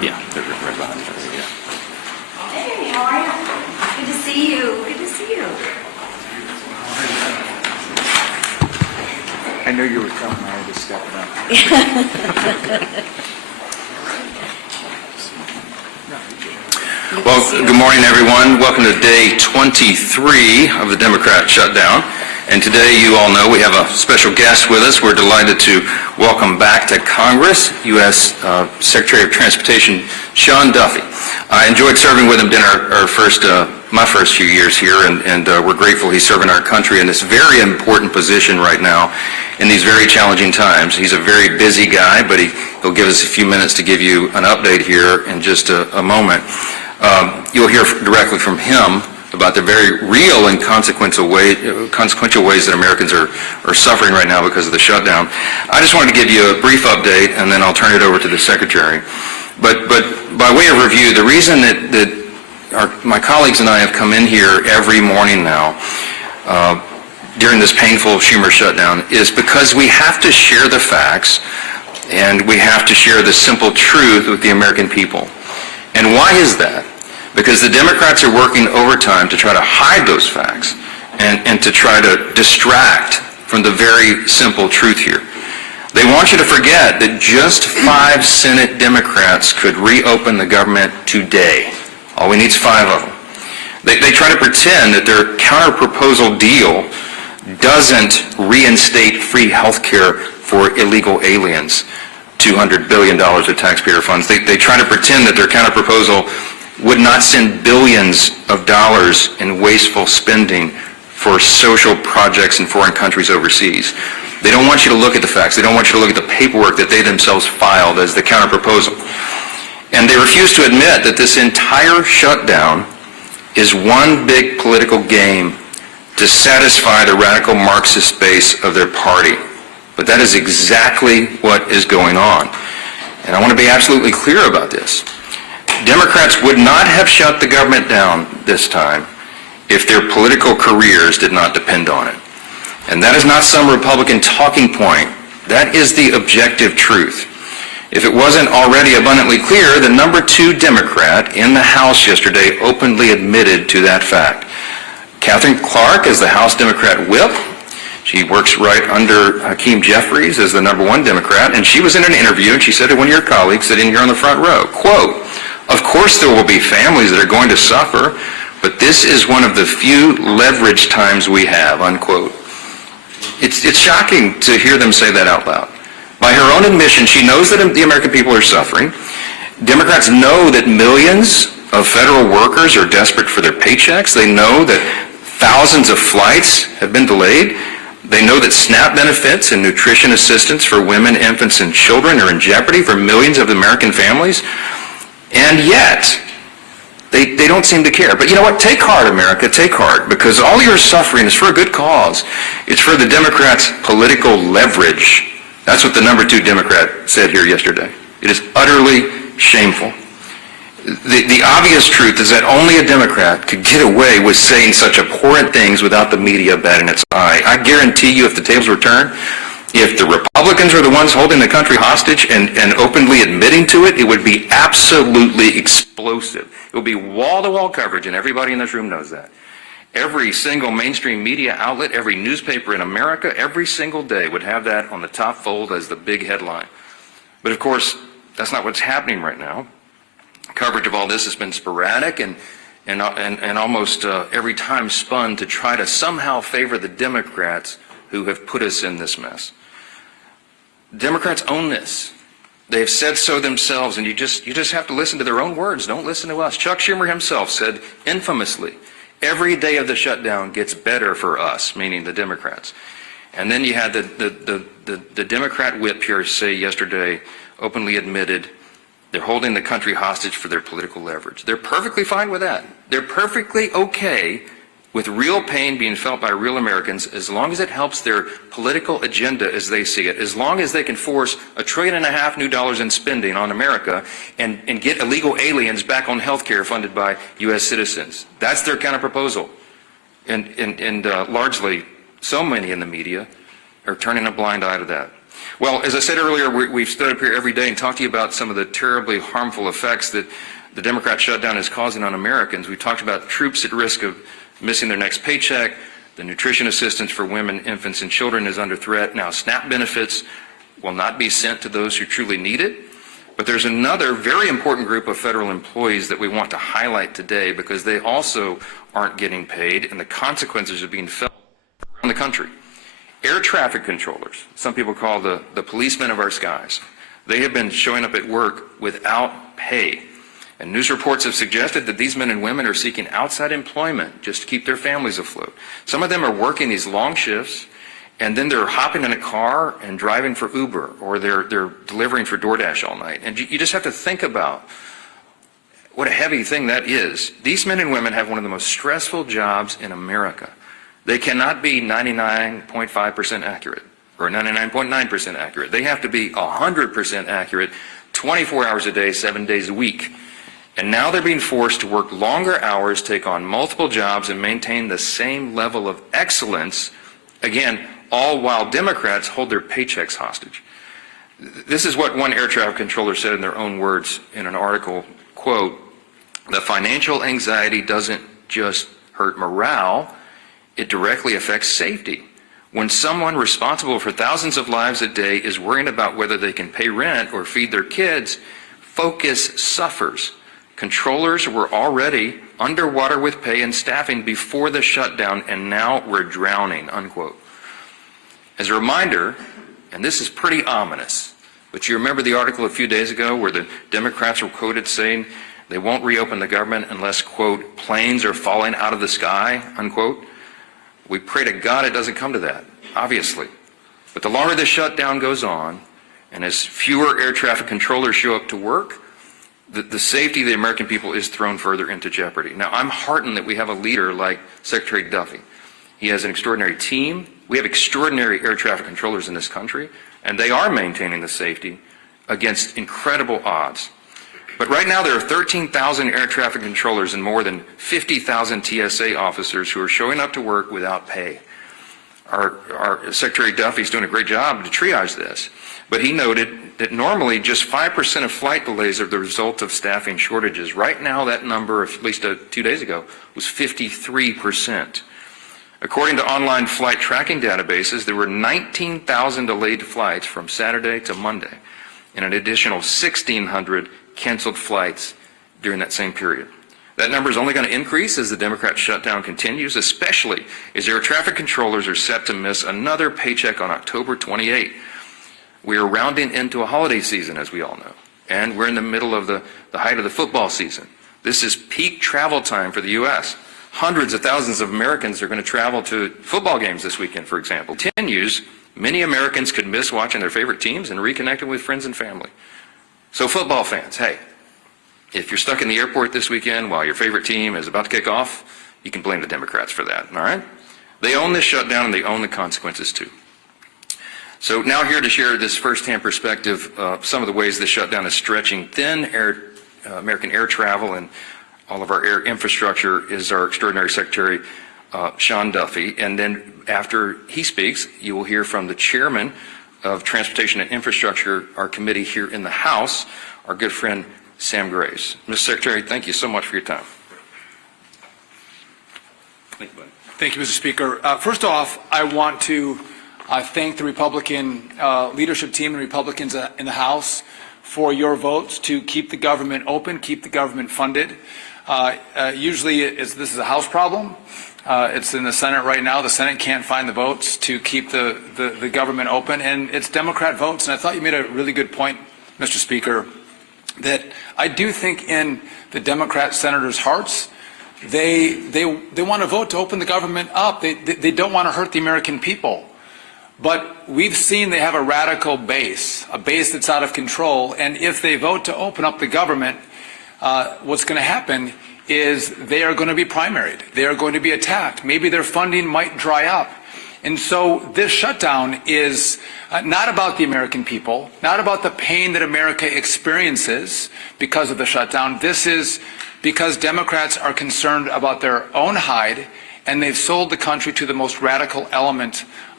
Yeah, they're right behind each other. Yeah. Hey, how are you? Good to see you. Good to see you. I knew you were coming. I had to step it up. Well, good morning, everyone. Welcome to day 23 of the Democrat shutdown. And today, you all know, we have a special guest with us. We're delighted to welcome back to Congress U.S. Secretary of Transportation Sean Duffy. I enjoyed serving with him during my first few years here, and we're grateful he's serving our country in this very important position right now in these very challenging times. He's a very busy guy, but he'll give us a few minutes to give you an update here in just a moment. You'll hear directly from him about the very real and consequential ways that Americans are suffering right now because of the shutdown. I just wanted to give you a brief update, and then I'll turn it over to the Secretary. But by way of review, the reason that my colleagues and I have come in here every morning now during this painful Schumer shutdown is because we have to share the facts, and we have to share the simple truth with the American people. And why is that? Because the Democrats are working overtime to try to hide those facts and to try to distract from the very simple truth here. They want you to forget that just 5 Senate Democrats could reopen the government today. All we need is 5 of them. They try to pretend that their counter-proposal deal doesn't reinstate free health care for illegal aliens, $200 billion of taxpayer funds. They try to pretend that their counter-proposal would not send billions of dollars in wasteful spending for social projects in foreign countries overseas. They don't want you to look at the facts. They don't want you to look at the paperwork that they themselves filed as the counter-proposal. And they refuse to admit that this entire shutdown is one big political game to satisfy the radical Marxist base of their party. But that is exactly what is going on. And I want to be absolutely clear about this. Democrats would not have shut the government down this time if their political careers did not depend on it. And that is not some Republican talking point. That is the objective truth. If it wasn't already abundantly clear, the number 2 Democrat in the House yesterday openly admitted to that fact. Catherine Clark is the House Democrat whip. She works right under Hakeem Jeffries as the number 1 Democrat, and she was in an interview and she said to one of your colleagues sitting here on the front row, quote, "Of course there will be families that are going to suffer, but this is one of the few leverage times we have," unquote. It's shocking to hear them say that out loud. By her own admission, she knows that the American people are suffering. Democrats know that millions of federal workers are desperate for their paychecks. They know that thousands of flights have been delayed. They know that SNAP benefits and nutrition assistance for women, infants, and children are in jeopardy for millions of American families. And yet, they don't seem to care. But you know what? Take heart, America. Take heart. Because all your suffering is for a good cause. It's for the Democrats' political leverage. That's what the number 2 Democrat said here yesterday. It is utterly shameful. The obvious truth is that only a Democrat could get away with saying such abhorrent things without the media batting its eye. I guarantee you, if the tables were turned, if the Republicans are the ones holding the country hostage and openly admitting to it, it would be absolutely explosive. It would be wall-to-wall coverage, and everybody in this room knows that. Every single mainstream media outlet, every newspaper in America, every single day would have that on the top fold as the big headline. But of course, that's not what's happening right now. Coverage of all this has been sporadic and almost every time spun to try to somehow favor the Democrats who have put us in this mess. Democrats own this. They've said so themselves, and you just have to listen to their own words. Don't listen to us. Chuck Schumer himself said infamously, "Every day of the shutdown gets better for us," meaning the Democrats. And then you had the Democrat whip here say yesterday, openly admitted, they're holding the country hostage for their political leverage. They're perfectly fine with that. They're perfectly okay with real pain being felt by real Americans as long as it helps their political agenda as they see it, as long as they can force $1.5 trillion new dollars in spending on America and get illegal aliens back on health care funded by U.S. citizens. That's their counter-proposal. And largely, so many in the media are turning a blind eye to that. Well, as I said earlier, we've stood up here every day and talked to you about some of the terribly harmful effects that the Democrat shutdown is causing on Americans. We talked about troops at risk of missing their next paycheck. The nutrition assistance for women, infants, and children is under threat. Now, SNAP benefits will not be sent to those who truly need it. But there's another very important group of federal employees that we want to highlight today because they also aren't getting paid, and the consequences are being felt around the country. Air traffic controllers, some people call the policemen of our skies, they have been showing up at work without pay. And news reports have suggested that these men and women are seeking outside employment just to keep their families afloat. Some of them are working these long shifts, and then they're hopping in a car and driving for Uber, or they're delivering for DoorDash all night. And you just have to think about what a heavy thing that is. These men and women have one of the most stressful jobs in America. They cannot be 99.5% accurate or 99.9% accurate. They have to be 100% accurate 24 hours a day, 7 days a week. And now they're being forced to work longer hours, take on multiple jobs, and maintain the same level of excellence, again, all while Democrats hold their paychecks hostage. This is what one air traffic controller said in their own words in an article, quote, "The financial anxiety doesn't just hurt morale, it directly affects safety. When someone responsible for thousands of lives a day is worrying about whether they can pay rent or feed their kids, focus suffers. Controllers were already underwater with pay and staffing before the shutdown, and now we're drowning," unquote. As a reminder, and this is pretty ominous, but you remember the article a few days ago where the Democrats were quoted saying they won't reopen the government unless, quote, "planes are falling out of the sky," unquote. We pray to God it doesn't come to that, obviously. But the longer this shutdown goes on, and as fewer air traffic controllers show up to work, the safety of the American people is thrown further into jeopardy. Now, I'm heartened that we have a leader like Secretary Duffy. He has an extraordinary team. We have extraordinary air traffic controllers in this country, and they are maintaining the safety against incredible odds. But right now there are 13,000 air traffic controllers and more than 50,000 TSA officers who are showing up to work without pay. Our Secretary Duffy is doing a great job to triage this, but he noted that normally just 5% of flight delays are the result of staffing shortages. Right now that number, at least 2 days ago, was 53%. According to online flight tracking databases, there were 19,000 delayed flights from Saturday to Monday, and an additional 1,600 canceled flights during that same period. That number is only going to increase as the Democrat shutdown continues, especially as air traffic controllers are set to miss another paycheck on October 28. We are rounding into a holiday season, as we all know, and we're in the middle of the height of the football season. This is peak travel time for the U.S. Hundreds of thousands of Americans are going to travel to football games this weekend, for example. Continues, many Americans could miss watching their favorite teams and reconnecting with friends and family. So football fans, hey, if you're stuck in the airport this weekend while your favorite team is about to kick off, you can blame the Democrats for that, all right? They own this shutdown and they own the consequences too. So now here to share this firsthand perspective, some of the ways this shutdown is stretching thin American air travel and all of our air infrastructure is our extraordinary Secretary, Sean Duffy. And then after he speaks, you will hear from the chairman of Transportation and Infrastructure, our committee here in the House, our good friend Sam Graves. Mr. Secretary, thank you so much for your time. Thank you, buddy. Thank you, Mr. Speaker. First off, I want to thank the Republican leadership team and Republicans in the House for your votes to keep the government open, keep the government funded. Usually this is a House problem. It's in the Senate right now. The Senate can't find the votes to keep the government open, and it's Democrat votes. And I thought you made a really good point, Mr. Speaker, that I do think in the Democrat senators' hearts, they want to vote to open the government up. They don't want to hurt the American people. But we've seen they have a radical base, a base that's out of control. And if they vote to open up the government, what's going to happen is they are going to be primaried. They are going to be attacked. Maybe their funding might dry up. And so this shutdown is not about the American people, not about the pain that America experiences because of the shutdown. This is because Democrats are concerned about their own hide, and they've sold the country to the most radical element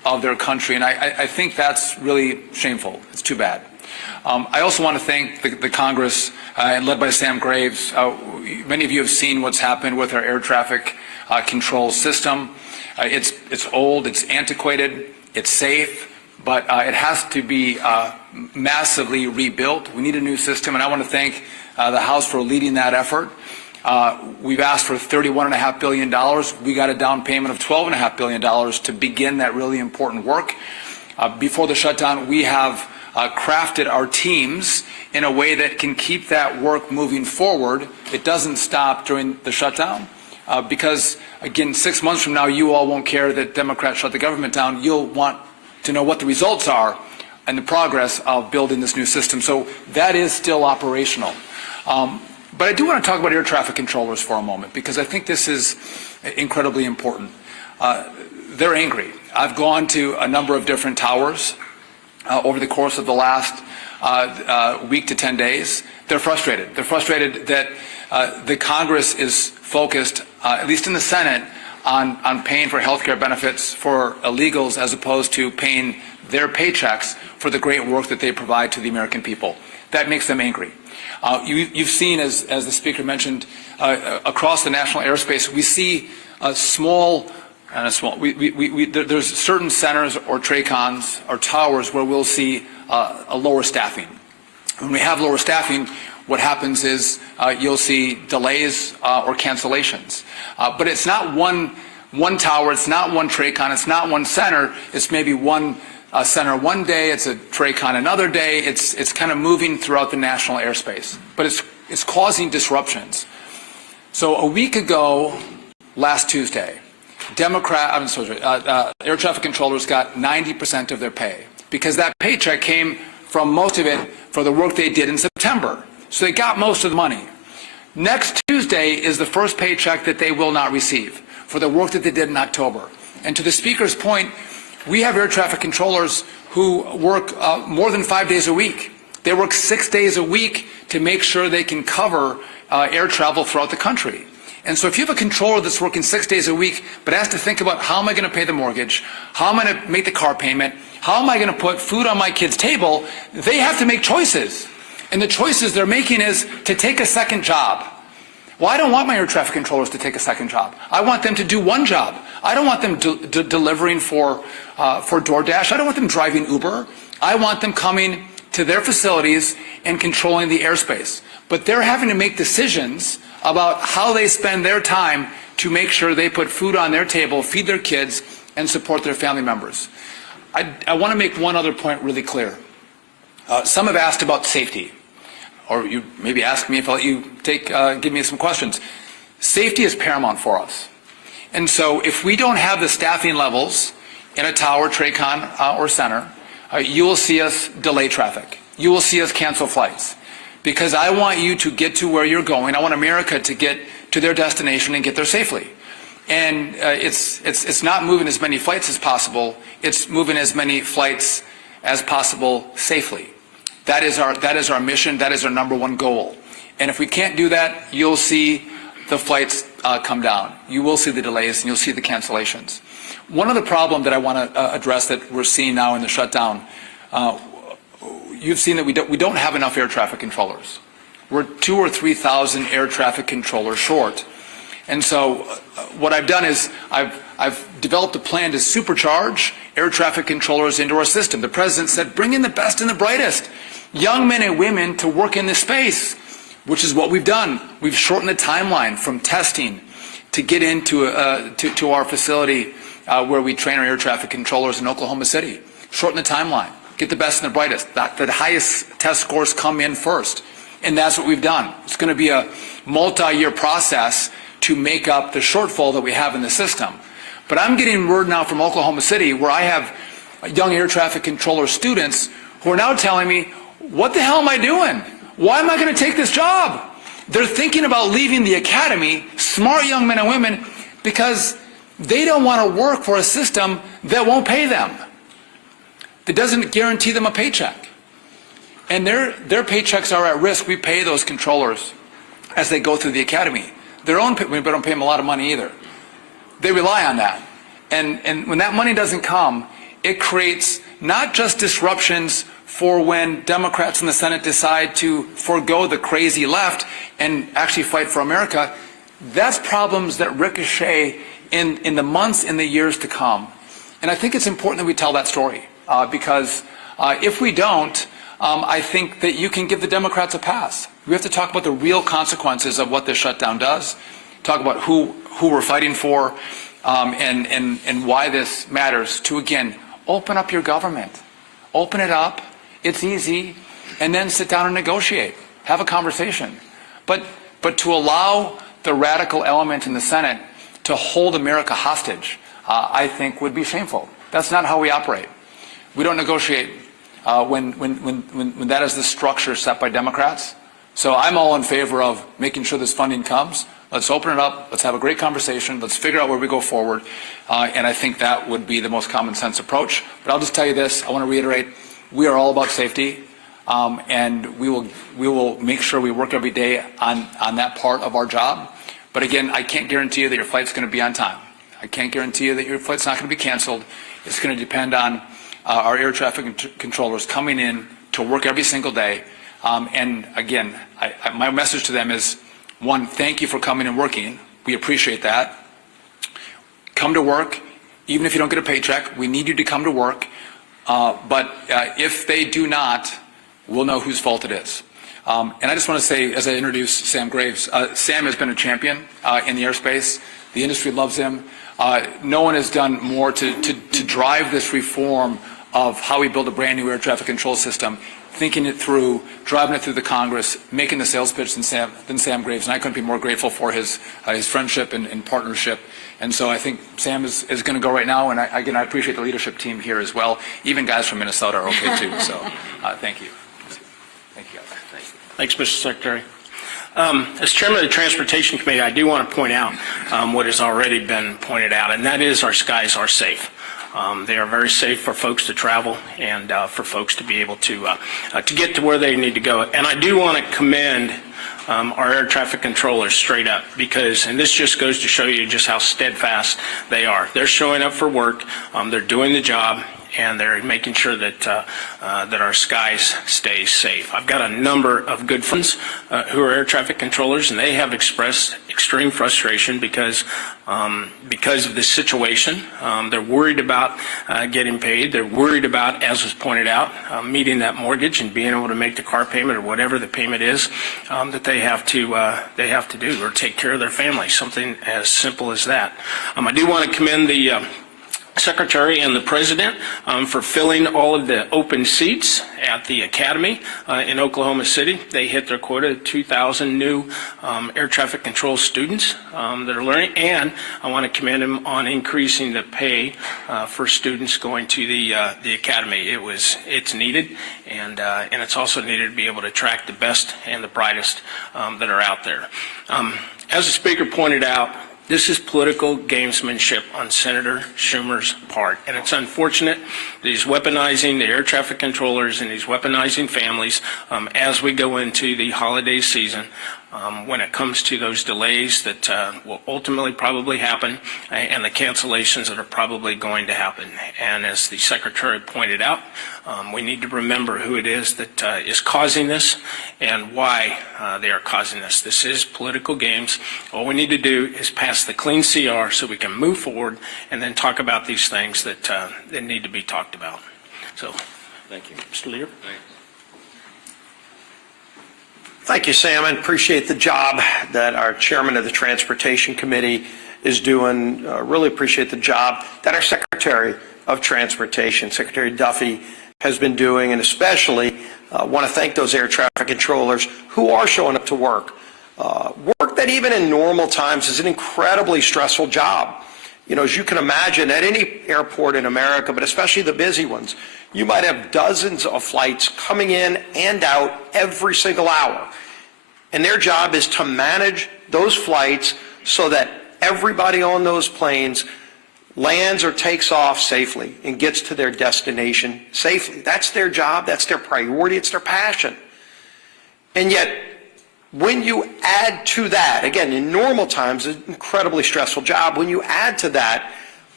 of their country, and I think that's really shameful. It's too bad. I also want to thank the Congress, led by Sam Graves. Many of you have seen what's happened with our air traffic control system. It's old, it's antiquated, it's safe, but it has to be massively rebuilt. We need a new system, and I want to thank the House for leading that effort. We've asked for $31.5 billion. We got a down payment of $12.5 billion to begin that really important work. Before the shutdown, we have crafted our teams in a way that can keep that work moving forward. It doesn't stop during the shutdown because, again, 6 months from now, you all won't care that Democrats shut the government down. You'll want to know what the results are and the progress of building this new system. So that is still operational. But I do want to talk about air traffic controllers for a moment because I think this is incredibly important. They're angry. I've gone to a number of different towers over the course of the last week to 10 days. They're frustrated. They're frustrated that the Congress is focused, at least in the Senate, on paying for health care benefits for illegals as opposed to paying their paychecks for the great work that they provide to the American people. That makes them angry. You've seen, as the Speaker mentioned, across the national airspace, we see there's certain centers or TRACONs or towers where we'll see a lower staffing. When we have lower staffing, what happens is you'll see delays or cancellations. But it's not one tower, it's not one TRACON, it's not one center, it's maybe one center one day, it's a TRACON another day, it's kind of moving throughout the national airspace. But it's causing disruptions. So a week ago, last Tuesday, air traffic controllers got 90% of their pay because that paycheck came from most of it for the work they did in September. So they got most of the money. Next Tuesday is the first paycheck that they will not receive for the work that they did in October. And to the Speaker's point, we have air traffic controllers who work more than 5 days a week. They work 6 days a week to make sure they can cover air travel throughout the country. And so if you have a controller that's working 6 days a week but has to think about how am I going to pay the mortgage, how am I going to make the car payment, how am I going to put food on my kid's table, they have to make choices. And the choices they're making is to take a second job. Well, I don't want my air traffic controllers to take a second job. I want them to do one job. I don't want them delivering for DoorDash. I don't want them driving Uber. I want them coming to their facilities and controlling the airspace. But they're having to make decisions about how they spend their time to make sure they put food on their table, feed their kids, and support their family members. I want to make one other point really clear. Some have asked about safety, or you maybe ask me if I'll let you give me some questions. Safety is paramount for us. And so if we don't have the staffing levels in a tower, TRACON, or center, you will see us delay traffic. You will see us cancel flights. Because I want you to get to where you're going. I want America to get to their destination and get there safely. And it's not moving as many flights as possible. It's moving as many flights as possible safely. That is our mission. That is our number one goal. And if we can't do that, you'll see the flights come down. You will see the delays and you'll see the cancellations. One other problem that I want to address that we're seeing now in the shutdown, you've seen that we don't have enough air traffic controllers. We're 2,000 or 3,000 air traffic controllers short. And so what I've done is I've developed a plan to supercharge air traffic controllers into our system. The President said, bring in the best and the brightest, young men and women to work in this space, which is what we've done. We've shortened the timeline from testing to get into to our facility where we train our air traffic controllers in Oklahoma City. Shorten the timeline. Get the best and the brightest. The highest test scores come in first. And that's what we've done. It's going to be a multi-year process to make up the shortfall that we have in the system. But I'm getting word now from Oklahoma City where I have young air traffic controller students who are now telling me, what the hell am I doing? Why am I going to take this job? They're thinking about leaving the academy, smart young men and women, because they don't want to work for a system that won't pay them, that doesn't guarantee them a paycheck. And their paychecks are at risk. We pay those controllers as they go through the academy. We don't pay them a lot of money either. They rely on that. And when that money doesn't come, it creates not just disruptions for when Democrats in the Senate decide to forego the crazy left and actually fight for America. That's problems that ricochet in the months and the years to come. And I think it's important that we tell that story because if we don't, I think that you can give the Democrats a pass. We have to talk about the real consequences of what this shutdown does, talk about who we're fighting for, and why this matters to, again, open up your government. Open it up. It's easy. And then sit down and negotiate. Have a conversation. But to allow the radical element in the Senate to hold America hostage, I think would be shameful. That's not how we operate. We don't negotiate when that is the structure set by Democrats. So I'm all in favor of making sure this funding comes. Let's open it up. Let's have a great conversation. Let's figure out where we go forward. And I think that would be the most common sense approach. But I'll just tell you this. I want to reiterate, we are all about safety. And we will make sure we work every day on that part of our job. But again, I can't guarantee you that your flight's going to be on time. I can't guarantee you that your flight's not going to be canceled. It's going to depend on our air traffic controllers coming in to work every single day. And again, my message to them is, one, thank you for coming and working. We appreciate that. Come to work, even if you don't get a paycheck. We need you to come to work. But if they do not, we'll know whose fault it is. And I just want to say, as I introduce Sam Graves, Sam has been a champion in the airspace. The industry loves him. No one has done more to drive this reform of how we build a brand new air traffic control system, thinking it through, driving it through the Congress, making the sales pitch than Sam Graves. And I couldn't be more grateful for his friendship and partnership. And so I think Sam is going to go right now. And again, I appreciate the leadership team here as well. Even guys from Minnesota are okay too. So thank you. Thank you, guys. Thanks, Mr. Secretary. As chairman of the Transportation Committee, I do want to point out what has already been pointed out, and that is our skies are safe. They are very safe for folks to travel and for folks to be able to get to where they need to go. And I do want to commend our air traffic controllers straight up because, and this just goes to show you just how steadfast they are. They're showing up for work, they're doing the job, and they're making sure that that our skies stay safe. I've got a number of good friends who are air traffic controllers, and they have expressed extreme frustration because of this situation. They're worried about getting paid. They're worried about, as was pointed out, meeting that mortgage and being able to make the car payment or whatever the payment is that they have to do, or take care of their family. Something as simple as that. I do want to commend the Secretary and the President for filling all of the open seats at the Academy in Oklahoma City. They hit their quota of 2,000 new air traffic control students that are learning, and I want to commend them on increasing the pay for students going to the Academy. It's needed, and it's also needed to be able to attract the best and the brightest that are out there. As the Speaker pointed out, this is political gamesmanship on Senator Schumer's part, and it's unfortunate that he's weaponizing the air traffic controllers and he's weaponizing families as we go into the holiday season when it comes to those delays that will ultimately probably happen and the cancellations that are probably going to happen. And as the Secretary pointed out, we need to remember who it is that is causing this and why they are causing this. This is political games. All we need to do is pass the clean CR so we can move forward and then talk about these things that need to be talked about. So, thank you. Mr. Leader. Thank you, Sam, and appreciate the job that our chairman of the Transportation Committee is doing. Really appreciate the job that our Secretary of Transportation, Secretary Duffy, has been doing, and especially want to thank those air traffic controllers who are showing up to work. Work that even in normal times is an incredibly stressful job. You know, as you can imagine, at any airport in America, but especially the busy ones, you might have dozens of flights coming in and out every single hour. And their job is to manage those flights so that everybody on those planes lands or takes off safely and gets to their destination safely. That's their job, that's their priority, it's their passion. And yet, when you add to that, again, in normal times, an incredibly stressful job, when you add to that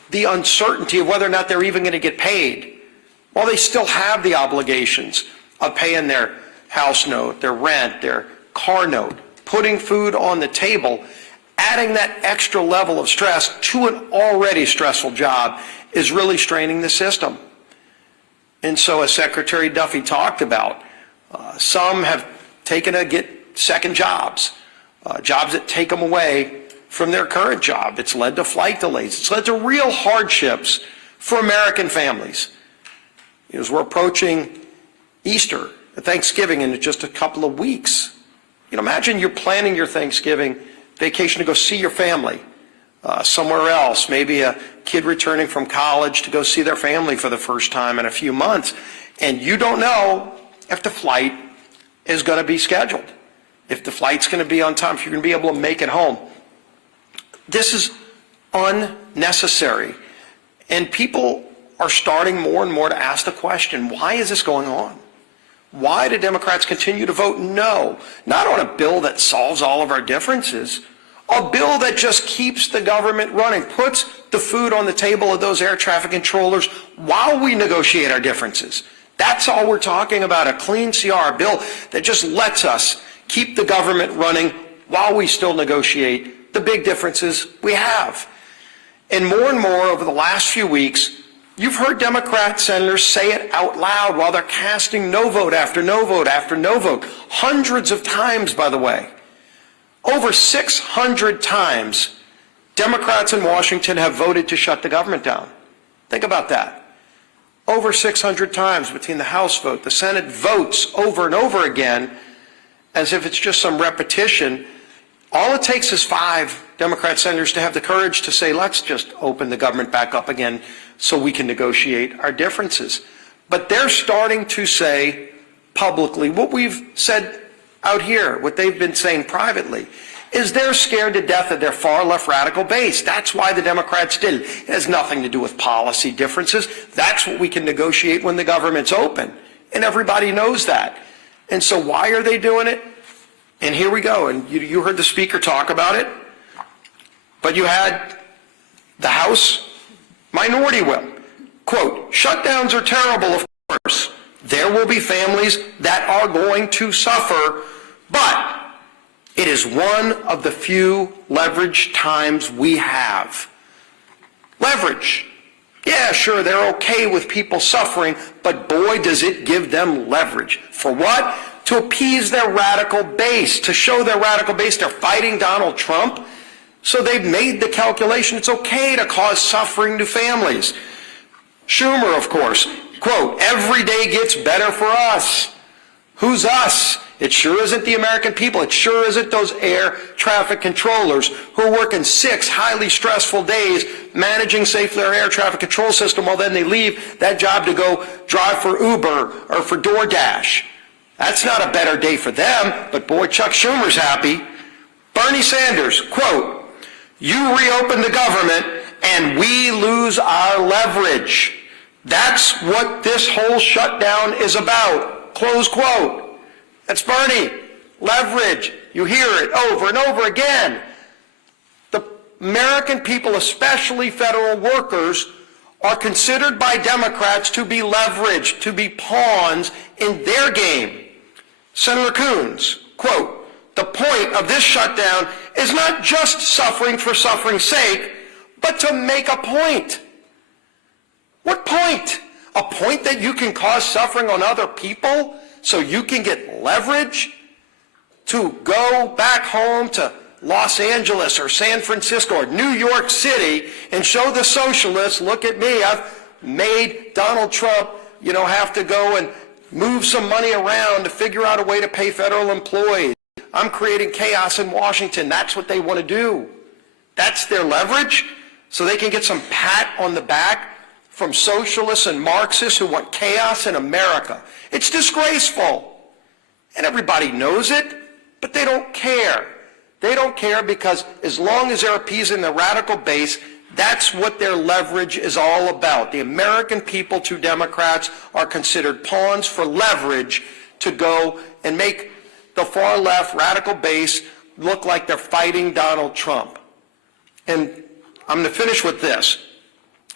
the uncertainty of whether or not they're even going to get paid, while they still have the obligations of paying their house note, their rent, their car note, putting food on the table, adding that extra level of stress to an already stressful job is really straining the system. And so, as Secretary Duffy talked about, some have taken to get second jobs, jobs that take them away from their current job. It's led to flight delays. It's led to real hardships for American families. As we're approaching Easter, Thanksgiving in just a couple of weeks, imagine you're planning your Thanksgiving vacation to go see your family somewhere else, maybe a kid returning from college to go see their family for the first time in a few months, and you don't know if the flight is going to be scheduled, if the flight's going to be on time, if you're going to be able to make it home. This is unnecessary, and people are starting more and more to ask the question, why is this going on? Why do Democrats continue to vote no? Not on a bill that solves all of our differences, a bill that just keeps the government running, puts the food on the table of those air traffic controllers while we negotiate our differences. That's all we're talking about, a clean CR, a bill that just lets us keep the government running while we still negotiate the big differences we have. And more over the last few weeks, you've heard Democrat senators say it out loud while they're casting no vote after no vote after no vote. Hundreds of times, by the way. Over 600 times, Democrats in Washington have voted to shut the government down. Think about that. Over 600 times between the House vote, the Senate votes over and over again as if it's just some repetition. All it takes is 5 Democrat senators to have the courage to say, let's just open the government back up again so we can negotiate our differences. But they're starting to say publicly what we've said out here, what they've been saying privately, is they're scared to death of their far left radical base. That's why the Democrats did it. It has nothing to do with policy differences. That's what we can negotiate when the government's open. And everybody knows that. And so why are they doing it? And here we go. And you heard the speaker talk about it. But you had the House minority whip. Quote, shutdowns are terrible, of course. There will be families that are going to suffer, but it is one of the few leverage times we have. Leverage. Yeah, sure, they're okay with people suffering, but boy, does it give them leverage. For what? To appease their radical base, to show their radical base they're fighting Donald Trump. So they've made the calculation it's okay to cause suffering to families. Schumer, of course, quote, every day gets better for us. Who's us? It sure isn't the American people. It sure isn't those air traffic controllers who are working 6 highly stressful days managing safely our air traffic control system while then they leave that job to go drive for Uber or for DoorDash. That's not a better day for them, but boy, Chuck Schumer's happy. Bernie Sanders, quote, you reopen the government and we lose our leverage. That's what this whole shutdown is about, close quote. That's Bernie. Leverage. You hear it over and over again. The American people, especially federal workers, are considered by Democrats to be leveraged, to be pawns in their game. Senator Coons, quote, the point of this shutdown is not just suffering for suffering's sake, but to make a point. What point? A point that you can cause suffering on other people so you can get leverage to go back home to Los Angeles or San Francisco or New York City and show the socialists, look at me, I've made Donald Trump, have to go and move some money around to figure out a way to pay federal employees. I'm creating chaos in Washington. That's what they want to do. That's their leverage, so they can get some pat on the back from socialists and Marxists who want chaos in America. It's disgraceful. And everybody knows it, but they don't care. They don't care because as long as they're appeasing the radical base, that's what their leverage is all about. The American people to Democrats are considered pawns for leverage to go and make the far left radical base look like they're fighting Donald Trump. And I'm going to finish with this.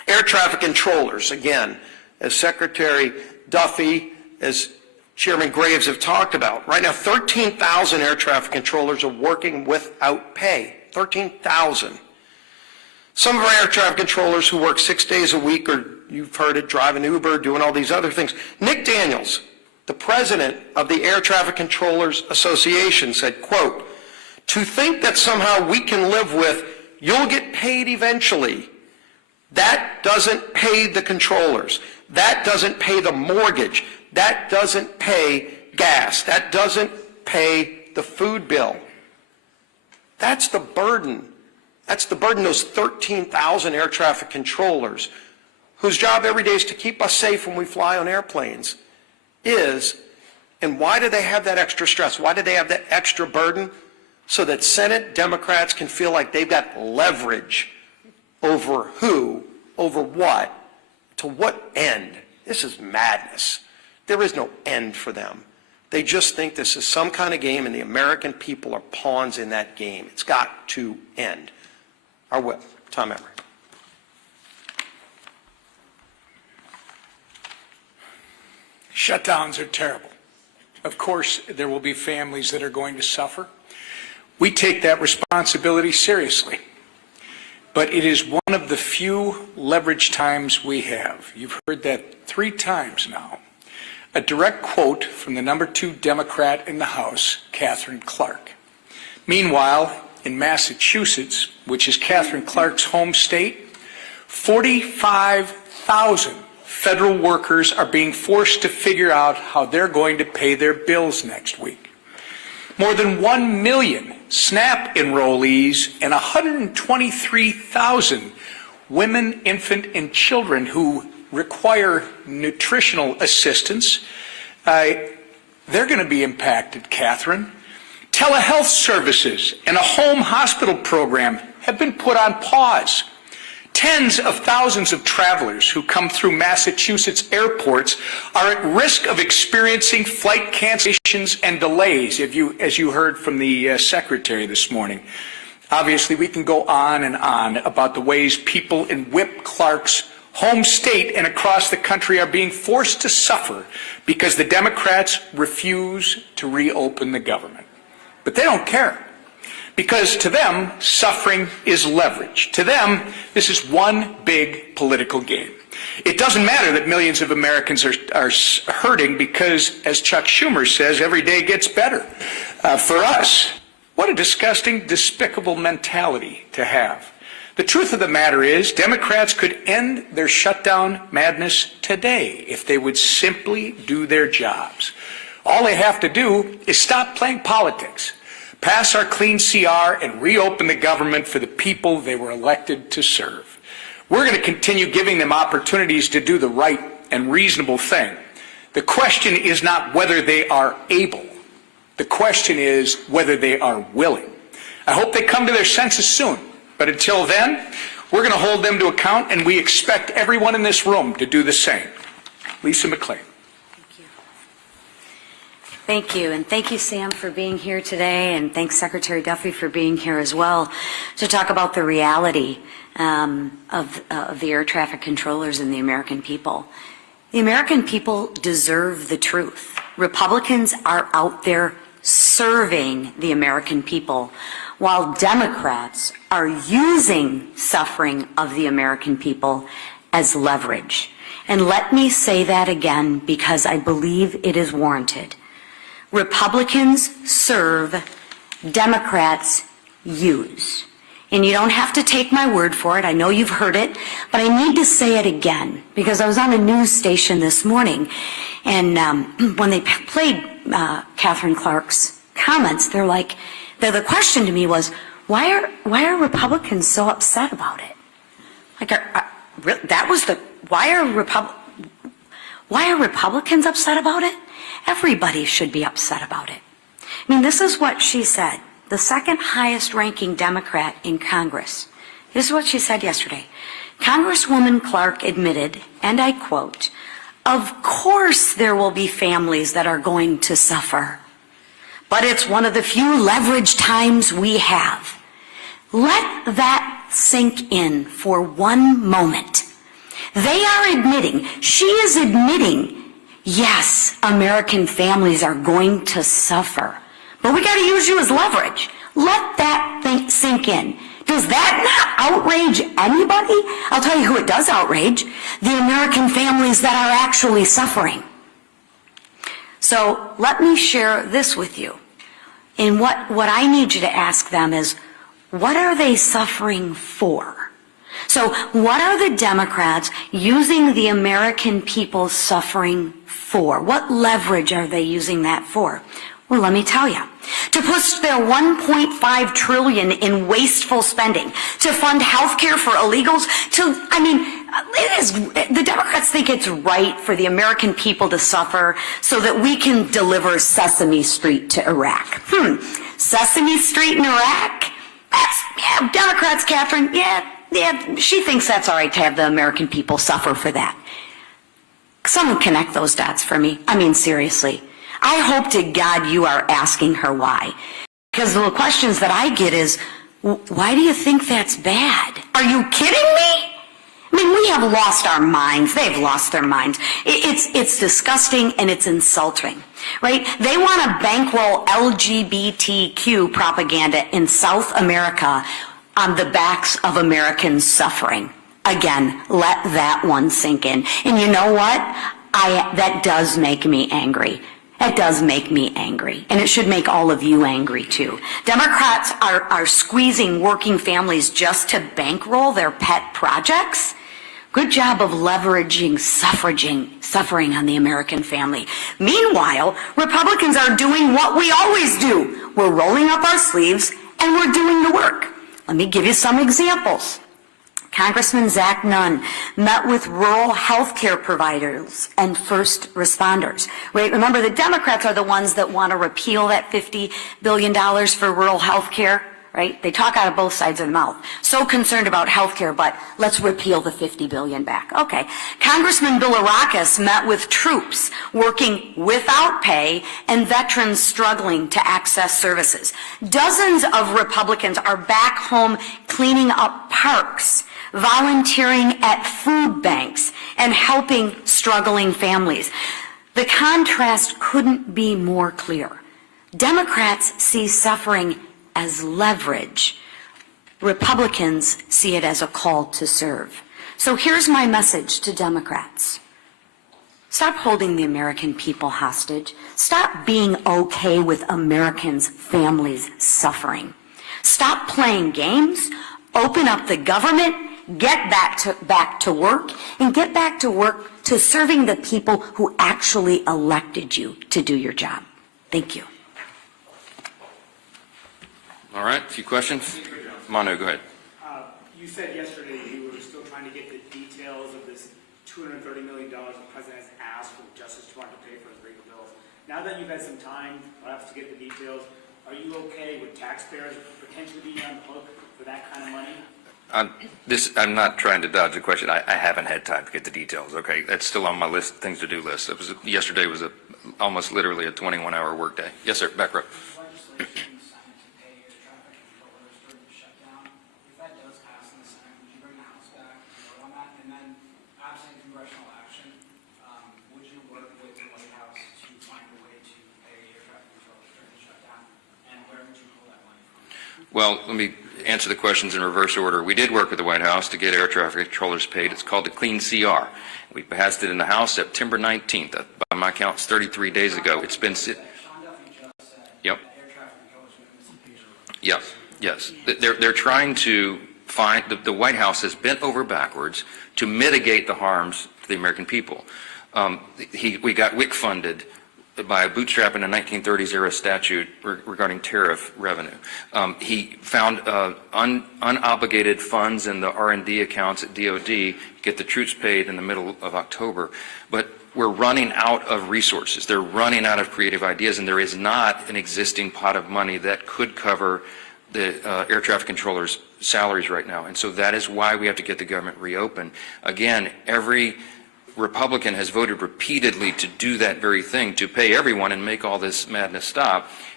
Air traffic controllers, again, as Secretary Duffy, as Chairman Graves have talked about. Right now, 13,000 air traffic controllers are working without pay. 13,000. Some of our air traffic controllers who work 6 days a week, or you've heard it, driving Uber, doing all these other things. Nick Daniels, the president of the Air Traffic Controllers Association, said, quote, "To think that somehow we can live with, you'll get paid eventually, that doesn't pay the controllers. That doesn't pay the mortgage. That doesn't pay gas. That doesn't pay the food bill." That's the burden. That's the burden, those 13,000 air traffic controllers, whose job every day is to keep us safe when we fly on airplanes, is. And why do they have that extra stress? Why do they have that extra burden? So that Senate Democrats can feel like they've got leverage over who, over what, to what end. This is madness. There is no end for them. They just think this is some kind of game, and the American people are pawns in that game. It's got to end. Our whip, Tom Emory. Shutdowns are terrible. Of course, there will be families that are going to suffer. We take that responsibility seriously. But it is one of the few leverage times we have. You've heard that 3 times now. A direct quote from the number 2 Democrat in the House, Catherine Clark. Meanwhile, in Massachusetts, which is Catherine Clark's home state, 45,000 federal workers are being forced to figure out how they're going to pay their bills next week. More than 1 million SNAP enrollees and 123,000 women, infant, and children who require nutritional assistance, they're going to be impacted, Catherine. Telehealth services and a home hospital program have been put on pause. Tens of thousands of travelers who come through Massachusetts airports are at risk of experiencing flight cancellations and delays, as you heard from the Secretary this morning. Obviously, we can go on and on about the ways people in Whip Clark's home state and across the country are being forced to suffer because the Democrats refuse to reopen the government. But they don't care, because to them, suffering is leverage. To them, this is one big political game. It doesn't matter that millions of Americans are hurting because, as Chuck Schumer says, every day gets better. For us, what a disgusting, despicable mentality to have. The truth of the matter is, Democrats could end their shutdown madness today if they would simply do their jobs. All they have to do is stop playing politics, pass our clean CR, and reopen the government for the people they were elected to serve. We're going to continue giving them opportunities to do the right and reasonable thing. The question is not whether they are able. The question is whether they are willing. I hope they come to their senses soon. But until then, we're going to hold them to account, and we expect everyone in this room to do the same. Lisa McClain. Thank you, and thank you, Sam, for being here today, and thanks, Secretary Duffy, for being here as well to talk about the reality of the air traffic controllers and the American people. The American people deserve the truth. Republicans are out there serving the American people, while Democrats are using suffering of the American people as leverage. And let me say that again, because I believe it is warranted. Republicans serve, Democrats use. And you don't have to take my word for it. I know you've heard it, but I need to say it again, because I was on a news station this morning, and when they played Catherine Clark's comments, the question to me was, why are Republicans so upset about it? Why are Republicans upset about it? Everybody should be upset about it. I mean, this is what she said, the second highest ranking Democrat in Congress. This is what she said yesterday. Congresswoman Clark admitted, and I quote, "Of course there will be families that are going to suffer, but it's one of the few leverage times we have." Let that sink in for one moment. They are admitting, she is admitting, yes, American families are going to suffer, but we got to use you as leverage. Let that thing sink in. Does that not outrage anybody? I'll tell you who it does outrage, the American families that are actually suffering. So let me share this with you. And what I need you to ask them is, what are they suffering for? So what are the Democrats using the American people suffering for? What leverage are they using that for? Well, let me tell you. To push their $1.5 trillion in wasteful spending, to fund health care for illegals, the Democrats think it's right for the American people to suffer so that we can deliver Sesame Street to Iraq. Sesame Street in Iraq? Democrats, Catherine, she thinks that's all right to have the American people suffer for that. Someone connect those dots for me. Seriously. I hope to God you are asking her why. Because the questions that I get is, why do you think that's bad? Are you kidding me? We have lost our minds. They've lost their minds. It's disgusting and it's insulting, right? They want to bankroll LGBTQ propaganda in South America on the backs of Americans suffering. Again, let that one sink in. And you know what? That does make me angry. It does make me angry, and it should make all of you angry too. Democrats are squeezing working families just to bankroll their pet projects. Good job of leveraging suffering on the American family. Meanwhile, Republicans are doing what we always do. We're rolling up our sleeves and we're doing the work. Let me give you some examples. Congressman Zach Nunn met with rural health care providers and first responders. Right? Remember, the Democrats are the ones that want to repeal that $50 billion for rural health care. Right? They talk out of both sides of the mouth. So concerned about health care, but let's repeal the $50 billion back. Okay. Congressman Bilirakis met with troops working without pay and veterans struggling to access services. Dozens of Republicans are back home cleaning up parks, volunteering at food banks, and helping struggling families. The contrast couldn't be more clear. Democrats see suffering as leverage. Republicans see it as a call to serve. So here's my message to Democrats. Stop holding the American people hostage. Stop being okay with Americans' families suffering. Stop playing games. Open up the government. Get back to work, and get back to work to serving the people who actually elected you to do your job. Thank you. All right, a few questions. Manu, go ahead. You said yesterday you were still trying to get the details of this $230 million the president has asked for the Justice Department to pay for his legal bills. Now that you've had some time, perhaps, to get the details, are you okay with taxpayers potentially being on the hook for that kind of money? I'm not trying to dodge the question. I haven't had time to get the details. Okay, that's still on my things to do list. Yesterday was almost literally a 21-hour workday. Yes, sir. Back row. Legislation Senate to pay air traffic controllers during the shutdown. If that does pass in the Senate, would you bring the House back and vote on that? And then, absent congressional action, would you work with the White House to find a way to pay air traffic controllers during the shutdown? And where would you pull that money from? Well, let me answer the questions in reverse order. We did work with the White House to get air traffic controllers paid. It's called the Clean CR. We passed it in the House September 19th. By my count, it's 33 days ago. It's been... Yep. Yep. Yes. They're trying to find... The White House has bent over backwards to mitigate the harms to the American people. We got WIC funded by bootstrapping a 1930s era statute regarding tariff revenue. He found unobligated funds in the R&D accounts at DOD, get the troops paid in the middle of October. But we're running out of resources. They're running out of creative ideas, and there is not an existing pot of money that could cover the air traffic controllers' salaries right now. And so that is why we have to get the government reopened. Again, every Republican has voted repeatedly to do that very thing, to pay everyone and make all this madness stop.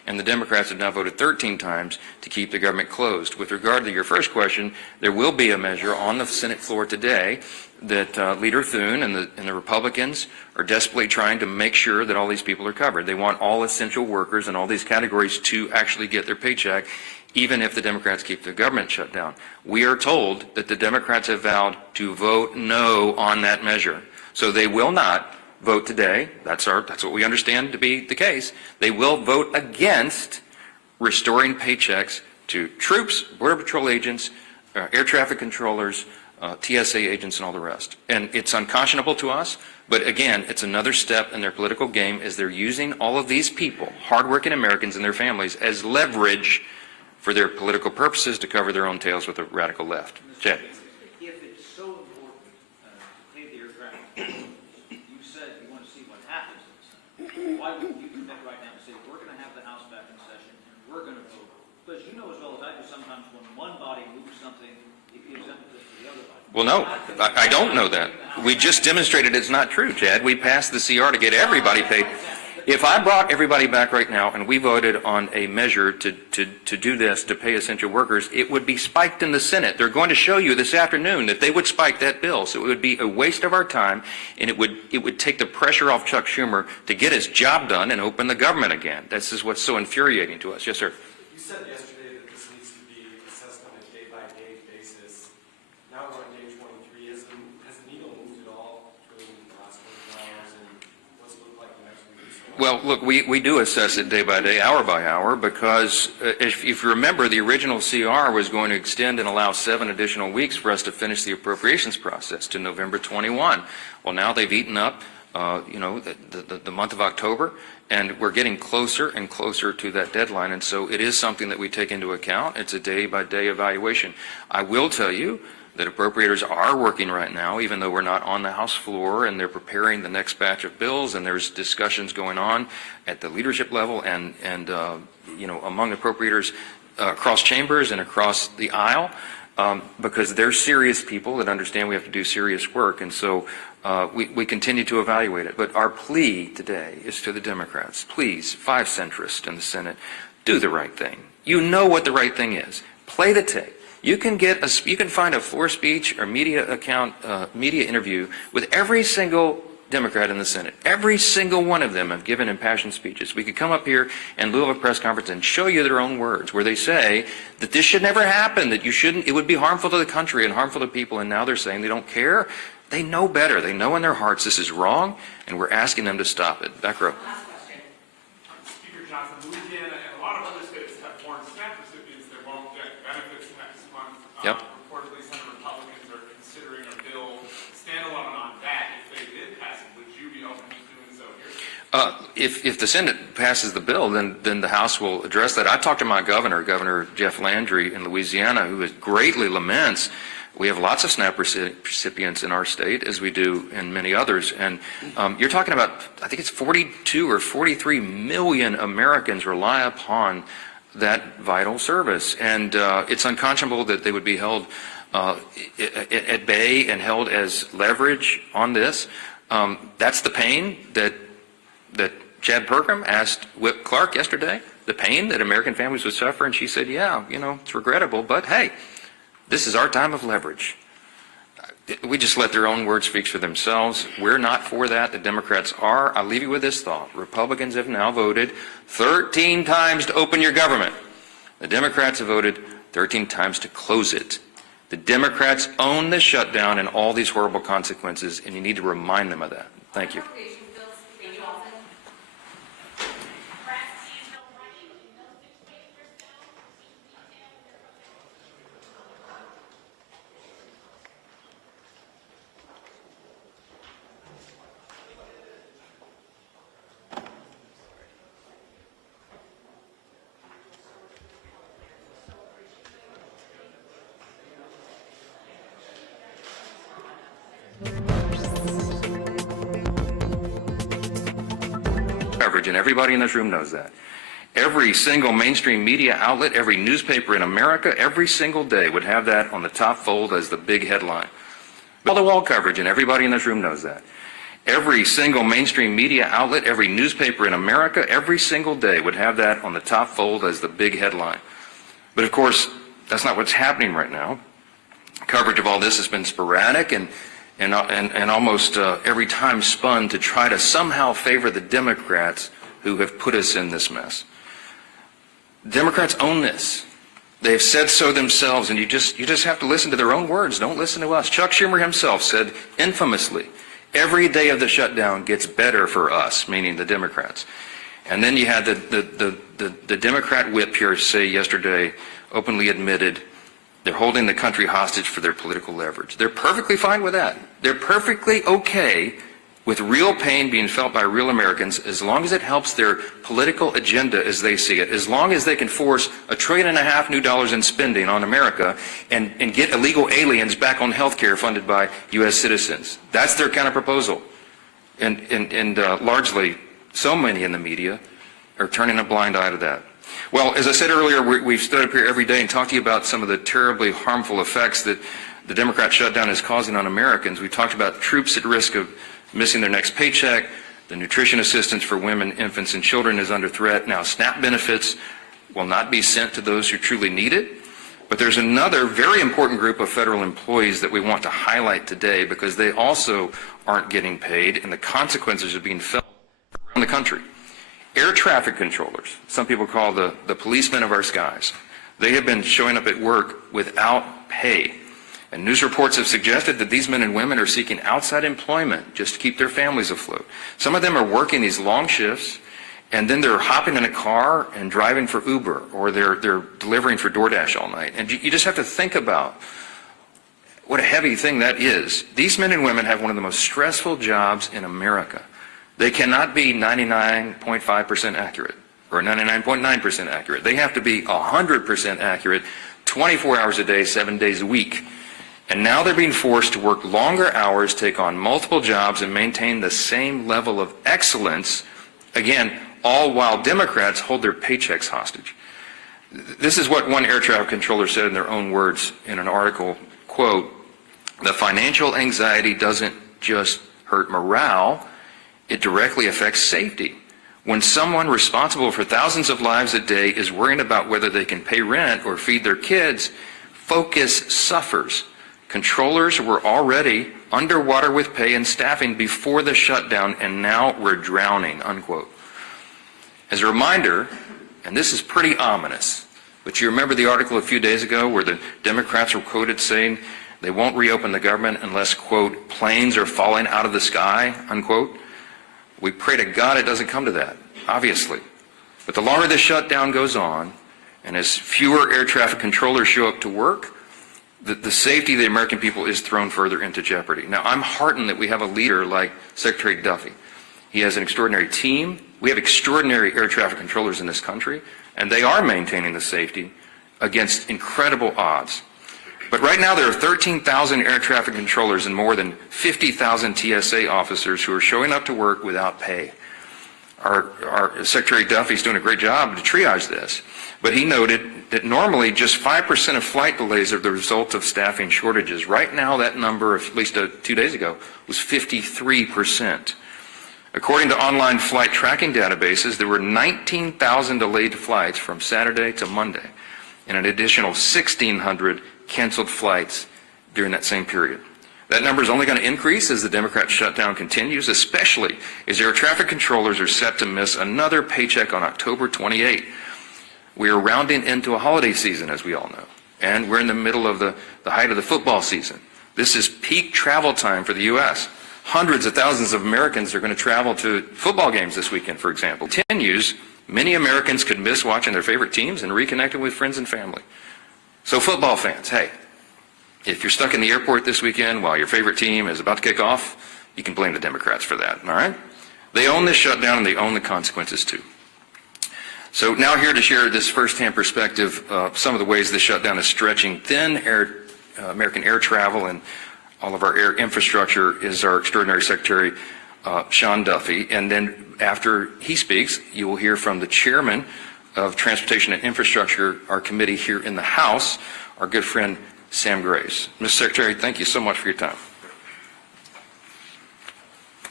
and the Democrats have now voted 13 times to keep the government closed. With regard to your first question, there will be a measure on the Senate floor today that Leader Thune and the Republicans are desperately trying to make sure that all these people are covered. They want all essential workers and all these categories to actually get their paycheck, even if the Democrats keep the government shut down. We are told that the Democrats have vowed to vote no on that measure. So they will not vote today. That's what we understand to be the case. They will vote against restoring paychecks to troops, Border Patrol agents, air traffic controllers, TSA agents, and all the rest. And it's unconscionable to us, but again, it's another step in their political game as they're using all of these people, hardworking Americans and their families, as leverage for their political purposes to cover their own tails with the radical left. Chad. If it's so important to pay the air traffic controllers, you said you want to see what happens in the Senate. Why wouldn't you commit right now and say, we're going to have the House back in session and we're going to vote? Because you know as well as I do, sometimes when one body moves something, it gives impetus to the other body. Well, no, I don't know that. We just demonstrated it's not true, Chad. We passed the CR to get everybody paid. If I brought everybody back right now and we voted on a measure to do this, to pay essential workers, it would be spiked in the Senate. They're going to show you this afternoon that they would spike that bill. So it would be a waste of our time, and it would take the pressure off Chuck Schumer to get his job done and open the government again. This is what's so infuriating to us. Yes, sir. You said yesterday that this needs to be assessed on a day-by-day basis. Now we're on day 23. Has the needle moved at all during the last 24 hours, and what's it look like the next week or so? Well, look, we do assess it day by day, hour by hour, because if you remember, the original CR was going to extend and allow 7 additional weeks for us to finish the appropriations process to November 21. Well, now they've eaten up, the month of October, and we're getting closer and closer to that deadline, and so it is something that we take into account. It's a day-by-day evaluation. I will tell you that appropriators are working right now, even though we're not on the House floor, and they're preparing the next batch of bills, and there's discussions going on at the leadership level and among appropriators across chambers and across the aisle, because they're serious people that understand we have to do serious work, and so we continue to evaluate it. But our plea today is to the Democrats: please, 5 centrists in the Senate, do the right thing. You know what the right thing is. Play the tape. You can find a floor speech or media interview with every single Democrat in the Senate. Every single one of them have given impassioned speeches. We could come up here in lieu of a press conference and show you their own words where they say that this should never happen, that it would be harmful to the country and harmful to people, and now they're saying they don't care. They know better. They know in their hearts this is wrong, and we're asking them to stop it. Back row. Speaker Johnson, Louisiana and a lot of other states have foreign SNAP recipients that won't get benefits next month. Yep. Reportedly, some Republicans are considering a bill standalone on that. If they did pass it, would you be open to doing so here? If the Senate passes the bill, then the House will address that. I talked to my Governor Jeff Landry in Louisiana, who greatly laments. We have lots of SNAP recipients in our state, as we do in many others. And you're talking about, I think it's 42 or 43 million Americans rely upon that vital service. And it's unconscionable that they would be held at bay and held as leverage on this. That's the pain that Chad Pergram asked Whip Clark yesterday, the pain that American families would suffer. And she said, yeah, it's regrettable, but hey, this is our time of leverage. We just let their own words speak for themselves. We're not for that. The Democrats are. I'll leave you with this thought. Republicans have now voted 13 times to open your government. The Democrats have voted 13 times to close it. The Democrats own the shutdown and all these horrible consequences, and you need to remind them of that. Thank you. Coverage, and everybody in this room knows that. Every single mainstream media outlet, every newspaper in America, every single day would have that on the top fold as the big headline. All the wall coverage, and everybody in this room knows that. Every single mainstream media outlet, every newspaper in America, every single day would have that on the top fold as the big headline. But of course, that's not what's happening right now. Coverage of all this has been sporadic and almost every time spun to try to somehow favor the Democrats who have put us in this mess. Democrats own this. They have said so themselves, and you just have to listen to their own words. Don't listen to us. Chuck Schumer himself said infamously, every day of the shutdown gets better for us, meaning the Democrats. And then you had the Democrat whip here say yesterday, openly admitted, they're holding the country hostage for their political leverage. They're perfectly fine with that. They're perfectly okay with real pain being felt by real Americans as long as it helps their political agenda as they see it, as long as they can force $1.5 trillion new dollars in spending on America and get illegal aliens back on health care funded by U.S. citizens. That's their kind of proposal. And largely, so many in the media are turning a blind eye to that. Well, as I said earlier, we've stood up here every day and talked to you about some of the terribly harmful effects that the Democrat shutdown is causing on Americans. We talked about troops at risk of missing their next paycheck. The nutrition assistance for women, infants, and children is under threat. Now, SNAP benefits will not be sent to those who truly need it. But there's another very important group of federal employees that we want to highlight today because they also aren't getting paid, and the consequences are being felt around the country. Air traffic controllers, some people call the policemen of our skies, they have been showing up at work without pay. And news reports have suggested that these men and women are seeking outside employment just to keep their families afloat. Some of them are working these long shifts, and then they're hopping in a car and driving for Uber, or they're delivering for DoorDash all night. And you just have to think about what a heavy thing that is. These men and women have one of the most stressful jobs in America. They cannot be 99.5% accurate or 99.9% accurate. They have to be 100% accurate 24 hours a day, 7 days a week. And now they're being forced to work longer hours, take on multiple jobs, and maintain the same level of excellence, again, all while Democrats hold their paychecks hostage. This is what one air traffic controller said in their own words in an article, quote, "The financial anxiety doesn't just hurt morale, it directly affects safety. When someone responsible for thousands of lives a day is worrying about whether they can pay rent or feed their kids, focus suffers. Controllers were already underwater with pay and staffing before the shutdown, and now we're drowning," unquote. As a reminder, and this is pretty ominous, but you remember the article a few days ago where the Democrats were quoted saying they won't reopen the government unless, quote, planes are falling out of the sky, unquote. We pray to God it doesn't come to that, obviously. But the longer the shutdown goes on, and as fewer air traffic controllers show up to work, the safety of the American people is thrown further into jeopardy. Now, I'm heartened that we have a leader like Secretary Duffy. He has an extraordinary team. We have extraordinary air traffic controllers in this country, and they are maintaining the safety against incredible odds. But right now there are 13,000 air traffic controllers and more than 50,000 TSA officers who are showing up to work without pay. Our Secretary Duffy is doing a great job to triage this, but he noted that normally just 5% of flight delays are the result of staffing shortages. Right now that number, at least 2 days ago, was 53%. According to online flight tracking databases, there were 19,000 delayed flights from Saturday to Monday, and an additional 1,600 canceled flights during that same period. That number is only going to increase as the Democrat shutdown continues, especially as air traffic controllers are set to miss another paycheck on October 28. We are rounding into a holiday season, as we all know, and we're in the middle of the height of the football season. This is peak travel time for the U.S. Hundreds of thousands of Americans are going to travel to football games this weekend, for example. Continues, many Americans could miss watching their favorite teams and reconnecting with friends and family. So football fans, hey, if you're stuck in the airport this weekend while your favorite team is about to kick off, you can blame the Democrats for that, all right? They own this shutdown and they own the consequences too. So now here to share this firsthand perspective, some of the ways this shutdown is stretching thin American air travel and all of our air infrastructure is our extraordinary Secretary, Sean Duffy. And then after he speaks, you will hear from the chairman of Transportation and Infrastructure, our committee here in the House, our good friend Sam Grace. Mr. Secretary, thank you so much for your time.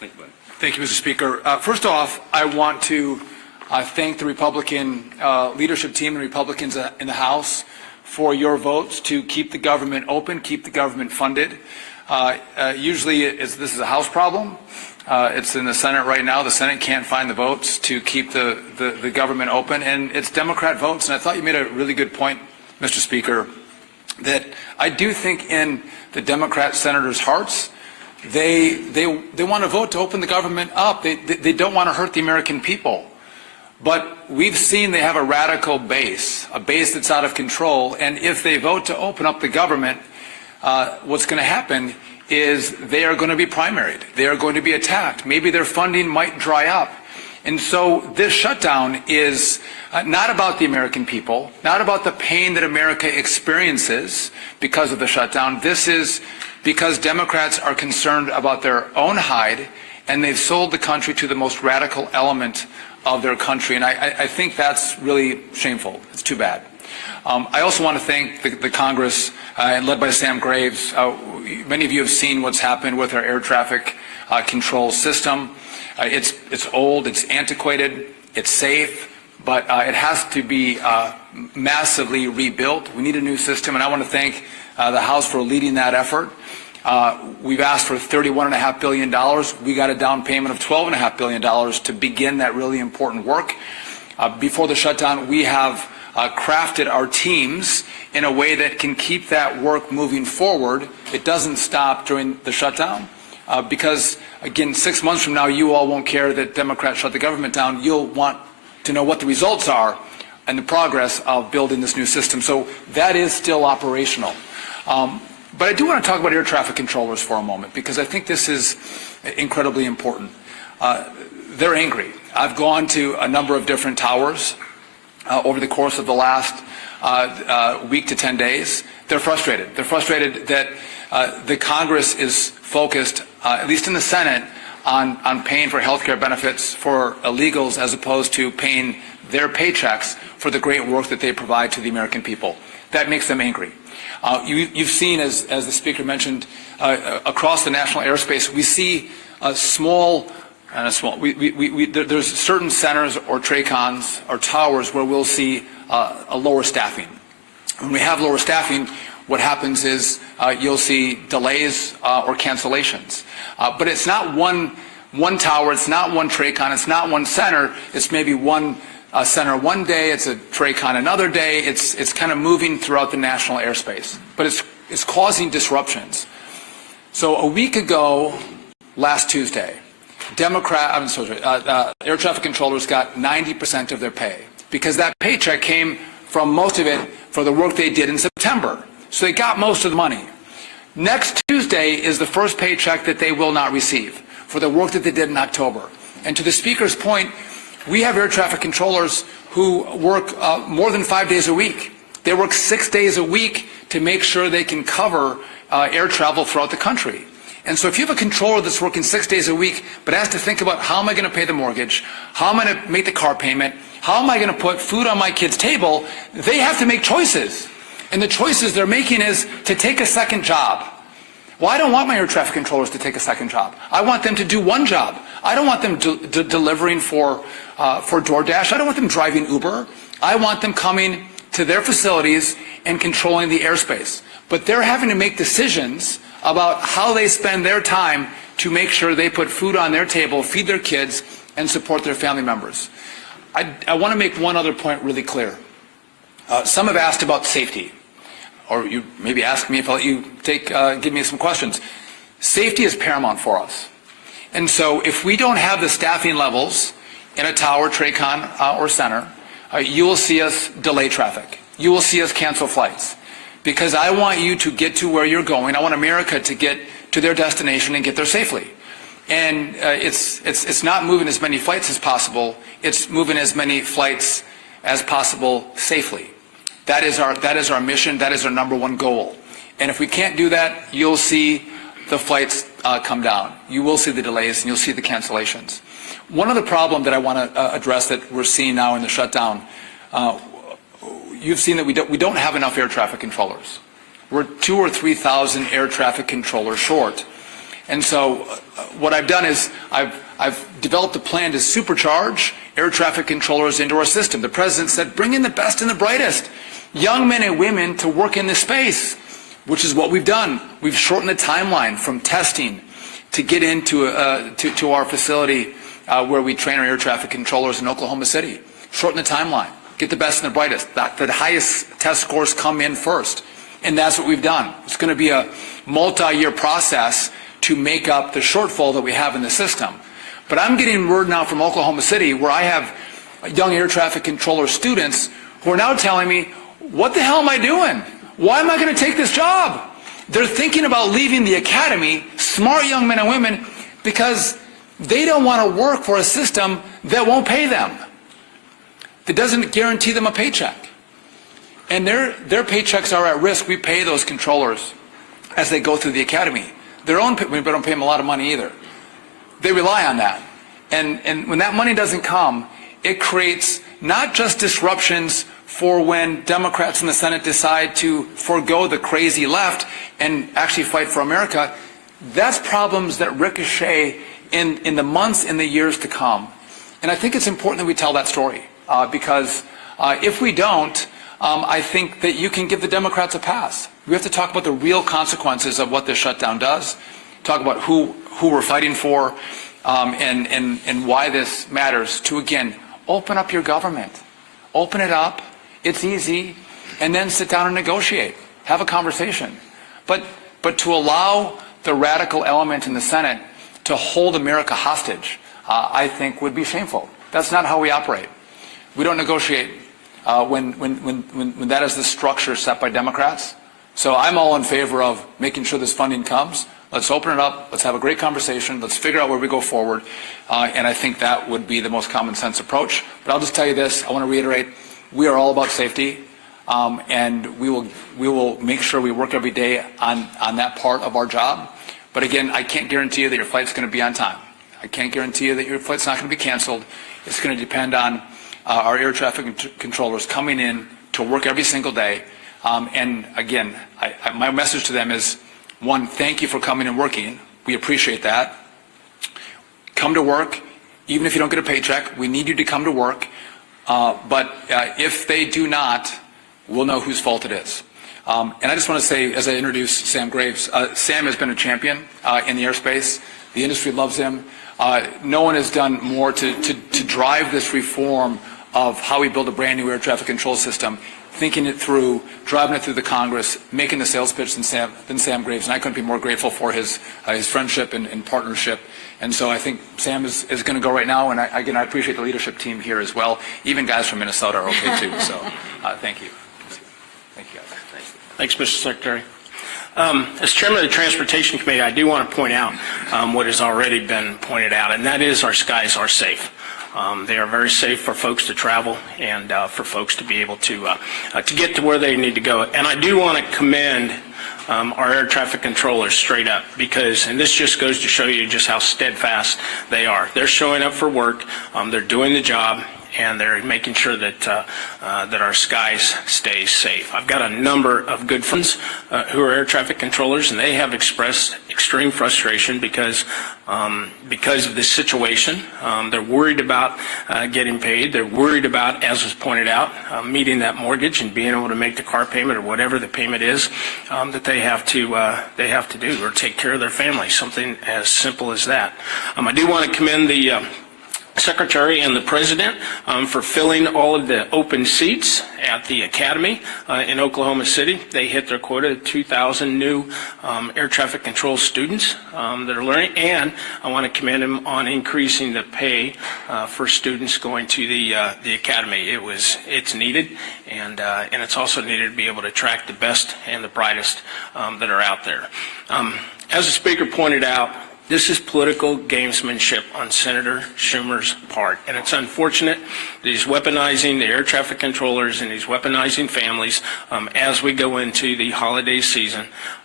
Thank you, buddy. Thank you, Mr. Speaker. First off, I want to thank the Republican leadership team and Republicans in the House for your votes to keep the government open, keep the government funded. Usually this is a House problem. It's in the Senate right now. The Senate can't find the votes to keep the government open, and it's Democrat votes. And I thought you made a really good point, Mr. Speaker, that I do think in the Democrat senators' hearts, they want to vote to open the government up. They don't want to hurt the American people. But we've seen they have a radical base, a base that's out of control. And if they vote to open up the government, what's going to happen is they are going to be primaried. They are going to be attacked. Maybe their funding might dry up. And so this shutdown is not about the American people, not about the pain that America experiences because of the shutdown. This is because Democrats are concerned about their own hide, and they've sold the country to the most radical element of their country. And I think that's really shameful. It's too bad. I also want to thank the Congress, led by Sam Graves. Many of you have seen what's happened with our air traffic control system. It's old, it's antiquated, it's safe, but it has to be massively rebuilt. We need a new system, and I want to thank the House for leading that effort. We've asked for $31.5 billion. We got a down payment of $12.5 billion to begin that really important work. Before the shutdown, we have crafted our teams in a way that can keep that work moving forward. It doesn't stop during the shutdown because, again, 6 months from now, you all won't care that Democrats shut the government down. You'll want to know what the results are and the progress of building this new system. So that is still operational. But I do want to talk about air traffic controllers for a moment because I think this is incredibly important. They're angry. I've gone to a number of different towers over the course of the last week to 10 days. They're frustrated. They're frustrated that the Congress is focused, at least in the Senate, on paying for health care benefits for illegals as opposed to paying their paychecks for the great work that they provide to the American people. That makes them angry. You've seen, as the Speaker mentioned, across the national airspace, we see there's certain centers or TRACONs or towers where we'll see a lower staffing. When we have lower staffing, what happens is you'll see delays or cancellations. But it's not one tower, it's not one TRACON, it's not one center, it's maybe one center one day, it's a TRACON another day, it's kind of moving throughout the national airspace. But it's causing disruptions. So a week ago, last Tuesday, air traffic controllers got 90% of their pay because that paycheck came from most of it for the work they did in September. So they got most of the money. Next Tuesday is the first paycheck that they will not receive for the work that they did in October. And to the Speaker's point, we have air traffic controllers who work more than 5 days a week. They work 6 days a week to make sure they can cover air travel throughout the country. And so if you have a controller that's working 6 days a week, but has to think about how am I going to pay the mortgage, how am I going to make the car payment, how am I going to put food on my kid's table, they have to make choices. And the choices they're making is to take a second job. Well, I don't want my air traffic controllers to take a second job. I want them to do one job. I don't want them delivering for DoorDash. I don't want them driving Uber. I want them coming to their facilities and controlling the airspace. But they're having to make decisions about how they spend their time to make sure they put food on their table, feed their kids, and support their family members. I want to make one other point really clear. Some have asked about safety, or you maybe ask me if I'll let you give me some questions. Safety is paramount for us. And so if we don't have the staffing levels in a tower, TRACON, or center, you will see us delay traffic. You will see us cancel flights. Because I want you to get to where you're going. I want America to get to their destination and get there safely. And it's not moving as many flights as possible. It's moving as many flights as possible safely. That is our mission. That is our number one goal. And if we can't do that, you'll see the flights come down. You will see the delays and you'll see the cancellations. One other problem that I want to address that we're seeing now in the shutdown, you've seen that we don't have enough air traffic controllers. We're 2,000 or 3,000 air traffic controllers short. And so what I've done is I've developed a plan to supercharge air traffic controllers into our system. The president said, bring in the best and the brightest young men and women to work in this space, which is what we've done. We've shortened the timeline from testing to get into to our facility where we train our air traffic controllers in Oklahoma City. Shorten the timeline. Get the best and the brightest. The highest test scores come in first. And that's what we've done. It's going to be a multi-year process to make up the shortfall that we have in the system. But I'm getting word now from Oklahoma City where I have young air traffic controller students who are now telling me, what the hell am I doing? Why am I going to take this job? They're thinking about leaving the academy, smart young men and women, because they don't want to work for a system that won't pay them, that doesn't guarantee them a paycheck. And their paychecks are at risk. We pay those controllers as they go through the academy. We don't pay them a lot of money either. They rely on that. And when that money doesn't come, it creates not just disruptions for when Democrats in the Senate decide to forego the crazy left and actually fight for America. That's problems that ricochet in the months and the years to come. And I think it's important that we tell that story because if we don't, I think that you can give the Democrats a pass. We have to talk about the real consequences of what this shutdown does, talk about who we're fighting for, and why this matters to, again, open up your government. Open it up. It's easy. And then sit down and negotiate. Have a conversation. But to allow the radical element in the Senate to hold America hostage, I think would be shameful. That's not how we operate. We don't negotiate when that is the structure set by Democrats. So I'm all in favor of making sure this funding comes. Let's open it up. Let's have a great conversation. Let's figure out where we go forward. And I think that would be the most common sense approach. But I'll just tell you this. I want to reiterate, we are all about safety. And we will make sure we work every day on that part of our job. But again, I can't guarantee you that your flight's going to be on time. I can't guarantee you that your flight's not going to be canceled. It's going to depend on our air traffic controllers coming in to work every single day. And again, my message to them is, one, thank you for coming and working. We appreciate that. Come to work, even if you don't get a paycheck. We need you to come to work. But if they do not, we'll know whose fault it is. And I just want to say, as I introduce Sam Graves, Sam has been a champion in the airspace. The industry loves him. No one has done more to drive this reform of how we build a brand new air traffic control system, thinking it through, driving it through the Congress, making the sales pitch than Sam Graves. And I couldn't be more grateful for his friendship and partnership. And so I think Sam is going to go right now. And again, I appreciate the leadership team here as well. Even guys from Minnesota are okay too. So thank you. Thank you, guys. Thanks, Mr. Secretary. As chairman of the Transportation Committee, I do want to point out what has already been pointed out, and that is our skies are safe. They are very safe for folks to travel and for folks to be able to get to where they need to go. And I do want to commend our air traffic controllers straight up because, and this just goes to show you just how steadfast they are. They're showing up for work, they're doing the job, and they're making sure that that our skies stay safe. I've got a number of good friends who are air traffic controllers, and they have expressed extreme frustration because of this situation. They're worried about getting paid. They're worried about, as was pointed out, meeting that mortgage and being able to make the car payment or whatever the payment is that they have to do, or take care of their family. Something as simple as that. I do want to commend the Secretary and the President for filling all of the open seats at the Academy in Oklahoma City. They hit their quota of 2,000 new air traffic control students that are learning, and I want to commend them on increasing the pay for students going to the Academy. It's needed, and it's also needed to be able to attract the best and the brightest that are out there. As the Speaker pointed out, this is political gamesmanship on Senator Schumer's part, and it's unfortunate that he's weaponizing the air traffic controllers and he's weaponizing families as we go into the holiday season.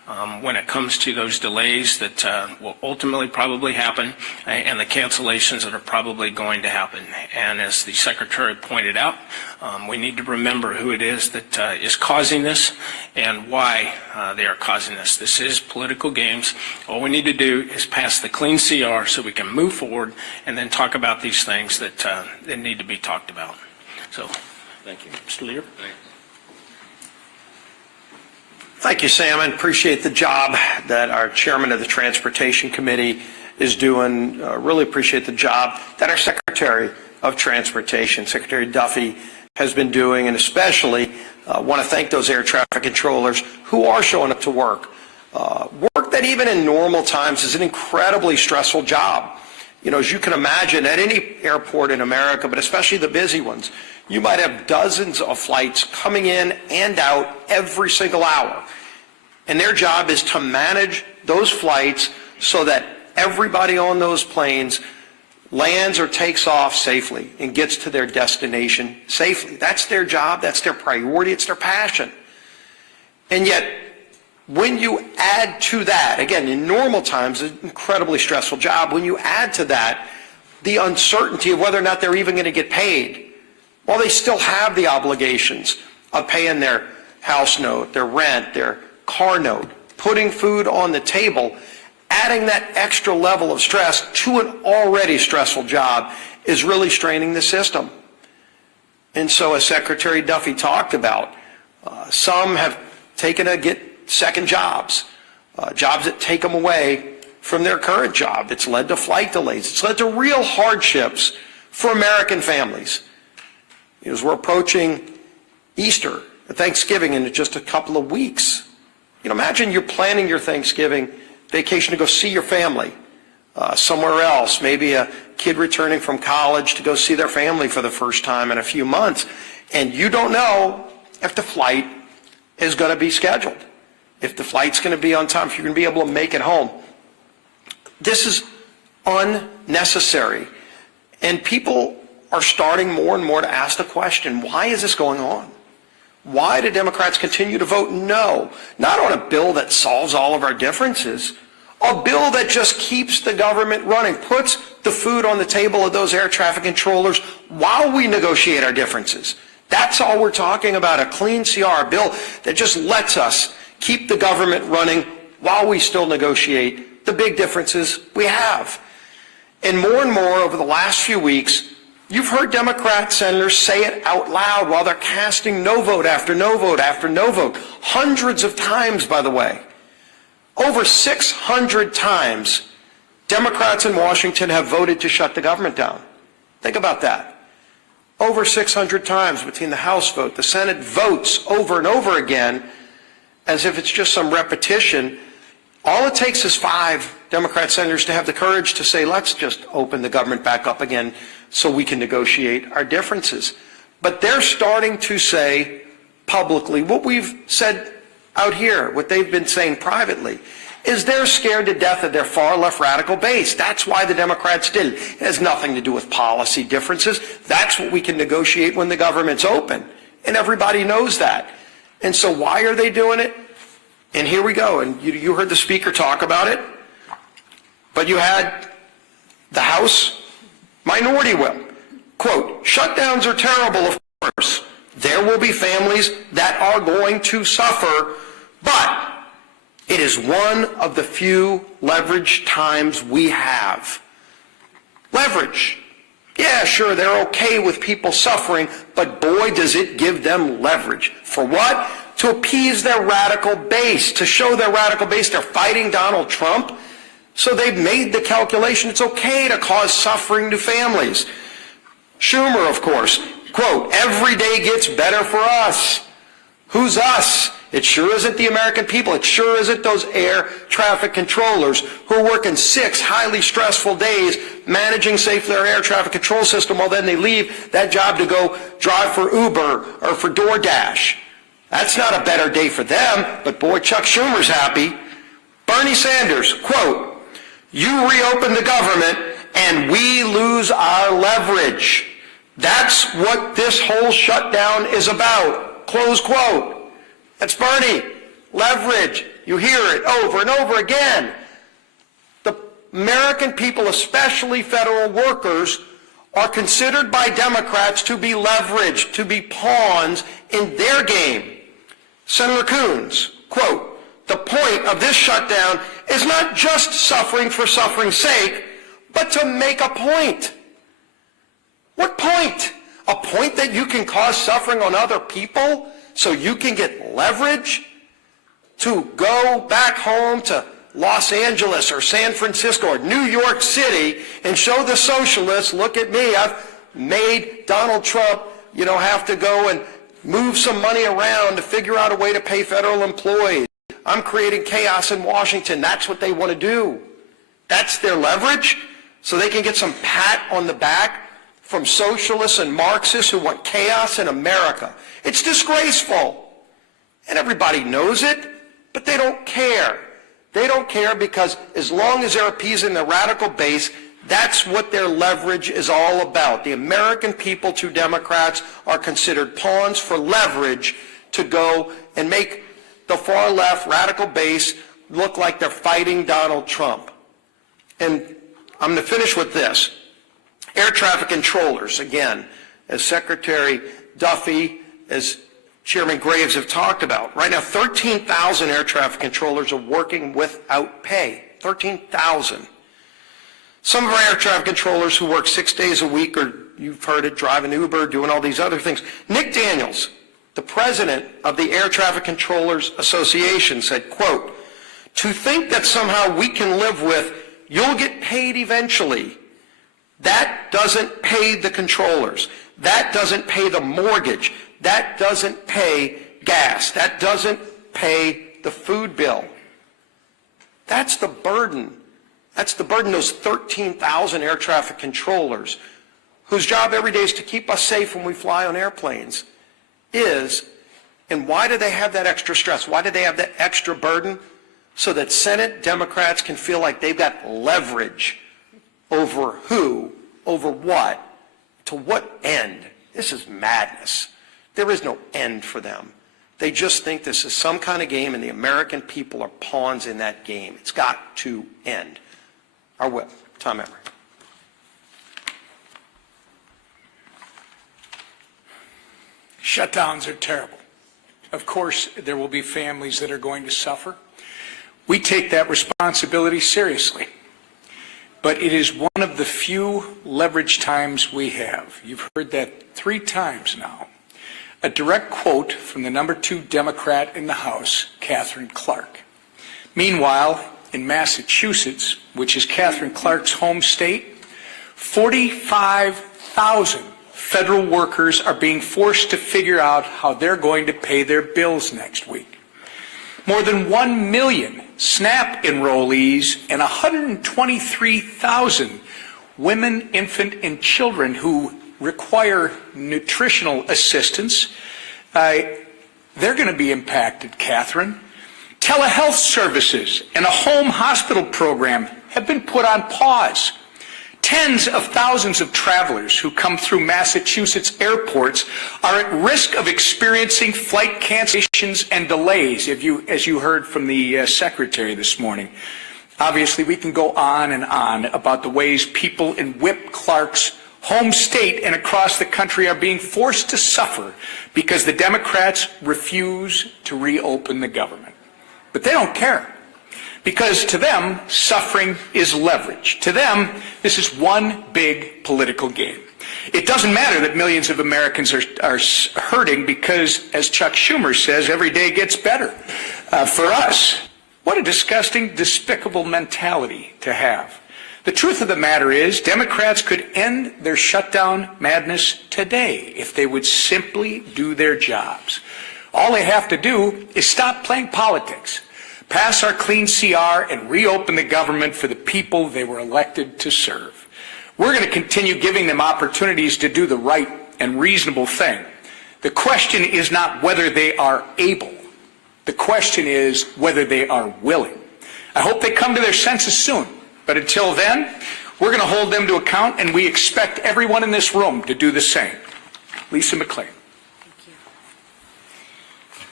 when it comes to those delays that will ultimately probably happen and the cancellations that are probably going to happen. And as the Secretary pointed out, we need to remember who it is that is causing this and why they are causing this. This is political games. All we need to do is pass the clean CR so we can move forward and then talk about these things that need to be talked about. So, Thank you. Mr. Leader. Thank you, Sam, and appreciate the job that our chairman of the Transportation Committee is doing. Really appreciate the job that our Secretary of Transportation, Secretary Duffy, has been doing, and especially want to thank those air traffic controllers who are showing up to work. Work that even in normal times is an incredibly stressful job. You know, as you can imagine, at any airport in America, but especially the busy ones, you might have dozens of flights coming in and out every single hour. And their job is to manage those flights so that everybody on those planes lands or takes off safely and gets to their destination safely. That's their job, that's their priority, it's their passion. And yet, when you add to that, again, in normal times, an incredibly stressful job, when you add to that the uncertainty of whether or not they're even going to get paid, well, they still have the obligations of paying their house note, their rent, their car note, putting food on the table. Adding that extra level of stress to an already stressful job is really straining the system. And so, as Secretary Duffy talked about, some have taken to get second jobs, jobs that take them away from their current job. It's led to flight delays. It's led to real hardships for American families. As we're approaching Easter, Thanksgiving in just a couple of weeks, imagine you're planning your Thanksgiving vacation to go see your family somewhere else, maybe a kid returning from college to go see their family for the first time in a few months, and you don't know if the flight is going to be scheduled, if the flight's going to be on time, if you're going to be able to make it home. This is unnecessary, and people are starting more and more to ask the question, why is this going on? Why do Democrats continue to vote no? Not on a bill that solves all of our differences, a bill that just keeps the government running, puts the food on the table of those air traffic controllers while we negotiate our differences. That's all we're talking about, a clean CR, a bill that just lets us keep the government running while we still negotiate the big differences we have. And more over the last few weeks, you've heard Democrat senators say it out loud while they're casting no vote after no vote after no vote. Hundreds of times, by the way. Over 600 times, Democrats in Washington have voted to shut the government down. Think about that. Over 600 times between the House vote, the Senate votes over and over again as if it's just some repetition. All it takes is 5 Democrat senators to have the courage to say, let's just open the government back up again so we can negotiate our differences. But they're starting to say publicly what we've said out here, what they've been saying privately, is they're scared to death of their far left radical base. That's why the Democrats did it. It has nothing to do with policy differences. That's what we can negotiate when the government's open. And everybody knows that. And so why are they doing it? And here we go. And you heard the speaker talk about it. But you had the House minority whip. Quote, shutdowns are terrible, of course. There will be families that are going to suffer, but it is one of the few leverage times we have. Leverage. Yeah, sure, they're okay with people suffering, but boy, does it give them leverage. For what? To appease their radical base, to show their radical base they're fighting Donald Trump. So they've made the calculation it's okay to cause suffering to families. Schumer, of course, quote, every day gets better for us. Who's us? It sure isn't the American people. It sure isn't those air traffic controllers who are working 6 highly stressful days managing safely our air traffic control system while then they leave that job to go drive for Uber or for DoorDash. That's not a better day for them, but boy, Chuck Schumer's happy. Bernie Sanders, quote, you reopen the government and we lose our leverage. That's what this whole shutdown is about. Close quote. That's Bernie. Leverage. You hear it over and over again. The American people, especially federal workers, are considered by Democrats to be leveraged, to be pawns in their game. Senator Coons, quote, "The point of this shutdown is not just suffering for suffering's sake, but to make a point." What point? A point that you can cause suffering on other people so you can get leverage to go back home to Los Angeles or San Francisco or New York City and show the socialists, look at me, I've made Donald Trump, have to go and move some money around to figure out a way to pay federal employees. I'm creating chaos in Washington. That's what they want to do. That's their leverage, so they can get some pat on the back from socialists and Marxists who want chaos in America. It's disgraceful. And everybody knows it, but they don't care. They don't care because as long as they're appeasing the radical base, that's what their leverage is all about. The American people to Democrats are considered pawns for leverage to go and make the far left radical base look like they're fighting Donald Trump. And I'm going to finish with this. Air traffic controllers, again, as Secretary Duffy, as Chairman Graves have talked about. Right now, 13,000 air traffic controllers are working without pay. 13,000. Some of our air traffic controllers who work 6 days a week, or you've heard it, driving Uber, doing all these other things. Nick Daniels, the president of the Air Traffic Controllers Association, said, quote, "To think that somehow we can live with, you'll get paid eventually, that doesn't pay the controllers. That doesn't pay the mortgage. That doesn't pay gas. That doesn't pay the food bill." That's the burden. That's the burden, those 13,000 air traffic controllers, whose job every day is to keep us safe when we fly on airplanes, is. And why do they have that extra stress? Why do they have that extra burden? So that Senate Democrats can feel like they've got leverage over who, over what, to what end. This is madness. There is no end for them. They just think this is some kind of game, and the American people are pawns in that game. It's got to end. Our whip, Tom Emory. Shutdowns are terrible. Of course, there will be families that are going to suffer. We take that responsibility seriously. But it is one of the few leverage times we have. You've heard that 3 times now. A direct quote from the number 2 Democrat in the House, Katherine Clark. Meanwhile, in Massachusetts, which is Katherine Clark's home state, 45,000 federal workers are being forced to figure out how they're going to pay their bills next week. More than 1 million SNAP enrollees and 123,000 women, infant, and children who require nutritional assistance, they're going to be impacted, Catherine. Telehealth services and a home hospital program have been put on pause. Tens of thousands of travelers who come through Massachusetts airports are at risk of experiencing flight cancellations and delays, as you heard from the Secretary this morning. Obviously, we can go on and on about the ways people in Whip Clark's home state and across the country are being forced to suffer because the Democrats refuse to reopen the government. But they don't care, because to them, suffering is leverage. To them, this is one big political game. It doesn't matter that millions of Americans are hurting because, as Chuck Schumer says, every day gets better. For us, what a disgusting, despicable mentality to have. The truth of the matter is, Democrats could end their shutdown madness today if they would simply do their jobs. All they have to do is stop playing politics, pass our clean CR, and reopen the government for the people they were elected to serve. We're going to continue giving them opportunities to do the right and reasonable thing. The question is not whether they are able. The question is whether they are willing. I hope they come to their senses soon. But until then, we're going to hold them to account, and we expect everyone in this room to do the same. Lisa McClain.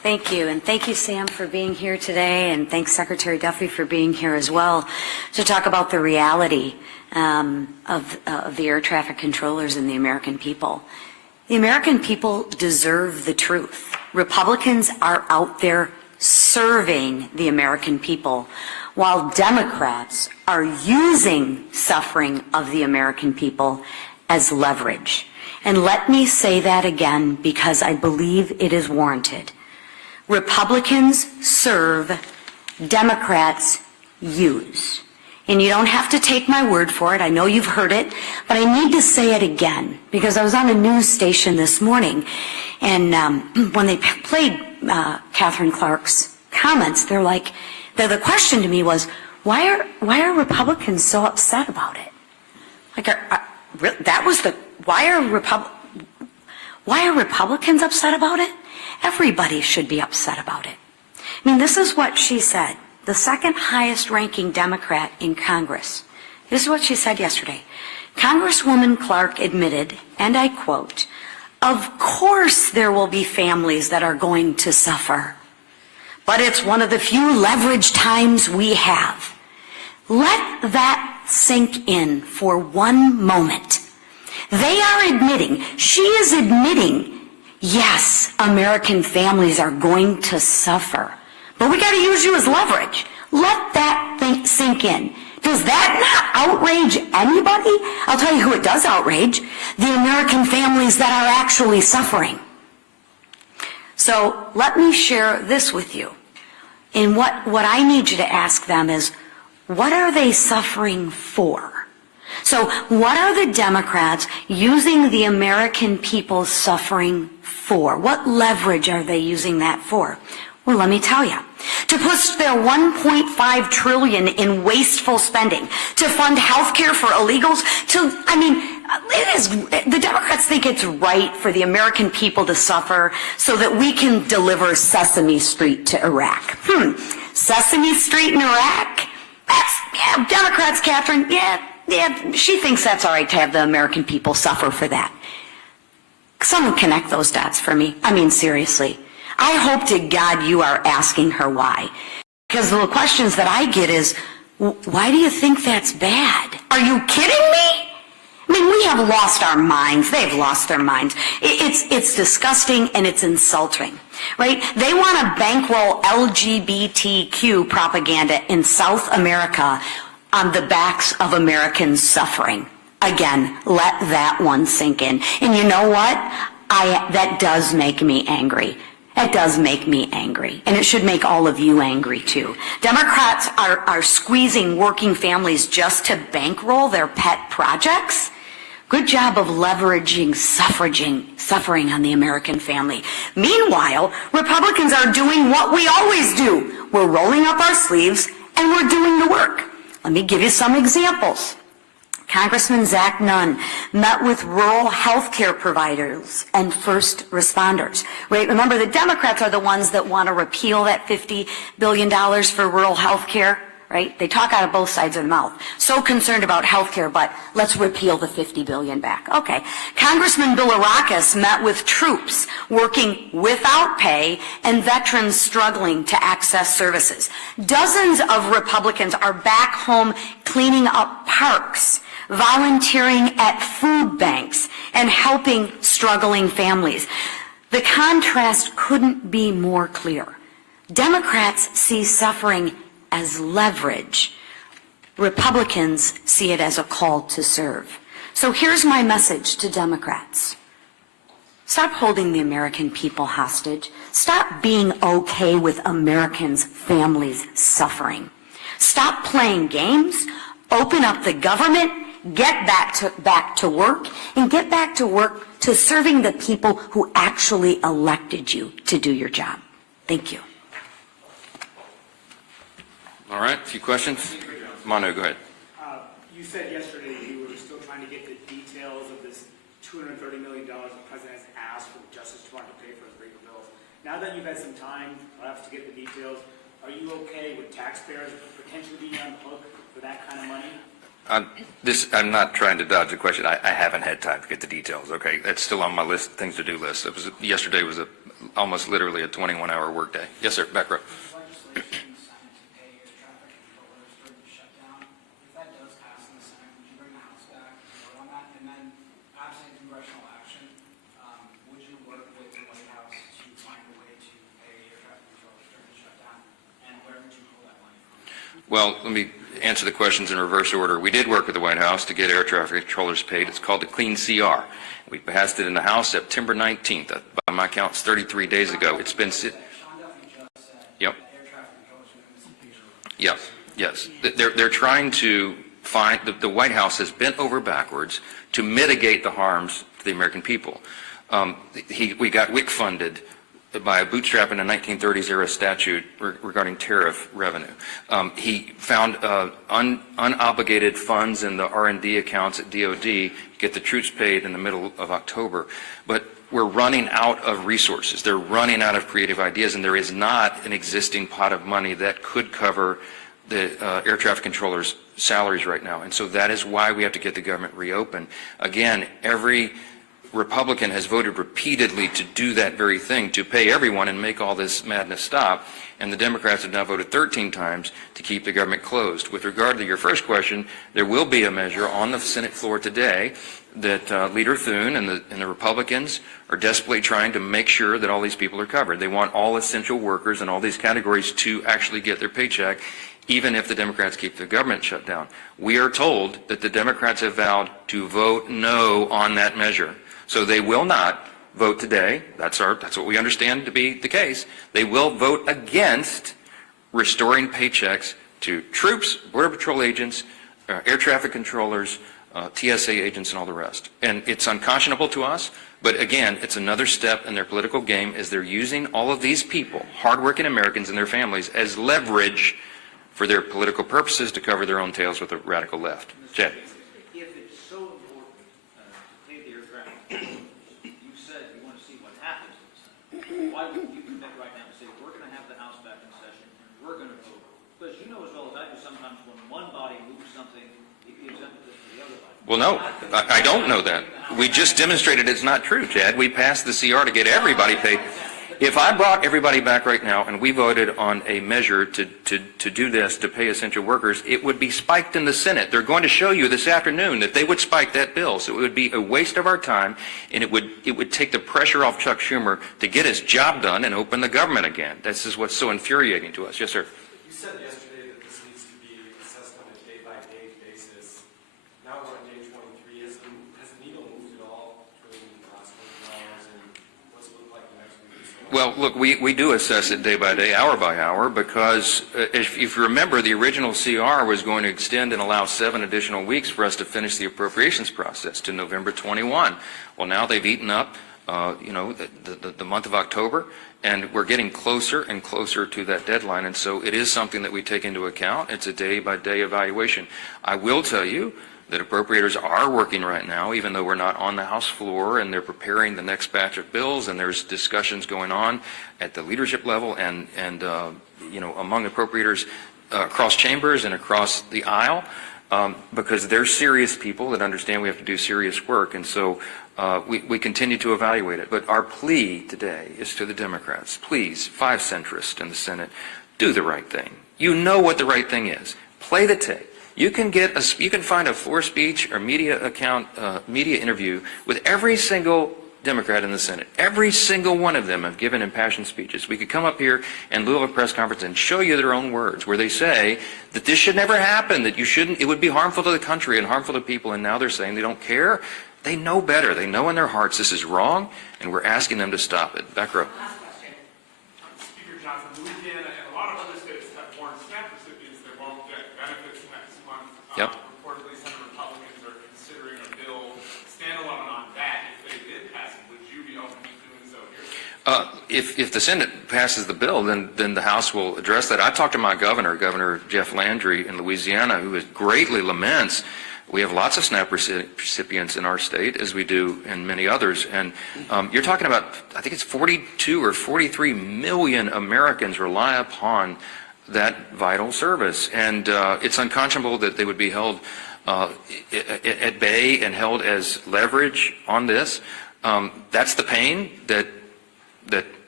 Thank you, and thank you, Sam, for being here today, and thanks, Secretary Duffy, for being here as well to talk about the reality of the air traffic controllers and the American people. The American people deserve the truth. Republicans are out there serving the American people, while Democrats are using suffering of the American people as leverage. And let me say that again because I believe it is warranted. Republicans serve, Democrats use. And you don't have to take my word for it. I know you've heard it, but I need to say it again because I was on a news station this morning, and when they played Catherine Clark's comments, the question to me was, why are Republicans so upset about it? Why are Republicans upset about it? Everybody should be upset about it. I mean, this is what she said, the second highest ranking Democrat in Congress. This is what she said yesterday. Congresswoman Clark admitted, and I quote, "Of course there will be families that are going to suffer, but it's one of the few leverage times we have." Let that sink in for one moment. They are admitting, she is admitting, yes, American families are going to suffer, but we got to use you as leverage. Let that thing sink in. Does that not outrage anybody? I'll tell you who it does outrage, the American families that are actually suffering. So let me share this with you. And what I need you to ask them is, what are they suffering for? So what are the Democrats using the American people's suffering for? What leverage are they using that for? Well, let me tell you. To push their $1.5 trillion in wasteful spending, to fund health care for illegals, the Democrats think it's right for the American people to suffer so that we can deliver Sesame Street to Iraq. Sesame Street in Iraq? Democrats, Catherine, she thinks that's all right to have the American people suffer for that. Someone connect those dots for me. I mean, seriously. I hope to God you are asking her why. Because the questions that I get is, why do you think that's bad? Are you kidding me? I mean, we have lost our minds. They've lost their minds. It's disgusting and it's insulting, right? They want to bankroll LGBTQ propaganda in South America on the backs of Americans suffering. Again, let that one sink in. And you know what? That does make me angry. It does make me angry, and it should make all of you angry too. Democrats are squeezing working families just to bankroll their pet projects. Good job of leveraging suffering on the American family. Meanwhile, Republicans are doing what we always do. We're rolling up our sleeves and we're doing the work. Let me give you some examples. Congressman Zach Nunn met with rural health care providers and first responders. Right? Remember, the Democrats are the ones that want to repeal that $50 billion for rural health care. Right? They talk out of both sides of the mouth. So concerned about health care, but let's repeal the $50 billion back. Okay. Congressman Bilirakis met with troops working without pay and veterans struggling to access services. Dozens of Republicans are back home cleaning up parks, volunteering at food banks, and helping struggling families. The contrast couldn't be more clear. Democrats see suffering as leverage. Republicans see it as a call to serve. So here's my message to Democrats. Stop holding the American people hostage. Stop being okay with Americans' families suffering. Stop playing games. Open up the government. Get back to work, and get back to work to serving the people who actually elected you to do your job. Thank you. All right, a few questions. Manu, go ahead. You said yesterday you were still trying to get the details of this $230 million the president has asked for the Justice Department to pay for his legal bills. Now that you've had some time, perhaps, to get the details, are you okay with taxpayers potentially being on the hook for that kind of money? I'm not trying to dodge the question. I haven't had time to get the details. Okay, that's still on my list, things to do list. Yesterday was a almost literally a 21-hour workday. Yes, sir, back row. Legislation in the Senate to pay air traffic controllers during the shutdown. If that does pass in the Senate, would you bring the House back and vote on that? And then, absent congressional action, would you work with the White House to find a way to pay air traffic controllers during the shutdown? And where would you pull that money from? Well, let me answer the questions in reverse order. We did work with the White House to get air traffic controllers paid. It's called the Clean CR. We passed it in the House September 19th. By my count, it's 33 days ago. It's been... Sean Duffy just said Yep. that air traffic controllers are going to miss a picture. Yes, yes. They're trying to find, the White House has bent over backwards to mitigate the harms to the American people. We got WIC funded by a bootstrap in a 1930s era statute regarding tariff revenue. He found unobligated funds in the R&D accounts at DOD to get the troops paid in the middle of October. But we're running out of resources. They're running out of creative ideas, and there is not an existing pot of money that could cover the air traffic controllers' salaries right now. And so that is why we have to get the government reopened. Again, every Republican has voted repeatedly to do that very thing, to pay everyone and make all this madness stop. And the Democrats have now voted 13 times to keep the government closed. With regard to your first question, there will be a measure on the Senate floor today that Leader Thune and the Republicans are desperately trying to make sure that all these people are covered. They want all essential workers in all these categories to actually get their paycheck, even if the Democrats keep the government shut down. We are told that the Democrats have vowed to vote no on that measure. So they will not vote today. That's what we understand to be the case. They will vote against restoring paychecks to troops, Border Patrol agents, air traffic controllers, TSA agents, and all the rest. And it's unconscionable to us, but again, it's another step in their political game as they're using all of these people, hardworking Americans and their families, as leverage for their political purposes to cover their own tails with the radical left. Jed. If it's so important to pay the air traffic controllers, you said you want to see what happens in the Senate. Why wouldn't you commit right now and say, we're going to have the House back in session and we're going to vote? Because you know as well as I do, sometimes when one body moves something, it gives emphasis to the other body. Well, no, I don't know that. We just demonstrated it's not true, Chad. We passed the CR to get everybody paid. If I brought everybody back right now and we voted on a measure to do this, to pay essential workers, it would be spiked in the Senate. They're going to show you this afternoon that they would spike that bill. So it would be a waste of our time, and it would take the pressure off Chuck Schumer to get his job done and open the government again. This is what's so infuriating to us. Yes, sir. You said yesterday that this needs to be assessed on a day-by-day basis. Now we're on day 23. Has the needle moved at all during the last 24 hours, and what's it look like the next week? Well, look, we do assess it day by day, hour by hour, because if you remember, the original CR was going to extend and allow 7 additional weeks for us to finish the appropriations process to November 21. Well, now they've eaten up, the month of October, and we're getting closer and closer to that deadline, and so it is something that we take into account. It's a day-by-day evaluation. I will tell you that appropriators are working right now, even though we're not on the House floor, and they're preparing the next batch of bills, and there's discussions going on at the leadership level and among appropriators across chambers and across the aisle, because they're serious people that understand we have to do serious work, and so we continue to evaluate it. But our plea today is to the Democrats. Please, 5 centrists in the Senate, do the right thing. You know what the right thing is. Play the tape. You can find a floor speech or media interview with every single Democrat in the Senate. Every single one of them have given impassioned speeches. We could come up here and do a press conference and show you their own words where they say that this should never happen, that it would be harmful to the country and harmful to people, and now they're saying they don't care. They know better. They know in their hearts this is wrong, and we're asking them to stop it. Back row. Speaker Johnson, Louisiana and a lot of other states have warned SNAP recipients they won't get benefits next month. Yep. Reportedly, some Republicans are considering a bill standalone on that. If they did pass it, would you be open to doing so here? If the Senate passes the bill, then the House will address that. I talked to my Governor Jeff Landry in Louisiana, who greatly laments. We have lots of SNAP recipients in our state, as we do in many others. And you're talking about, I think it's 42 or 43 million Americans rely upon that vital service. And it's unconscionable that they would be held at bay and held as leverage on this. That's the pain that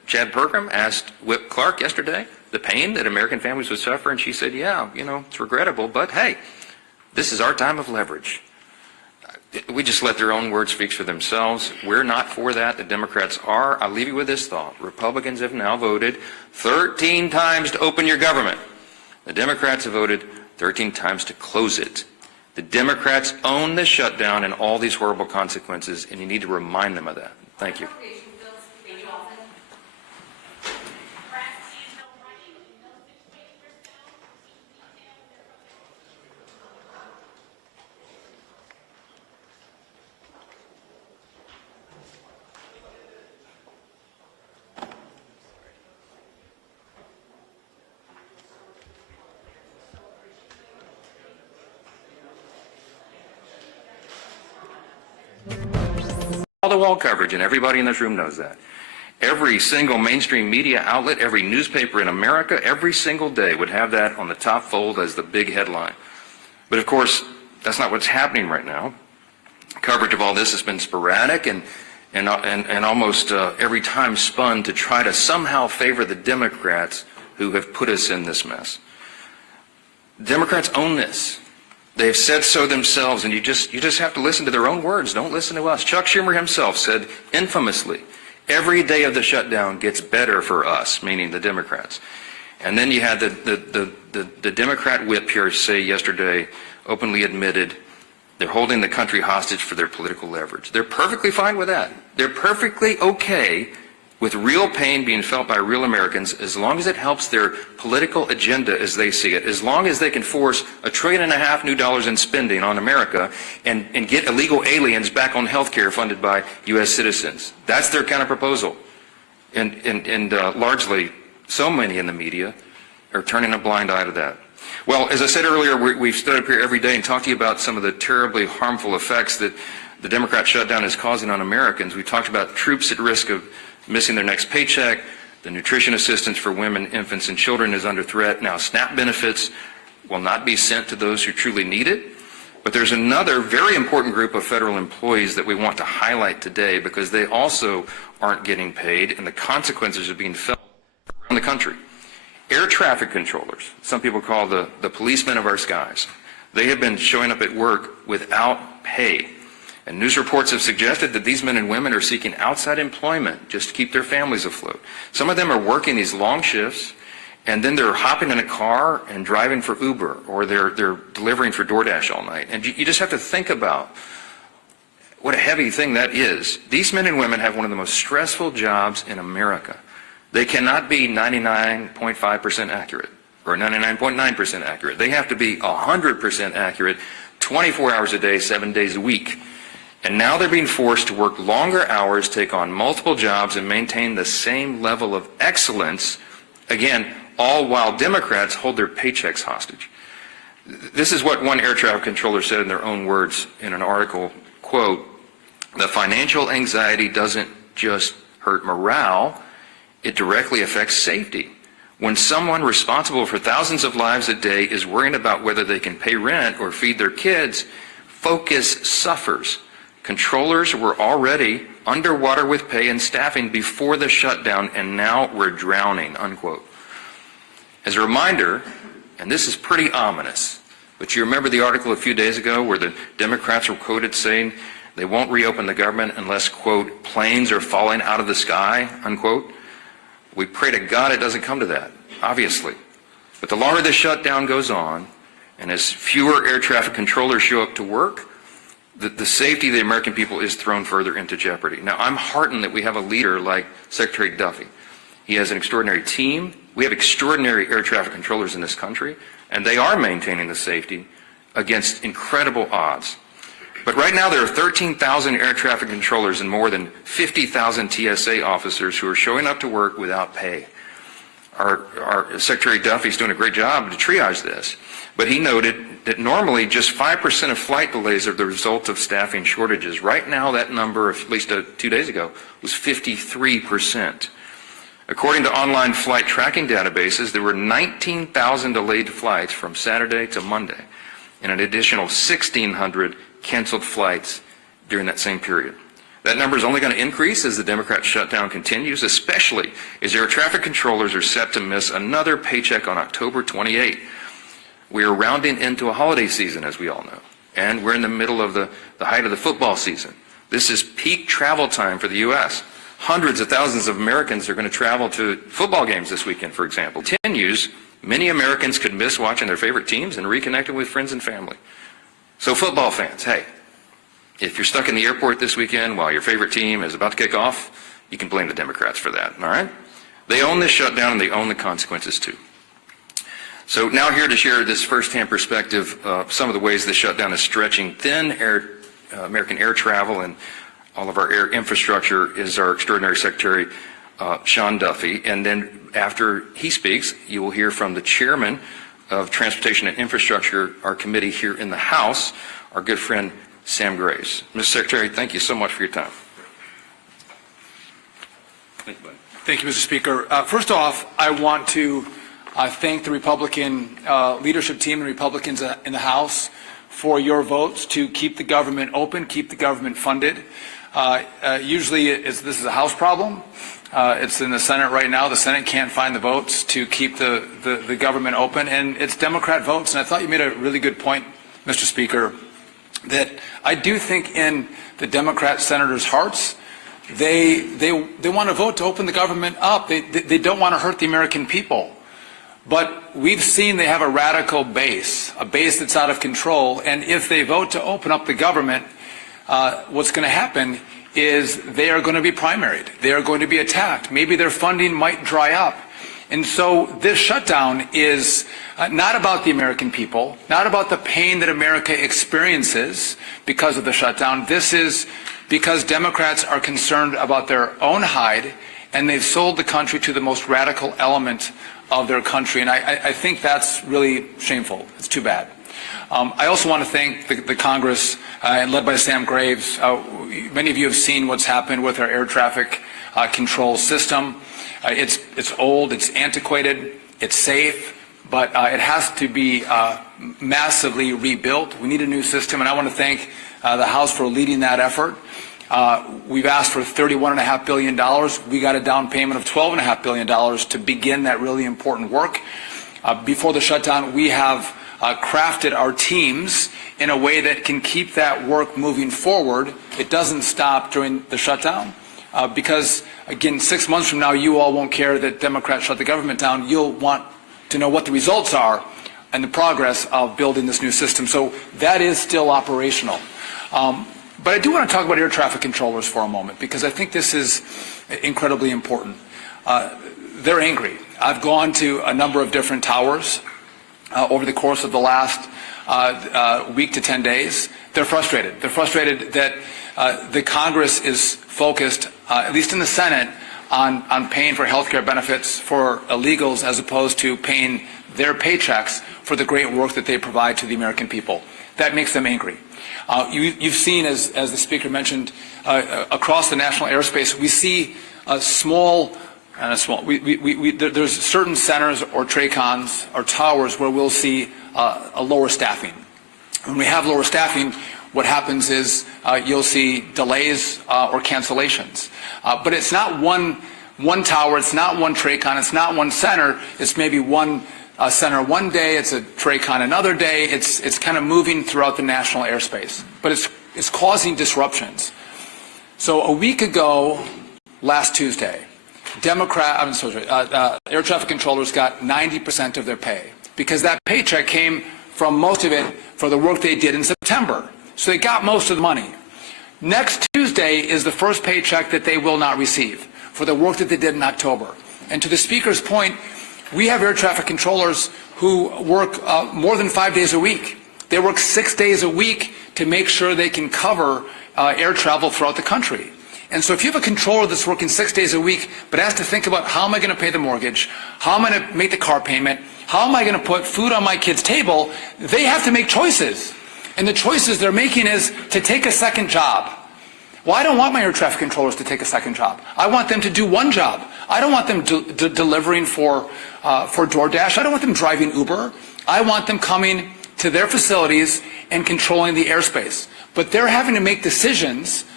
Chad Pergram asked Whip Clark yesterday the pain that American families would suffer, and she said, yeah, it's regrettable, but hey, this is our time of leverage. We just let their own words speak for themselves. We're not for that. The Democrats are. I'll leave you with this thought. Republicans have now voted 13 times to open your government. The Democrats have voted 13 times to close it. The Democrats own the shutdown and all these horrible consequences, and you need to remind them of that. Thank you. Wall-to-wall coverage, and everybody in this room knows that. Every single mainstream media outlet, every newspaper in America, every single day would have that on the top fold as the big headline. But of course, that's not what's happening right now. Coverage of all this has been sporadic and almost every time spun to try to somehow favor the Democrats who have put us in this mess. Democrats own this. They've said so themselves, and you just have to listen to their own words. Don't listen to us. Chuck Schumer himself said infamously, every day of the shutdown gets better for us, meaning the Democrats. And then you had the Democrat whip here say yesterday, openly admitted, they're holding the country hostage for their political leverage. They're perfectly fine with that. They're perfectly okay with real pain being felt by real Americans as long as it helps their political agenda as they see it, as long as they can force $1.5 trillion new dollars in spending on America and get illegal aliens back on health care funded by U.S. citizens. That's their kind of proposal. And largely, so many in the media are turning a blind eye to that. Well, as I said earlier, we've stood up here every day and talked to you about some of the terribly harmful effects that the Democrat shutdown is causing on Americans. We talked about troops at risk of missing their next paycheck. The nutrition assistance for women, infants, and children is under threat. Now, SNAP benefits will not be sent to those who truly need it. But there's another very important group of federal employees that we want to highlight today because they also aren't getting paid, and the consequences are being felt around the country. Air traffic controllers, some people call the policemen of our skies, they have been showing up at work without pay. And news reports have suggested that these men and women are seeking outside employment just to keep their families afloat. Some of them are working these long shifts, and then they're hopping in a car and driving for Uber, or they're delivering for DoorDash all night. And you just have to think about what a heavy thing that is. These men and women have one of the most stressful jobs in America. They cannot be 99.5% accurate or 99.9% accurate. They have to be 100% accurate 24 hours a day, 7 days a week. And now they're being forced to work longer hours, take on multiple jobs, and maintain the same level of excellence, again, all while Democrats hold their paychecks hostage. This is what one air traffic controller said in their own words in an article, quote, "The financial anxiety doesn't just hurt morale, it directly affects safety. When someone responsible for thousands of lives a day is worrying about whether they can pay rent or feed their kids, focus suffers. Controllers were already underwater with pay and staffing before the shutdown, and now we're drowning," unquote. As a reminder, and this is pretty ominous, but you remember the article a few days ago where the Democrats were quoted saying they won't reopen the government unless, quote, planes are falling out of the sky, unquote. We pray to God it doesn't come to that, obviously. But the longer the shutdown goes on, and as fewer air traffic controllers show up to work, the safety of the American people is thrown further into jeopardy. Now, I'm heartened that we have a leader like Secretary Duffy. He has an extraordinary team. We have extraordinary air traffic controllers in this country, and they are maintaining the safety against incredible odds. But right now there are 13,000 air traffic controllers and more than 50,000 TSA officers who are showing up to work without pay. Our Secretary Duffy is doing a great job to triage this, but he noted that normally just 5% of flight delays are the result of staffing shortages. Right now that number, at least 2 days ago, was 53%. According to online flight tracking databases, there were 19,000 delayed flights from Saturday to Monday, and an additional 1,600 canceled flights during that same period. That number is only going to increase as the Democrat shutdown continues, especially as air traffic controllers are set to miss another paycheck on October 28. We are rounding into a holiday season, as we all know, and we're in the middle of the height of the football season. This is peak travel time for the U.S. Hundreds of thousands of Americans are going to travel to football games this weekend, for example. Continues, many Americans could miss watching their favorite teams and reconnecting with friends and family. So football fans, hey, if you're stuck in the airport this weekend while your favorite team is about to kick off, you can blame the Democrats for that, all right? They own this shutdown and they own the consequences too. So now here to share this firsthand perspective of some of the ways this shutdown is stretching thin American air travel and all of our air infrastructure is our extraordinary Secretary, Sean Duffy. And then after he speaks, you will hear from the chairman of Transportation and Infrastructure, our committee here in the House, our good friend Sam Graves. Mr. Secretary, thank you so much for your time. Thank you, Mr. Speaker. First off, I want to thank the Republican leadership team and Republicans in the House for your votes to keep the government open, keep the government funded. Usually this is a House problem. It's in the Senate right now. The Senate can't find the votes to keep the government open, and it's Democrat votes. And I thought you made a really good point, Mr. Speaker, that I do think in the Democrat senators' hearts, they want to vote to open the government up. They don't want to hurt the American people. But we've seen they have a radical base, a base that's out of control. And if they vote to open up the government, what's going to happen is they are going to be primaried. They are going to be attacked. Maybe their funding might dry up. And so this shutdown is not about the American people, not about the pain that America experiences because of the shutdown. This is because Democrats are concerned about their own hide, and they've sold the country to the most radical element of their country. And I think that's really shameful. It's too bad. I also want to thank the Congress, led by Sam Graves. Many of you have seen what's happened with our air traffic control system. It's old, it's antiquated, it's safe, but it has to be massively rebuilt. We need a new system, and I want to thank the House for leading that effort. We've asked for $31.5 billion. We got a down payment of $12.5 billion to begin that really important work. Before the shutdown, we have crafted our teams in a way that can keep that work moving forward. It doesn't stop during the shutdown because, again, 6 months from now, you all won't care that Democrats shut the government down. You'll want to know what the results are and the progress of building this new system. So that is still operational. But I do want to talk about air traffic controllers for a moment because I think this is incredibly important. They're angry. I've gone to a number of different towers over the course of the last week to 10 days. They're frustrated. They're frustrated that the Congress is focused, at least in the Senate, on paying for health care benefits for illegals as opposed to paying their paychecks for the great work that they provide to the American people. That makes them angry. You've seen, as the Speaker mentioned, across the national airspace, we see there's certain centers or TRACONs or towers where we'll see a lower staffing. When we have lower staffing, what happens is you'll see delays or cancellations. But it's not one tower, it's not one TRACON, it's not one center, it's maybe one center one day, it's a TRACON another day, it's kind of moving throughout the national airspace. But it's causing disruptions. So a week ago, last Tuesday, air traffic controllers got 90% of their pay because that paycheck came from most of it for the work they did in September. So they got most of the money. Next Tuesday is the first paycheck that they will not receive for the work that they did in October. And to the Speaker's point, we have air traffic controllers who work more than 5 days a week. They work 6 days a week to make sure they can cover air travel throughout the country. And so if you have a controller that's working 6 days a week but has to think about how am I going to pay the mortgage, how am I going to make the car payment, how am I going to put food on my kid's table, they have to make choices. And the choices they're making is to take a second job. Well, I don't want my air traffic controllers to take a second job. I want them to do one job. I don't want them delivering for DoorDash. I don't want them driving Uber. I want them coming to their facilities and controlling the airspace. But they're having to make decisions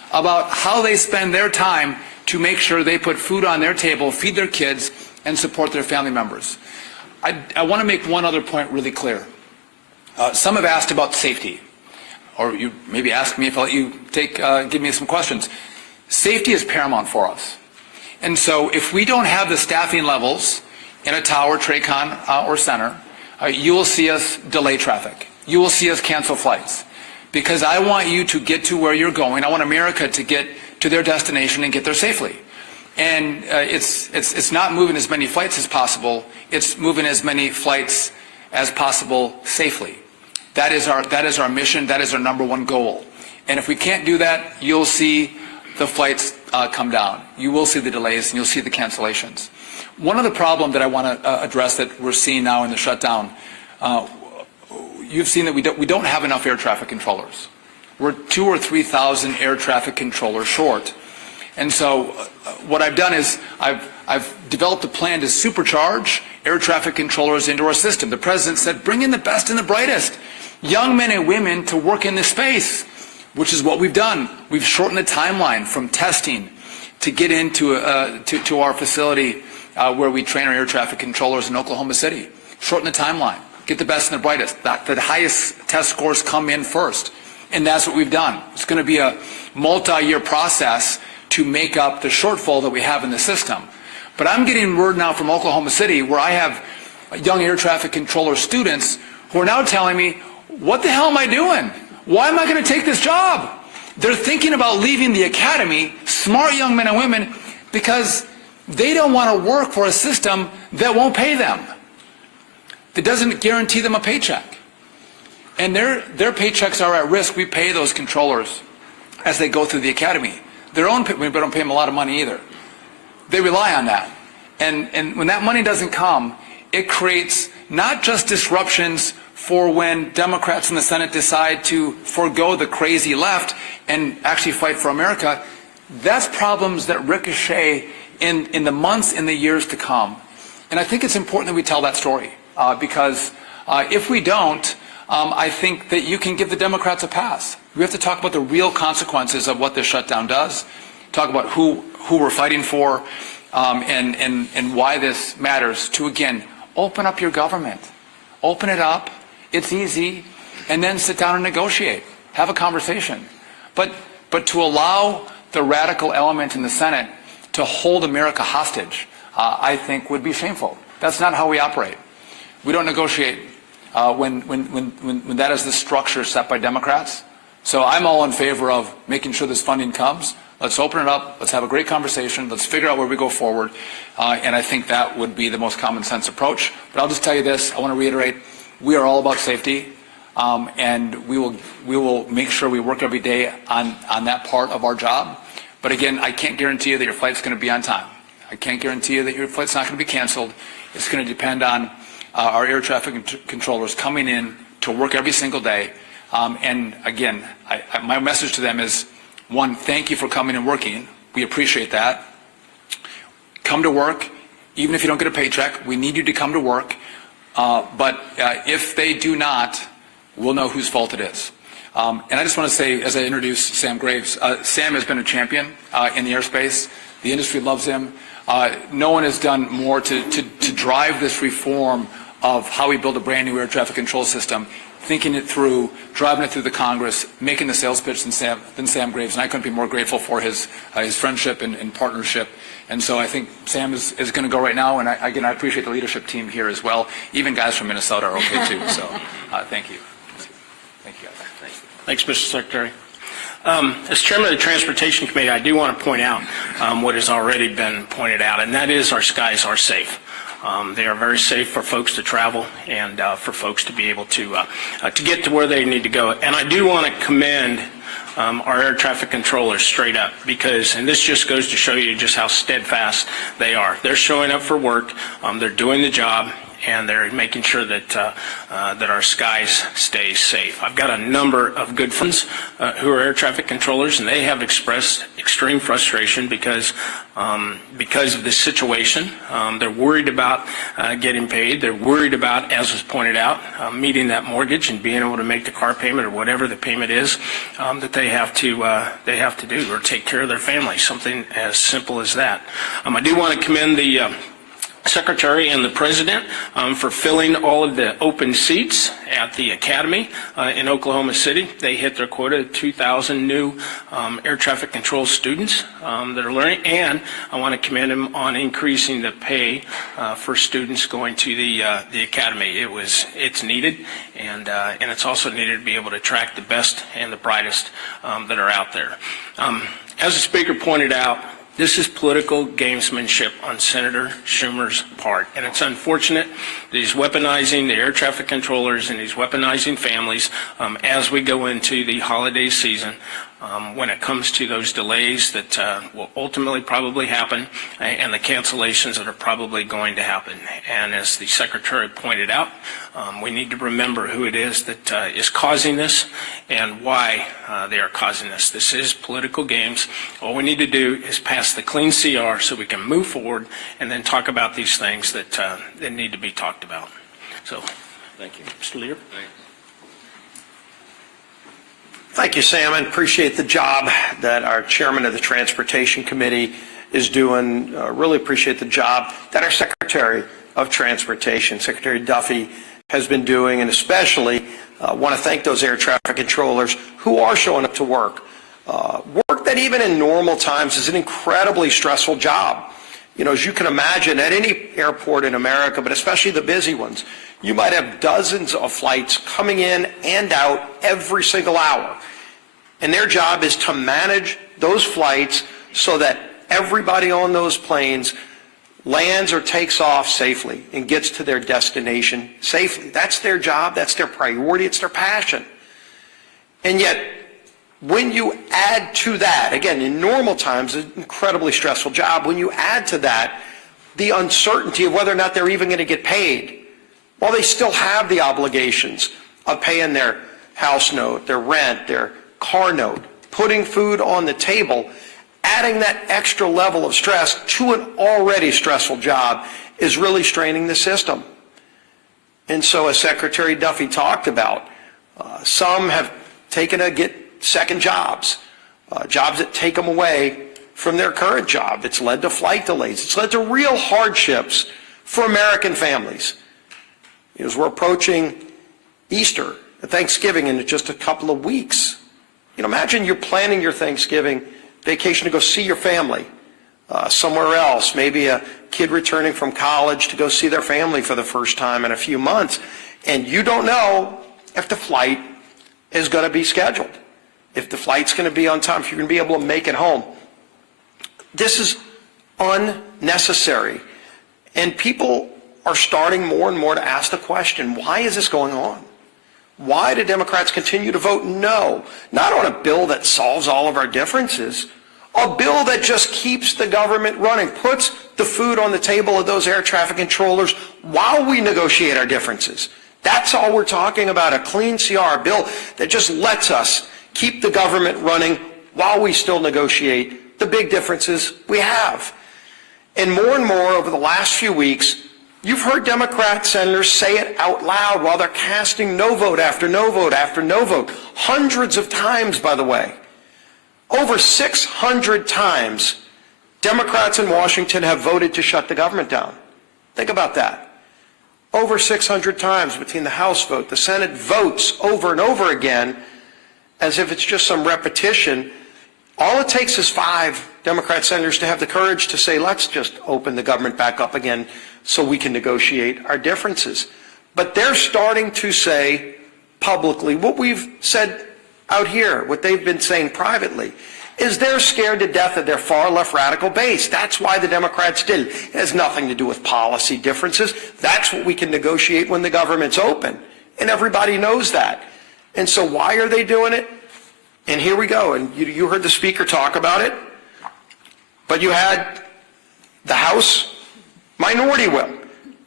about how they spend their time to make sure they put food on their table, feed their kids, and support their family members. I want to make one other point really clear. Some have asked about safety, or you maybe ask me if I'll let you give me some questions. Safety is paramount for us. And so if we don't have the staffing levels in a tower, TRACON, or center, you will see us delay traffic. You will see us cancel flights. Because I want you to get to where you're going. I want America to get to their destination and get there safely. And it's not moving as many flights as possible. It's moving as many flights as possible safely. That is our mission. That is our number one goal. And if we can't do that, you'll see the flights come down. You will see the delays and you'll see the cancellations. One other problem that I want to address that we're seeing now in the shutdown, you've seen that we don't have enough air traffic controllers. We're 2,000 or 3,000 air traffic controllers short. And so what I've done is I've developed a plan to supercharge air traffic controllers into our system. The president said, bring in the best and the brightest, young men and women to work in this space, which is what we've done. We've shortened the timeline from testing to get into to our facility where we train our air traffic controllers in Oklahoma City. Shorten the timeline. Get the best and the brightest. The highest test scores come in first. And that's what we've done. It's going to be a multi-year process to make up the shortfall that we have in the system. But I'm getting word now from Oklahoma City where I have young air traffic controller students who are now telling me, what the hell am I doing? Why am I going to take this job? They're thinking about leaving the academy, smart young men and women, because they don't want to work for a system that won't pay them, that doesn't guarantee them a paycheck. And their paychecks are at risk. We pay those controllers as they go through the academy. We don't pay them a lot of money either. They rely on that. And when that money doesn't come, it creates not just disruptions for when Democrats in the Senate decide to forego the crazy left and actually fight for America. That's problems that ricochet in the months and the years to come. And I think it's important that we tell that story because if we don't, I think that you can give the Democrats a pass. We have to talk about the real consequences of what this shutdown does, talk about who we're fighting for, and why this matters to, again, open up your government. Open it up. It's easy. And then sit down and negotiate. Have a conversation. But to allow the radical element in the Senate to hold America hostage, I think would be shameful. That's not how we operate. We don't negotiate when that is the structure set by Democrats. So I'm all in favor of making sure this funding comes. Let's open it up. Let's have a great conversation. Let's figure out where we go forward. And I think that would be the most common sense approach. But I'll just tell you this. I want to reiterate, we are all about safety. And we will make sure we work every day on that part of our job. But again, I can't guarantee you that your flight's going to be on time. I can't guarantee you that your flight's not going to be canceled. It's going to depend on our air traffic controllers coming in to work every single day. And again, my message to them is, one, thank you for coming and working. We appreciate that. Come to work. Even if you don't get a paycheck, we need you to come to work. But if they do not, we'll know whose fault it is. And I just want to say, as I introduce Sam Graves, Sam has been a champion in the airspace. The industry loves him. No one has done more to drive this reform of how we build a brand new air traffic control system, thinking it through, driving it through the Congress, making the sales pitch than Sam Graves. And I couldn't be more grateful for his friendship and partnership. And so I think Sam is going to go right now. And I appreciate the leadership team here as well. Even guys from Minnesota are okay too. So thank you. Thank you, guys. Thanks, Mr. Secretary. As chairman of the Transportation Committee, I do want to point out what has already been pointed out, and that is our skies are safe. They are very safe for folks to travel and for folks to be able to get to where they need to go. And I do want to commend our air traffic controllers straight up because, and this just goes to show you just how steadfast they are. They're showing up for work. They're doing the job. and they're making sure that that our skies stay safe. I've got a number of good friends who are air traffic controllers, and they have expressed extreme frustration because of this situation. They're worried about getting paid. They're worried about, as was pointed out, meeting that mortgage and being able to make the car payment or whatever the payment is that they have to do, or take care of their family. Something as simple as that. I do want to commend the Secretary and the President for filling all of the open seats at the Academy in Oklahoma City. They hit their quota of 2,000 new air traffic control students that are learning, and I want to commend them on increasing the pay for students going to the Academy. It's needed, and it's also needed to be able to attract the best and the brightest that are out there. As the Speaker pointed out, this is political gamesmanship on Senator Schumer's part, and it's unfortunate that he's weaponizing the air traffic controllers and he's weaponizing families as we go into the holiday season when it comes to those delays that will ultimately probably happen and the cancellations that are probably going to happen. And as the Secretary pointed out, we need to remember who it is that is causing this and why they are causing this. This is political games. All we need to do is pass the clean CR so we can move forward and then talk about these things that need to be talked about. So, thank you. Mr. Leader. Thank you, Sam, and appreciate the job that our chairman of the Transportation Committee is doing. Really appreciate the job that our Secretary of Transportation, Secretary Duffy, has been doing, and especially want to thank those air traffic controllers who are showing up to work. Work that even in normal times is an incredibly stressful job. You know, as you can imagine, at any airport in America, but especially the busy ones, you might have dozens of flights coming in and out every single hour. And their job is to manage those flights so that everybody on those planes lands or takes off safely and gets to their destination safely. That's their job, that's their priority, it's their passion. And yet, when you add to that, again, in normal times, an incredibly stressful job, when you add to that the uncertainty of whether or not they're even going to get paid, while they still have the obligations of paying their house note, their rent, their car note, putting food on the table, adding that extra level of stress to an already stressful job is really straining the system. And so, as Secretary Duffy talked about, some have taken to get second jobs, jobs that take them away from their current job. It's led to flight delays. It's led to real hardships for American families. As we're approaching Easter, Thanksgiving in just a couple of weeks, you know, imagine you're planning your Thanksgiving vacation to go see your family somewhere else, maybe a kid returning from college to go see their family for the first time in a few months, and you don't know if the flight is going to be scheduled, if the flight's going to be on time, if you're going to be able to make it home. This is unnecessary, and people are starting more and more to ask the question, why is this going on? Why do Democrats continue to vote no? Not on a bill that solves all of our differences, a bill that just keeps the government running, puts the food on the table of those air traffic controllers while we negotiate our differences. That's all we're talking about, a clean CR, a bill that just lets us keep the government running while we still negotiate the big differences we have. And more over the last few weeks, you've heard Democrat senators say it out loud while they're casting no vote after no vote after no vote. Hundreds of times, by the way. Over 600 times, Democrats in Washington have voted to shut the government down. Think about that. Over 600 times between the House vote, the Senate votes over and over again as if it's just some repetition. All it takes is 5 Democrat senators to have the courage to say, let's just open the government back up again so we can negotiate our differences. But they're starting to say publicly what we've said out here, what they've been saying privately, is they're scared to death of their far left radical base. That's why the Democrats did it. It has nothing to do with policy differences. That's what we can negotiate when the government's open. And everybody knows that. And so why are they doing it? And here we go. And you heard the Speaker talk about it. But you had the House minority whip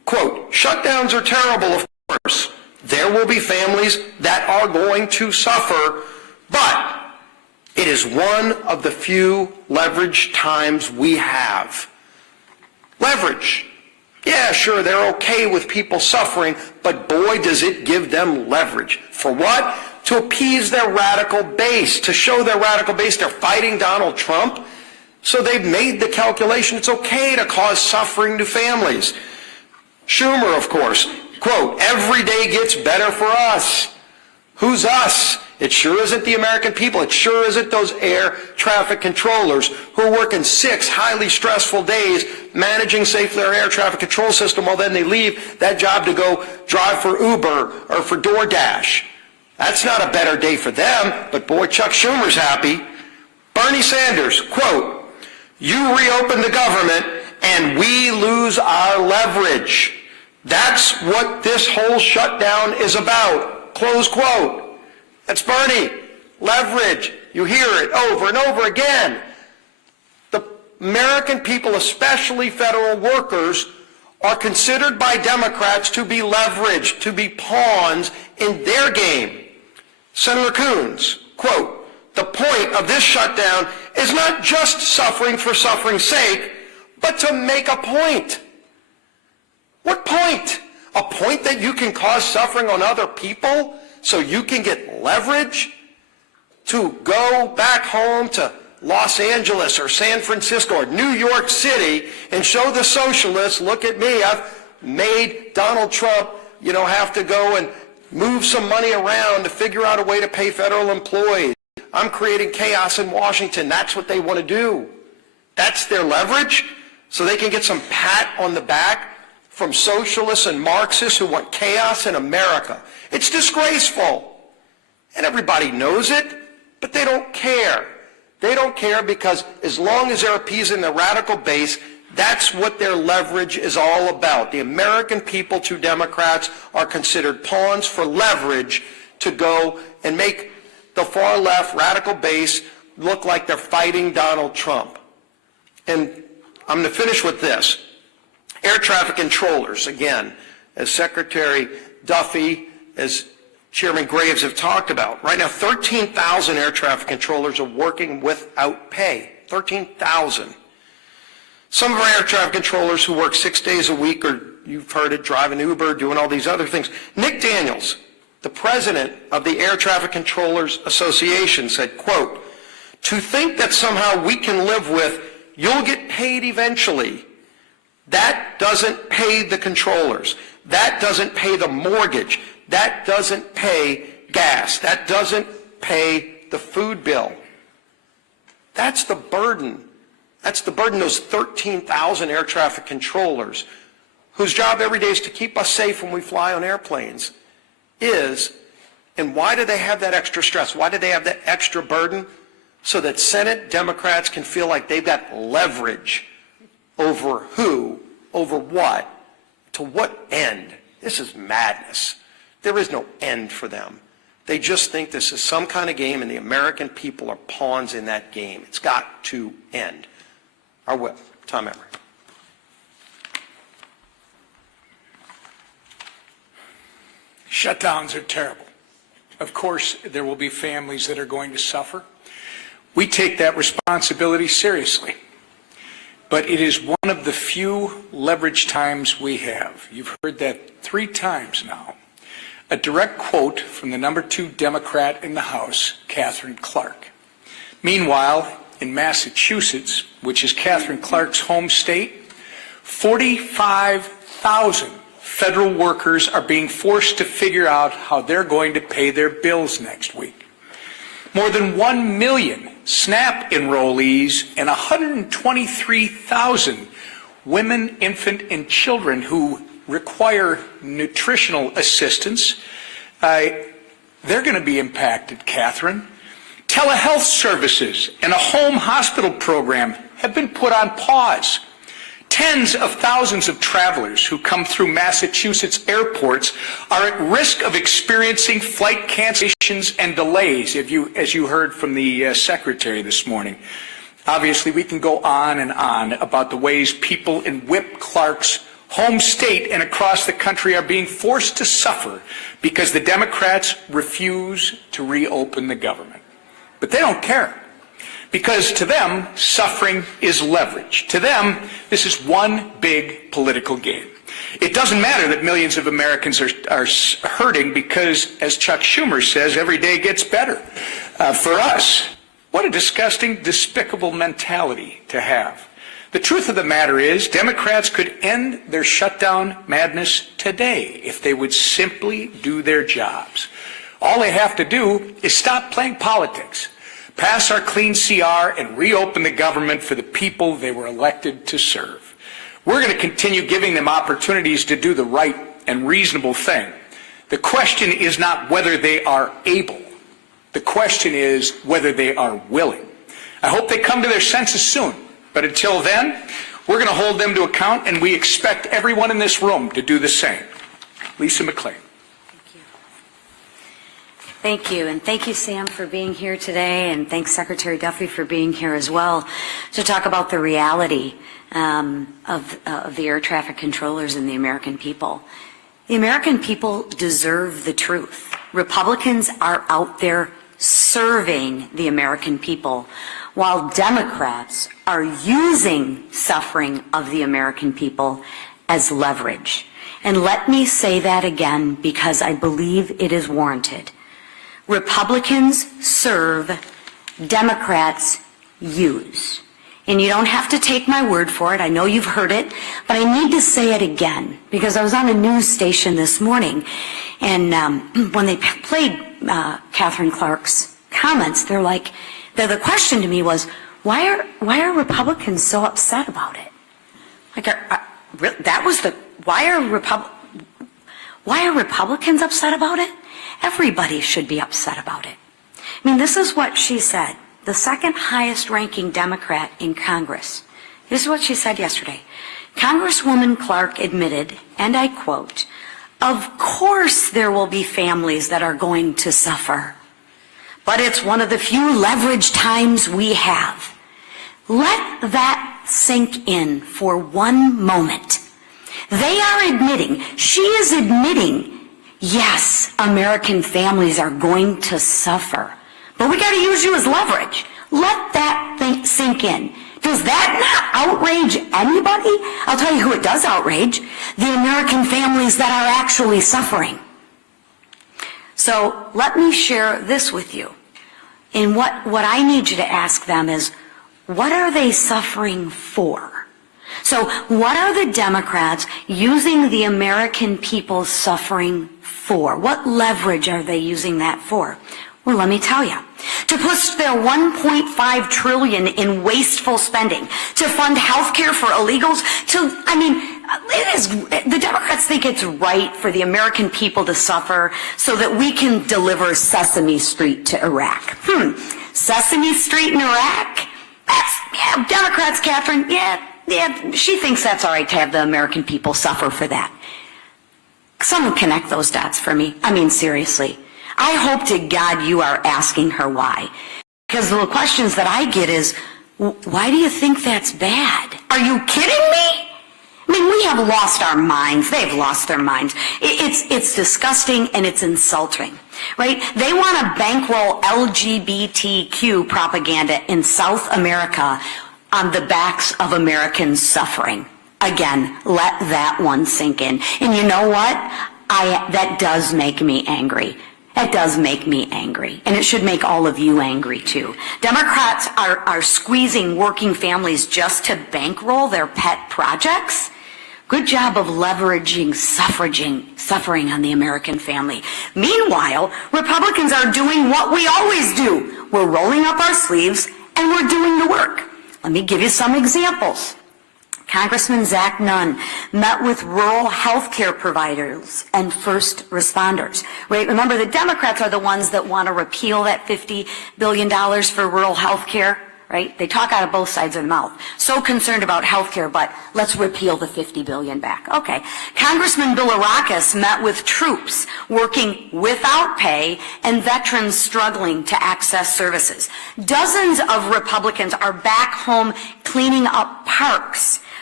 quote, shutdowns are terrible, of course. There will be families that are going to suffer, but it is one of the few leverage times we have. Leverage. Yeah, sure, they're okay with people suffering, but boy, does it give them leverage. For what? To appease their radical base, to show their radical base they're fighting Donald Trump. So they've made the calculation it's okay to cause suffering to families. Schumer, of course, quote, every day gets better for us. Who's us? It sure isn't the American people. It sure isn't those air traffic controllers who are working 6 highly stressful days managing safely our air traffic control system while then they leave that job to go drive for Uber or for DoorDash. That's not a better day for them, but boy, Chuck Schumer's happy. Bernie Sanders, quote, you reopen the government and we lose our leverage. That's what this whole shutdown is about, close quote. That's Bernie. Leverage. You hear it over and over again. The American people, especially federal workers, are considered by Democrats to be leveraged, to be pawns in their game. Senator Coons, quote, the point of this shutdown is not just suffering for suffering's sake, but to make a point. What point? A point that you can cause suffering on other people so you can get leverage to go back home to Los Angeles or San Francisco or New York City and show the socialists, look at me, I've made Donald Trump, have to go and move some money around to figure out a way to pay federal employees. I'm creating chaos in Washington. That's what they want to do. That's their leverage, so they can get some pat on the back from socialists and Marxists who want chaos in America. It's disgraceful. And everybody knows it, but they don't care. They don't care because as long as they're appeasing the radical base, that's what their leverage is all about. The American people to Democrats are considered pawns for leverage to go and make the far left radical base look like they're fighting Donald Trump. And I'm going to finish with this. Air traffic controllers, again, as Secretary Duffy, as Chairman Graves have talked about. Right now, 13,000 air traffic controllers are working without pay. 13,000. Some of our air traffic controllers who work 6 days a week, or you've heard it, driving Uber, doing all these other things. Nick Daniels, the president of the Air Traffic Controllers Association, said, quote, to think that somehow we can live with, you'll get paid eventually. That doesn't pay the controllers. That doesn't pay the mortgage. That doesn't pay gas. That doesn't pay the food bill. That's the burden. That's the burden, those 13,000 air traffic controllers, whose job every day is to keep us safe when we fly on airplanes, is, and why do they have that extra stress? Why do they have that extra burden? So that Senate Democrats can feel like they've got leverage over who, over what, to what end? This is madness. There is no end for them. They just think this is some kind of game and the American people are pawns in that game. It's got to end. Our whip, Tom Emory. Shutdowns are terrible. Of course, there will be families that are going to suffer. We take that responsibility seriously. But it is one of the few leverage times we have. You've heard that 3 times now. A direct quote from the number 2 Democrat in the House, Katherine Clark. Meanwhile, in Massachusetts, which is Katherine Clark's home state, 45,000 federal workers are being forced to figure out how they're going to pay their bills next week. More than 1 million SNAP enrollees and 123,000 women, infant, and children who require nutritional assistance, they're going to be impacted, Catherine. Telehealth services and a home hospital program have been put on pause. Tens of thousands of travelers who come through Massachusetts airports are at risk of experiencing flight cancellations and delays, as you heard from the Secretary this morning. Obviously, we can go on and on about the ways people in Whip Clark's home state and across the country are being forced to suffer because the Democrats refuse to reopen the government. But they don't care, because to them, suffering is leverage. To them, this is one big political game. It doesn't matter that millions of Americans are hurting because, as Chuck Schumer says, every day gets better. For us, what a disgusting, despicable mentality to have. The truth of the matter is, Democrats could end their shutdown madness today if they would simply do their jobs. All they have to do is stop playing politics, pass our clean CR, and reopen the government for the people they were elected to serve. We're going to continue giving them opportunities to do the right and reasonable thing. The question is not whether they are able. The question is whether they are willing. I hope they come to their senses soon. But until then, we're going to hold them to account, and we expect everyone in this room to do the same. Lisa McClain. Thank you, and thank you, Sam, for being here today, and thanks, Secretary Duffy, for being here as well to talk about the reality of the air traffic controllers and the American people. The American people deserve the truth. Republicans are out there serving the American people, while Democrats are using suffering of the American people as leverage. And let me say that again, because I believe it is warranted. Republicans serve, Democrats use. And you don't have to take my word for it. I know you've heard it, but I need to say it again, because I was on a news station this morning, and when they played Catherine Clark's comments, the question to me was, why are Republicans so upset about it? Why are Republicans upset about it? Everybody should be upset about it. I mean, this is what she said, the second highest ranking Democrat in Congress. This is what she said yesterday. Congresswoman Clark admitted, and I quote, "Of course there will be families that are going to suffer, but it's one of the few leverage times we have." Let that sink in for one moment. They are admitting, she is admitting, yes, American families are going to suffer, but we got to use you as leverage. Let that thing sink in. Does that not outrage anybody? I'll tell you who it does outrage: the American families that are actually suffering. So let me share this with you. And what I need you to ask them is, what are they suffering for? So what are the Democrats using the American people's suffering for? What leverage are they using that for? Well, let me tell you. To push their $1.5 trillion in wasteful spending, to fund health care for illegals, the Democrats think it's right for the American people to suffer so that we can deliver Sesame Street to Iraq. Sesame Street in Iraq? Democrats, Catherine, she thinks that's all right to have the American people suffer for that. Someone connect those dots for me. I mean, seriously. I hope to God you are asking her why. Because the questions that I get is, why do you think that's bad? Are you kidding me? I mean, we have lost our minds. They've lost their minds. It's disgusting and it's insulting, right? They want to bankroll LGBTQ propaganda in South America on the backs of Americans suffering. Again, let that one sink in. And you know what? That does make me angry. It does make me angry, and it should make all of you angry too. Democrats are squeezing working families just to bankroll their pet projects. Good job of leveraging suffering on the American family. Meanwhile, Republicans are doing what we always do. We're rolling up our sleeves and we're doing the work. Let me give you some examples. Congressman Zach Nunn met with rural health care providers and first responders. Right? Remember, the Democrats are the ones that want to repeal that $50 billion for rural health care. Right? They talk out of both sides of the mouth. So concerned about health care, but let's repeal the $50 billion back. Okay. Congressman Bilirakis met with troops working without pay and veterans struggling to access services. Dozens of Republicans are back home cleaning up parks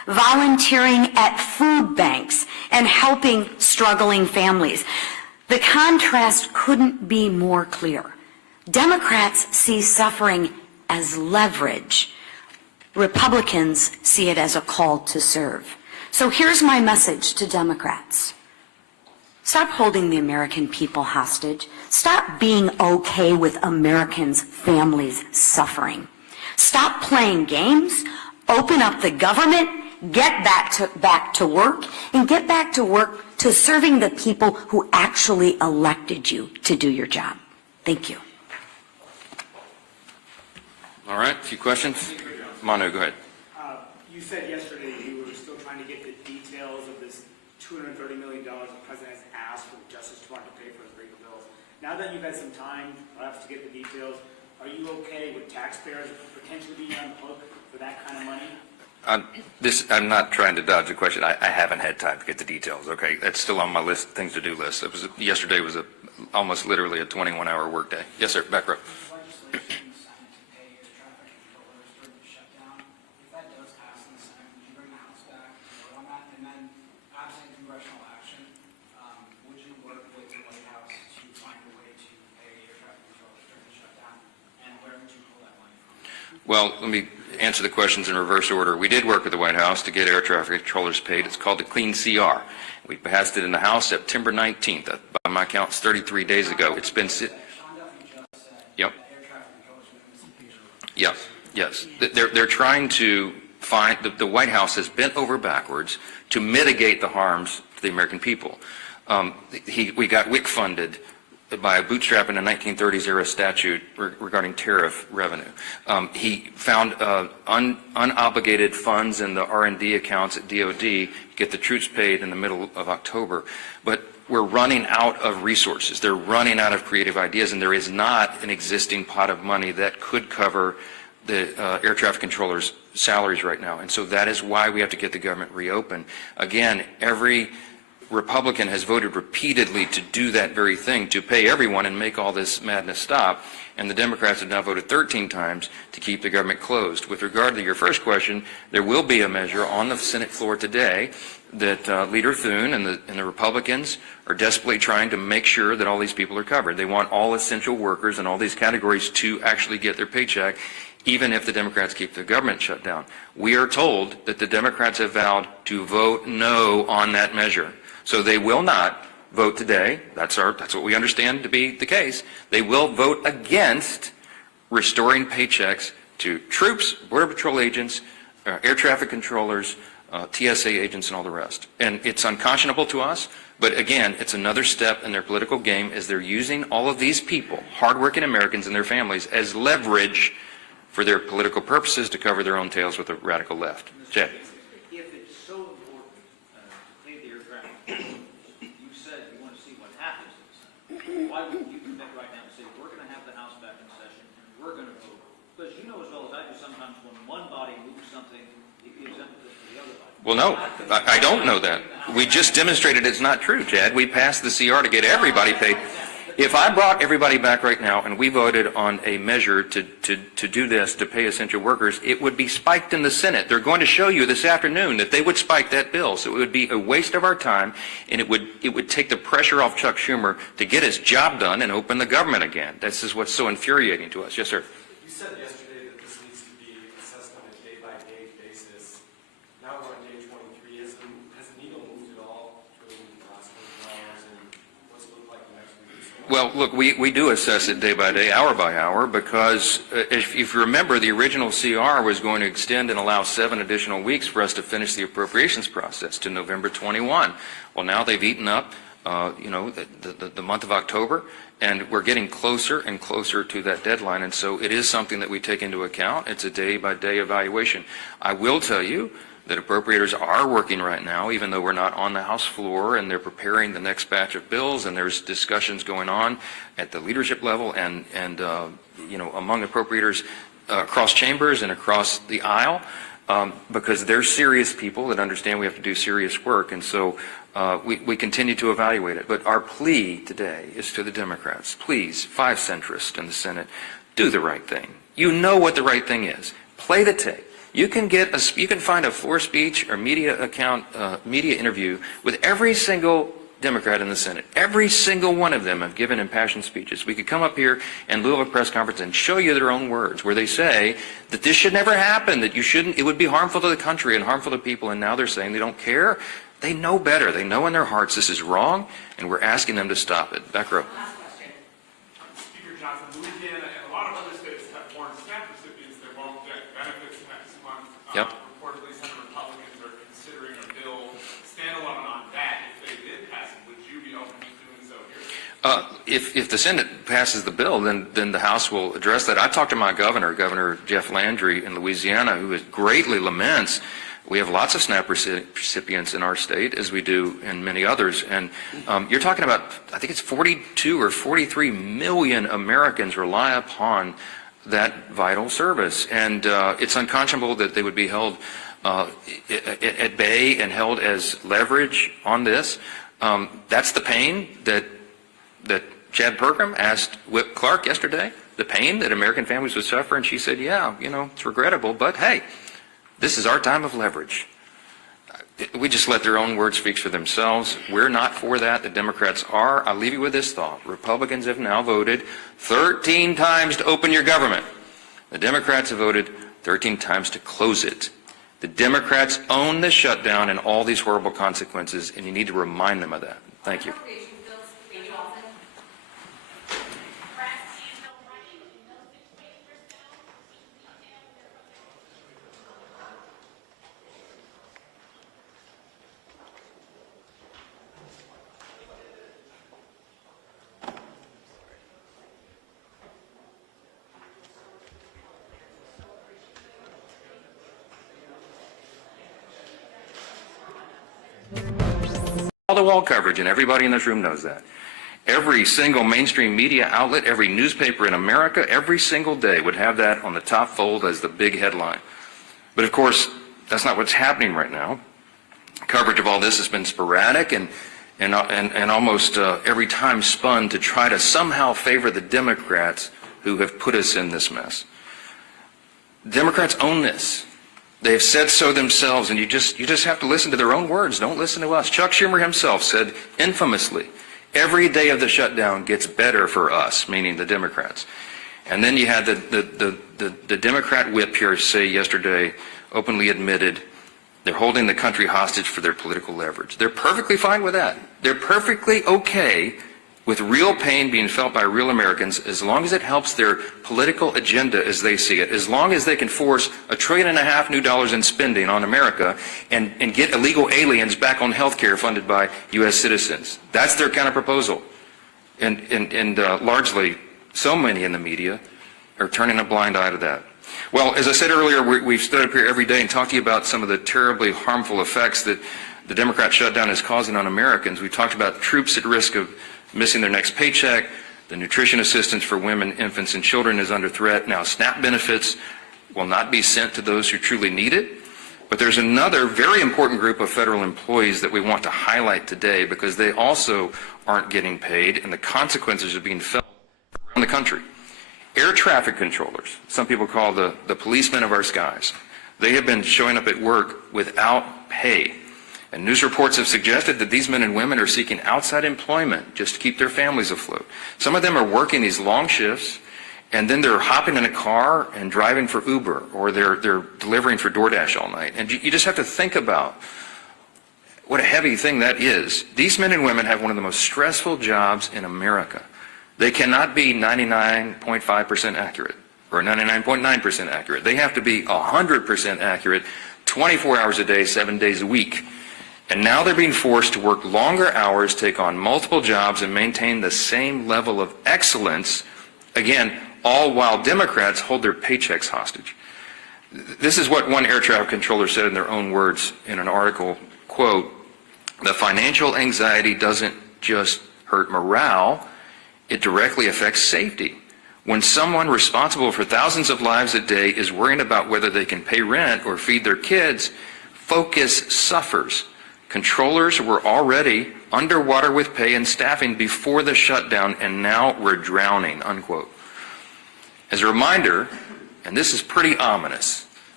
volunteering at food banks, and helping struggling families. The contrast couldn't be more clear. Democrats see suffering as leverage. Republicans see it as a call to serve. So here's my message to Democrats. Stop holding the American people hostage. Stop being okay with Americans' families suffering. Stop playing games. Open up the government. Get back to work. And get back to work to serving the people who actually elected you to do your job. Thank you. All right, a few questions? Manu, go ahead. You said yesterday you were still trying to get the details of this $230 million the president has asked for the Justice Department to pay for his legal bills. Now that you've had some time, perhaps, to get the details, are you okay with taxpayers potentially being on the hook for that kind of money? I'm not trying to dodge the question. I haven't had time to get the details, okay? That's still on my list, things to do list. Yesterday was almost literally a 21-hour workday. Yes, sir, back row. Legislation in the Senate to pay air traffic controllers during the shutdown. If that does pass in the Senate, would you bring the House back and vote on that? And then, absent congressional action, would you work with the White House to find a way to pay air traffic controllers during the shutdown? And where would you pull that money from? Well, let me answer the questions in reverse order. We did work with the White House to get air traffic controllers paid. It's called the Clean CR. We passed it in the House September 19th. By my count, it's 33 days ago. It's been... Yep. Yes, yes. They're trying to find... The White House has bent over backwards to mitigate the harms to the American people. We got WIC funded by a bootstrap in a 1930s era statute regarding tariff revenue. He found unobligated funds in the R&D accounts at DOD to get the troops paid in the middle of October. But we're running out of resources. They're running out of creative ideas, and there is not an existing pot of money that could cover the air traffic controllers' salaries right now. And so that is why we have to get the government reopened. Again, every Republican has voted repeatedly to do that very thing, to pay everyone and make all this madness stop, and the Democrats have now voted 13 times to keep the government closed. With regard to your first question, there will be a measure on the Senate floor today that Leader Thune and the Republicans are desperately trying to make sure that all these people are covered. They want all essential workers in all these categories to actually get their paycheck, even if the Democrats keep the government shut down. We are told that the Democrats have vowed to vote no on that measure. So they will not vote today. That's what we understand to be the case. They will vote against restoring paychecks to troops, Border Patrol agents, air traffic controllers, TSA agents, and all the rest. And it's unconscionable to us, but again, it's another step in their political game as they're using all of these people, hardworking Americans and their families, as leverage for their political purposes to cover their own tails with the radical left. Jay. If it's so important to pay the air traffic controllers, you said you want to see what happens in the Senate. Why wouldn't you commit right now and say, we're going to have the House back in session and we're going to vote? Because you know as well as I do, sometimes when one body moves something, it gives emphasis to the other body. Well, no, I don't know that. We just demonstrated it's not true, Chad. We passed the CR to get everybody paid. If I brought everybody back right now and we voted on a measure to do this, to pay essential workers, it would be spiked in the Senate. They're going to show you this afternoon that they would spike that bill. So it would be a waste of our time, and it would take the pressure off Chuck Schumer to get his job done and open the government again. This is what's so infuriating to us. Yes, sir. You said yesterday that this needs to be assessed on a day-by-day basis. Now we're on day 23. Has the needle moved at all during the last 24 hours, and what's it look like the next week? Well, look, we do assess it day by day, hour by hour, because if you remember, the original CR was going to extend and allow 7 additional weeks for us to finish the appropriations process to November 21. Well, now they've eaten up, the month of October, and we're getting closer and closer to that deadline, and so it is something that we take into account. It's a day-by-day evaluation. I will tell you that appropriators are working right now, even though we're not on the House floor, and they're preparing the next batch of bills, and there's discussions going on at the leadership level and among appropriators across chambers and across the aisle, because they're serious people that understand we have to do serious work, and so we continue to evaluate it. But our plea today is to the Democrats. Please, 5 centrists in the Senate, do the right thing. You know what the right thing is. Play the tape. You can find a floor speech or media interview with every single Democrat in the Senate. Every single one of them have given impassioned speeches. We could come up here in lieu of a press conference and show you their own words where they say that this should never happen, that it would be harmful to the country and harmful to people, and now they're saying they don't care. They know better. They know in their hearts this is wrong, and we're asking them to stop it. Back row. Speaker Johnson, Louisiana and a lot of other states have warned SNAP recipients they won't get benefits next month. Yep. Reportedly, some Republicans are considering a bill standalone on that. If they did pass it, would you be open to doing so here? If the Senate passes the bill, then the House will address that. I talked to my Governor Jeff Landry in Louisiana, who greatly laments. We have lots of SNAP recipients in our state, as we do in many others. And you're talking about, I think it's 42 or 43 million Americans rely upon that vital service. And it's unconscionable that they would be held at bay and held as leverage on this. That's the pain that Chad Pergram asked Whip Clark yesterday, the pain that American families would suffer. And she said, yeah, it's regrettable, but hey, this is our time of leverage. We just let their own words speak for themselves. We're not for that. The Democrats are. I'll leave you with this thought. Republicans have now voted 13 times to open your government. The Democrats have voted 13 times to close it. The Democrats own the shutdown and all these horrible consequences, and you need to remind them of that. Thank you. Wall-to-wall coverage, and everybody in this room knows that. Every single mainstream media outlet, every newspaper in America, every single day would have that on the top fold as the big headline. But of course, that's not what's happening right now. Coverage of all this has been sporadic and almost every time spun to try to somehow favor the Democrats who have put us in this mess. Democrats own this. They have said so themselves, and you just have to listen to their own words. Don't listen to us. Chuck Schumer himself said infamously, every day of the shutdown gets better for us, meaning the Democrats. And then you had the Democrat whip here say yesterday, openly admitted, they're holding the country hostage for their political leverage. They're perfectly fine with that. They're perfectly okay with real pain being felt by real Americans as long as it helps their political agenda as they see it, as long as they can force $1.5 trillion new dollars in spending on America and get illegal aliens back on health care funded by U.S. citizens. That's their kind of proposal. And largely, so many in the media are turning a blind eye to that. Well, as I said earlier, we've stood up here every day and talked to you about some of the terribly harmful effects that the Democrat shutdown is causing on Americans. We've talked about troops at risk of missing their next paycheck. The nutrition assistance for women, infants, and children is under threat. Now, SNAP benefits will not be sent to those who truly need it. But there's another very important group of federal employees that we want to highlight today because they also aren't getting paid, and the consequences are being felt around the country. Air traffic controllers, some people call the policemen of our skies. They have been showing up at work without pay. And news reports have suggested that these men and women are seeking outside employment just to keep their families afloat. Some of them are working these long shifts, and then they're hopping in a car and driving for Uber, or they're delivering for DoorDash all night. And you just have to think about what a heavy thing that is. These men and women have one of the most stressful jobs in America. They cannot be 99.5% accurate or 99.9% accurate. They have to be 100% accurate 24 hours a day, 7 days a week. And now they're being forced to work longer hours, take on multiple jobs, and maintain the same level of excellence, again, all while Democrats hold their paychecks hostage. This is what one air traffic controller said in their own words in an article, quote, "The financial anxiety doesn't just hurt morale, it directly affects safety. When someone responsible for thousands of lives a day is worrying about whether they can pay rent or feed their kids, focus suffers. Controllers were already underwater with pay and staffing before the shutdown, and now we're drowning," unquote. As a reminder, and this is pretty ominous,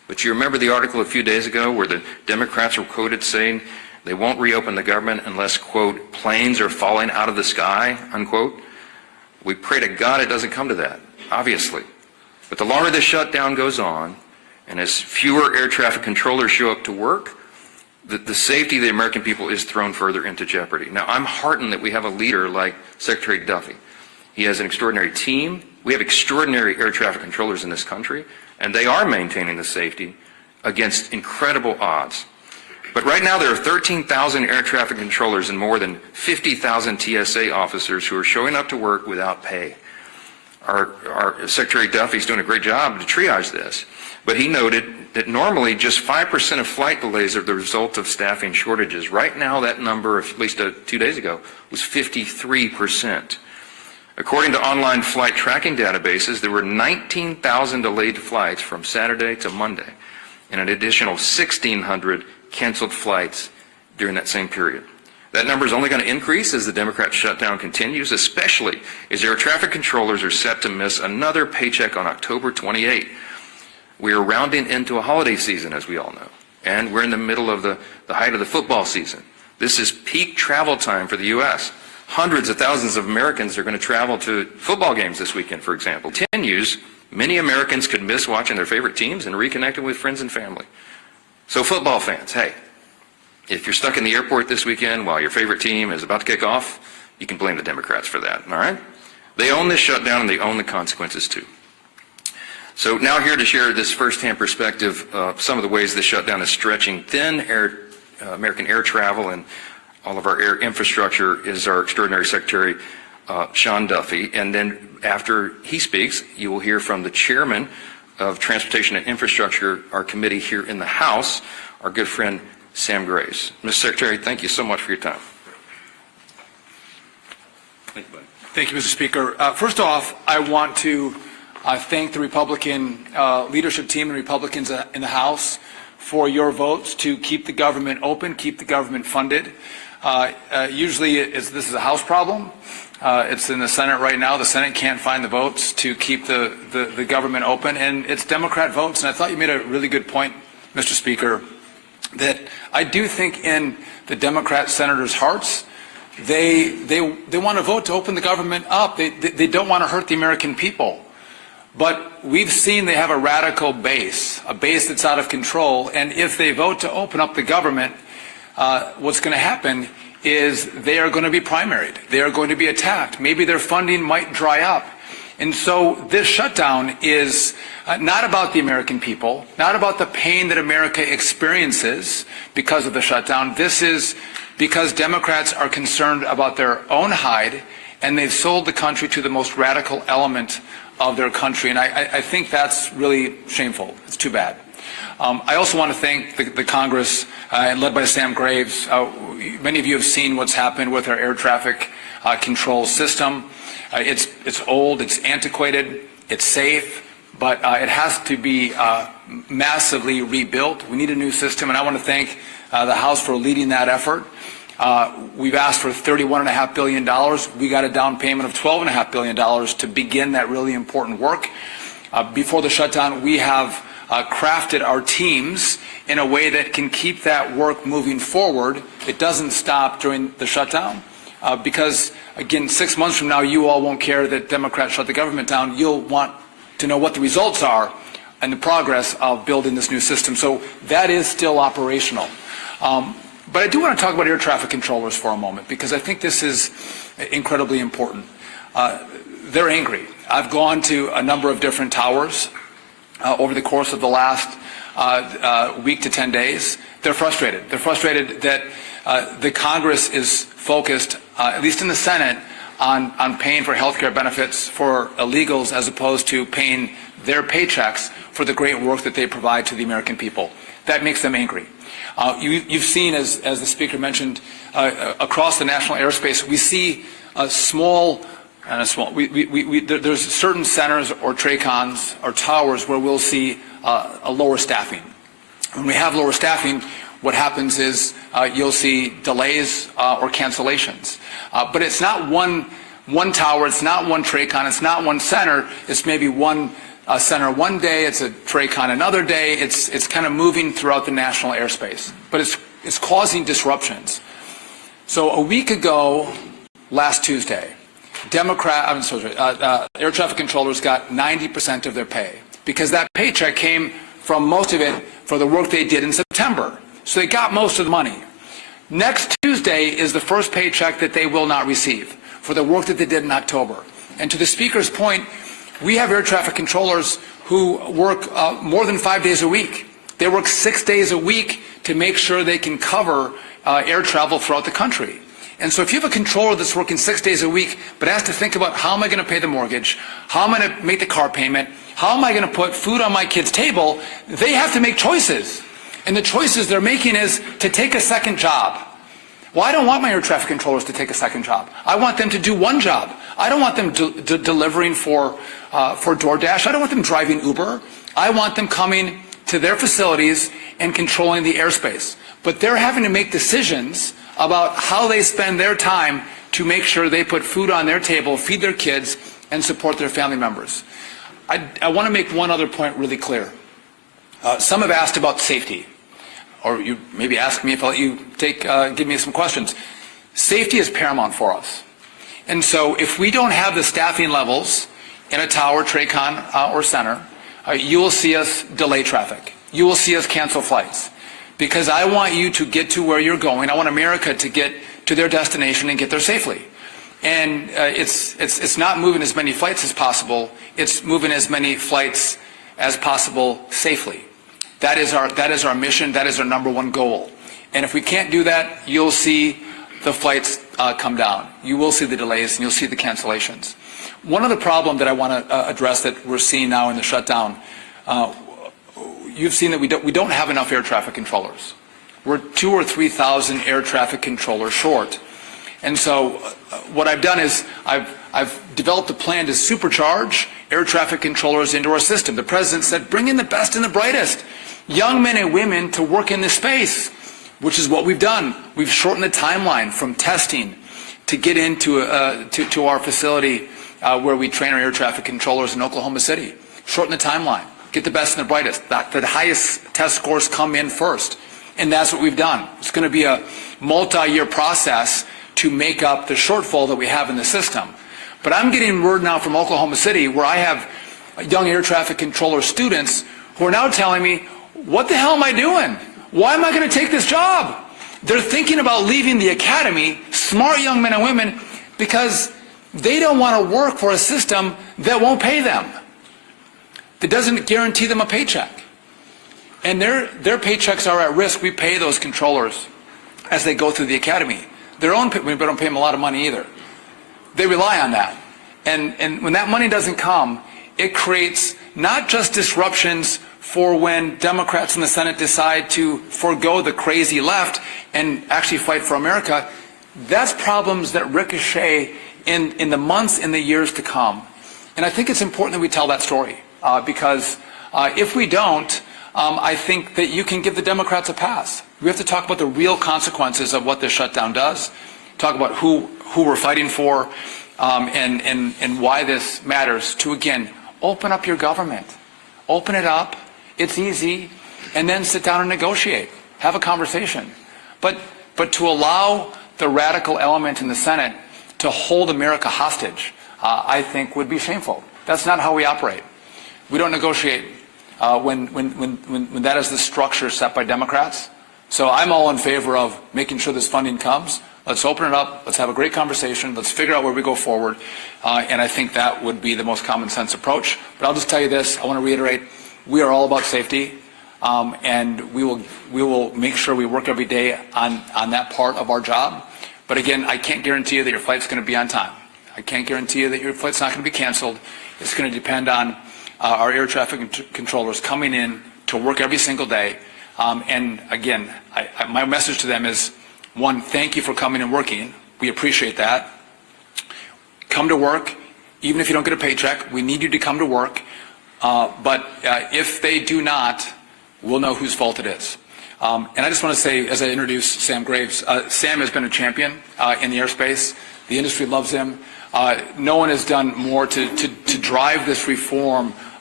But you remember the article a few days ago where the Democrats were quoted saying they won't reopen the government unless, quote, planes are falling out of the sky, unquote? We pray to God it doesn't come to that, obviously. But the longer this shutdown goes on, and as fewer air traffic controllers show up to work, the safety of the American people is thrown further into jeopardy. Now, I'm heartened that we have a leader like Secretary Duffy. He has an extraordinary team. We have extraordinary air traffic controllers in this country, and they are maintaining the safety against incredible odds. But right now there are 13,000 air traffic controllers and more than 50,000 TSA officers who are showing up to work without pay. Our Secretary Duffy's doing a great job to triage this, but he noted that normally just 5% of flight delays are the result of staffing shortages. Right now that number, at least 2 days ago, was 53%. According to online flight tracking databases, there were 19,000 delayed flights from Saturday to Monday, and an additional 1,600 canceled flights during that same period. That number is only going to increase as the Democrat shutdown continues, especially as air traffic controllers are set to miss another paycheck on October 28. We are rounding into a holiday season, as we all know, and we're in the middle of the height of the football season. This is peak travel time for the U.S. Hundreds of thousands of Americans are going to travel to football games this weekend, for example. Continues, many Americans could miss watching their favorite teams and reconnecting with friends and family. So football fans, hey, if you're stuck in the airport this weekend while your favorite team is about to kick off, you can blame the Democrats for that, all right? They own this shutdown and they own the consequences too. So now here to share this firsthand perspective of some of the ways this shutdown is stretching thin American air travel and all of our air infrastructure is our extraordinary Secretary, Sean Duffy. And then after he speaks, you will hear from the chairman of Transportation and Infrastructure, our committee here in the House, our good friend Sam Graves. Mr. Secretary, thank you so much for your time. Thank you, Mr. Speaker. First off, I want to thank the Republican leadership team and Republicans in the House for your votes to keep the government open, keep the government funded. Usually this is a House problem. It's in the Senate right now. The Senate can't find the votes to keep the government open, and it's Democrat votes. And I thought you made a really good point, Mr. Speaker, that I do think in the Democrat senators' hearts, they want to vote to open the government up. They don't want to hurt the American people. But we've seen they have a radical base, a base that's out of control. And if they vote to open up the government, what's going to happen is they are going to be primaried. They are going to be attacked. Maybe their funding might dry up. And so this shutdown is not about the American people, not about the pain that America experiences because of the shutdown. This is because Democrats are concerned about their own hide, and they've sold the country to the most radical element of their country. And I think that's really shameful. It's too bad. I also want to thank the Congress, led by Sam Graves. Many of you have seen what's happened with our air traffic control system. It's old, it's antiquated, it's safe, but it has to be massively rebuilt. We need a new system, and I want to thank the House for leading that effort. We've asked for $31.5 billion. We got a down payment of $12.5 billion to begin that really important work. Before the shutdown, we have crafted our teams in a way that can keep that work moving forward. It doesn't stop during the shutdown because, again, 6 months from now, you all won't care that Democrats shut the government down. You'll want to know what the results are and the progress of building this new system. So that is still operational. But I do want to talk about air traffic controllers for a moment because I think this is incredibly important. They're angry. I've gone to a number of different towers over the course of the last week to 10 days. They're frustrated. They're frustrated that the Congress is focused, at least in the Senate, on paying for health care benefits for illegals as opposed to paying their paychecks for the great work that they provide to the American people. That makes them angry. You've seen, as the Speaker mentioned, across the national airspace, we see there's certain centers or TRACONs or towers where we'll see a lower staffing. When we have lower staffing, what happens is you'll see delays or cancellations. But it's not one tower, it's not one TRACON, it's not one center, it's maybe one center one day, it's a TRACON another day. It's kind of moving throughout the national airspace, but it's causing disruptions. So a week ago, last Tuesday, air traffic controllers got 90% of their pay because that paycheck came from most of it for the work they did in September. So they got most of the money. Next Tuesday is the first paycheck that they will not receive for the work that they did in October. And to the Speaker's point, we have air traffic controllers who work more than 5 days a week. They work 6 days a week to make sure they can cover air travel throughout the country. And so if you have a controller that's working 6 days a week but has to think about how am I going to pay the mortgage, how am I going to make the car payment, how am I going to put food on my kid's table, they have to make choices. And the choices they're making is to take a second job. Well, I don't want my air traffic controllers to take a second job. I want them to do one job. I don't want them delivering for DoorDash. I don't want them driving Uber. I want them coming to their facilities and controlling the airspace. But they're having to make decisions about how they spend their time to make sure they put food on their table, feed their kids, and support their family members. I want to make one other point really clear. Some have asked about safety, or you maybe ask me if I'll let you give me some questions. Safety is paramount for us. And so if we don't have the staffing levels in a tower, TRACON, or center, you will see us delay traffic. You will see us cancel flights. Because I want you to get to where you're going. I want America to get to their destination and get there safely. And it's not moving as many flights as possible. It's moving as many flights as possible safely. That is our mission. That is our number one goal. And if we can't do that, you'll see the flights come down. You will see the delays and you'll see the cancellations. One other problem that I want to address that we're seeing now in the shutdown, you've seen that we don't have enough air traffic controllers. We're 2,000 or 3,000 air traffic controllers short. And so what I've done is I've developed a plan to supercharge air traffic controllers into our system. The President said, bring in the best and the brightest, young men and women to work in this space, which is what we've done. We've shortened the timeline from testing to get into to our facility where we train our air traffic controllers in Oklahoma City. Shorten the timeline. Get the best and the brightest. The highest test scores come in first. And that's what we've done. It's going to be a multi-year process to make up the shortfall that we have in the system. But I'm getting word now from Oklahoma City where I have young air traffic controller students who are now telling me, what the hell am I doing? Why am I going to take this job? They're thinking about leaving the academy, smart young men and women, because they don't want to work for a system that won't pay them, that doesn't guarantee them a paycheck. And their paychecks are at risk. We pay those controllers as they go through the academy. We don't pay them a lot of money either. They rely on that. And when that money doesn't come, it creates not just disruptions for when Democrats in the Senate decide to forego the crazy left and actually fight for America. That's problems that ricochet in the months and the years to come. And I think it's important that we tell that story because if we don't, I think that you can give the Democrats a pass. We have to talk about the real consequences of what this shutdown does, talk about who we're fighting for, and why this matters to, again, open up your government. Open it up. It's easy. And then sit down and negotiate. Have a conversation. But to allow the radical element in the Senate to hold America hostage, I think would be shameful. That's not how we operate. We don't negotiate when that is the structure set by Democrats. So I'm all in favor of making sure this funding comes. Let's open it up. Let's have a great conversation. Let's figure out where we go forward. And I think that would be the most common sense approach. But I'll just tell you this. I want to reiterate, we are all about safety. And we will make sure we work every day on that part of our job. But again, I can't guarantee you that your flight's going to be on time. I can't guarantee you that your flight's not going to be canceled. It's going to depend on our air traffic controllers coming in to work every single day. And again, my message to them is, one, thank you for coming and working. We appreciate that. Come to work, even if you don't get a paycheck. We need you to come to work. But if they do not, we'll know whose fault it is. And I just want to say, as I introduce Sam Graves, Sam has been a champion in the airspace. The industry loves him. No one has done more to drive this reform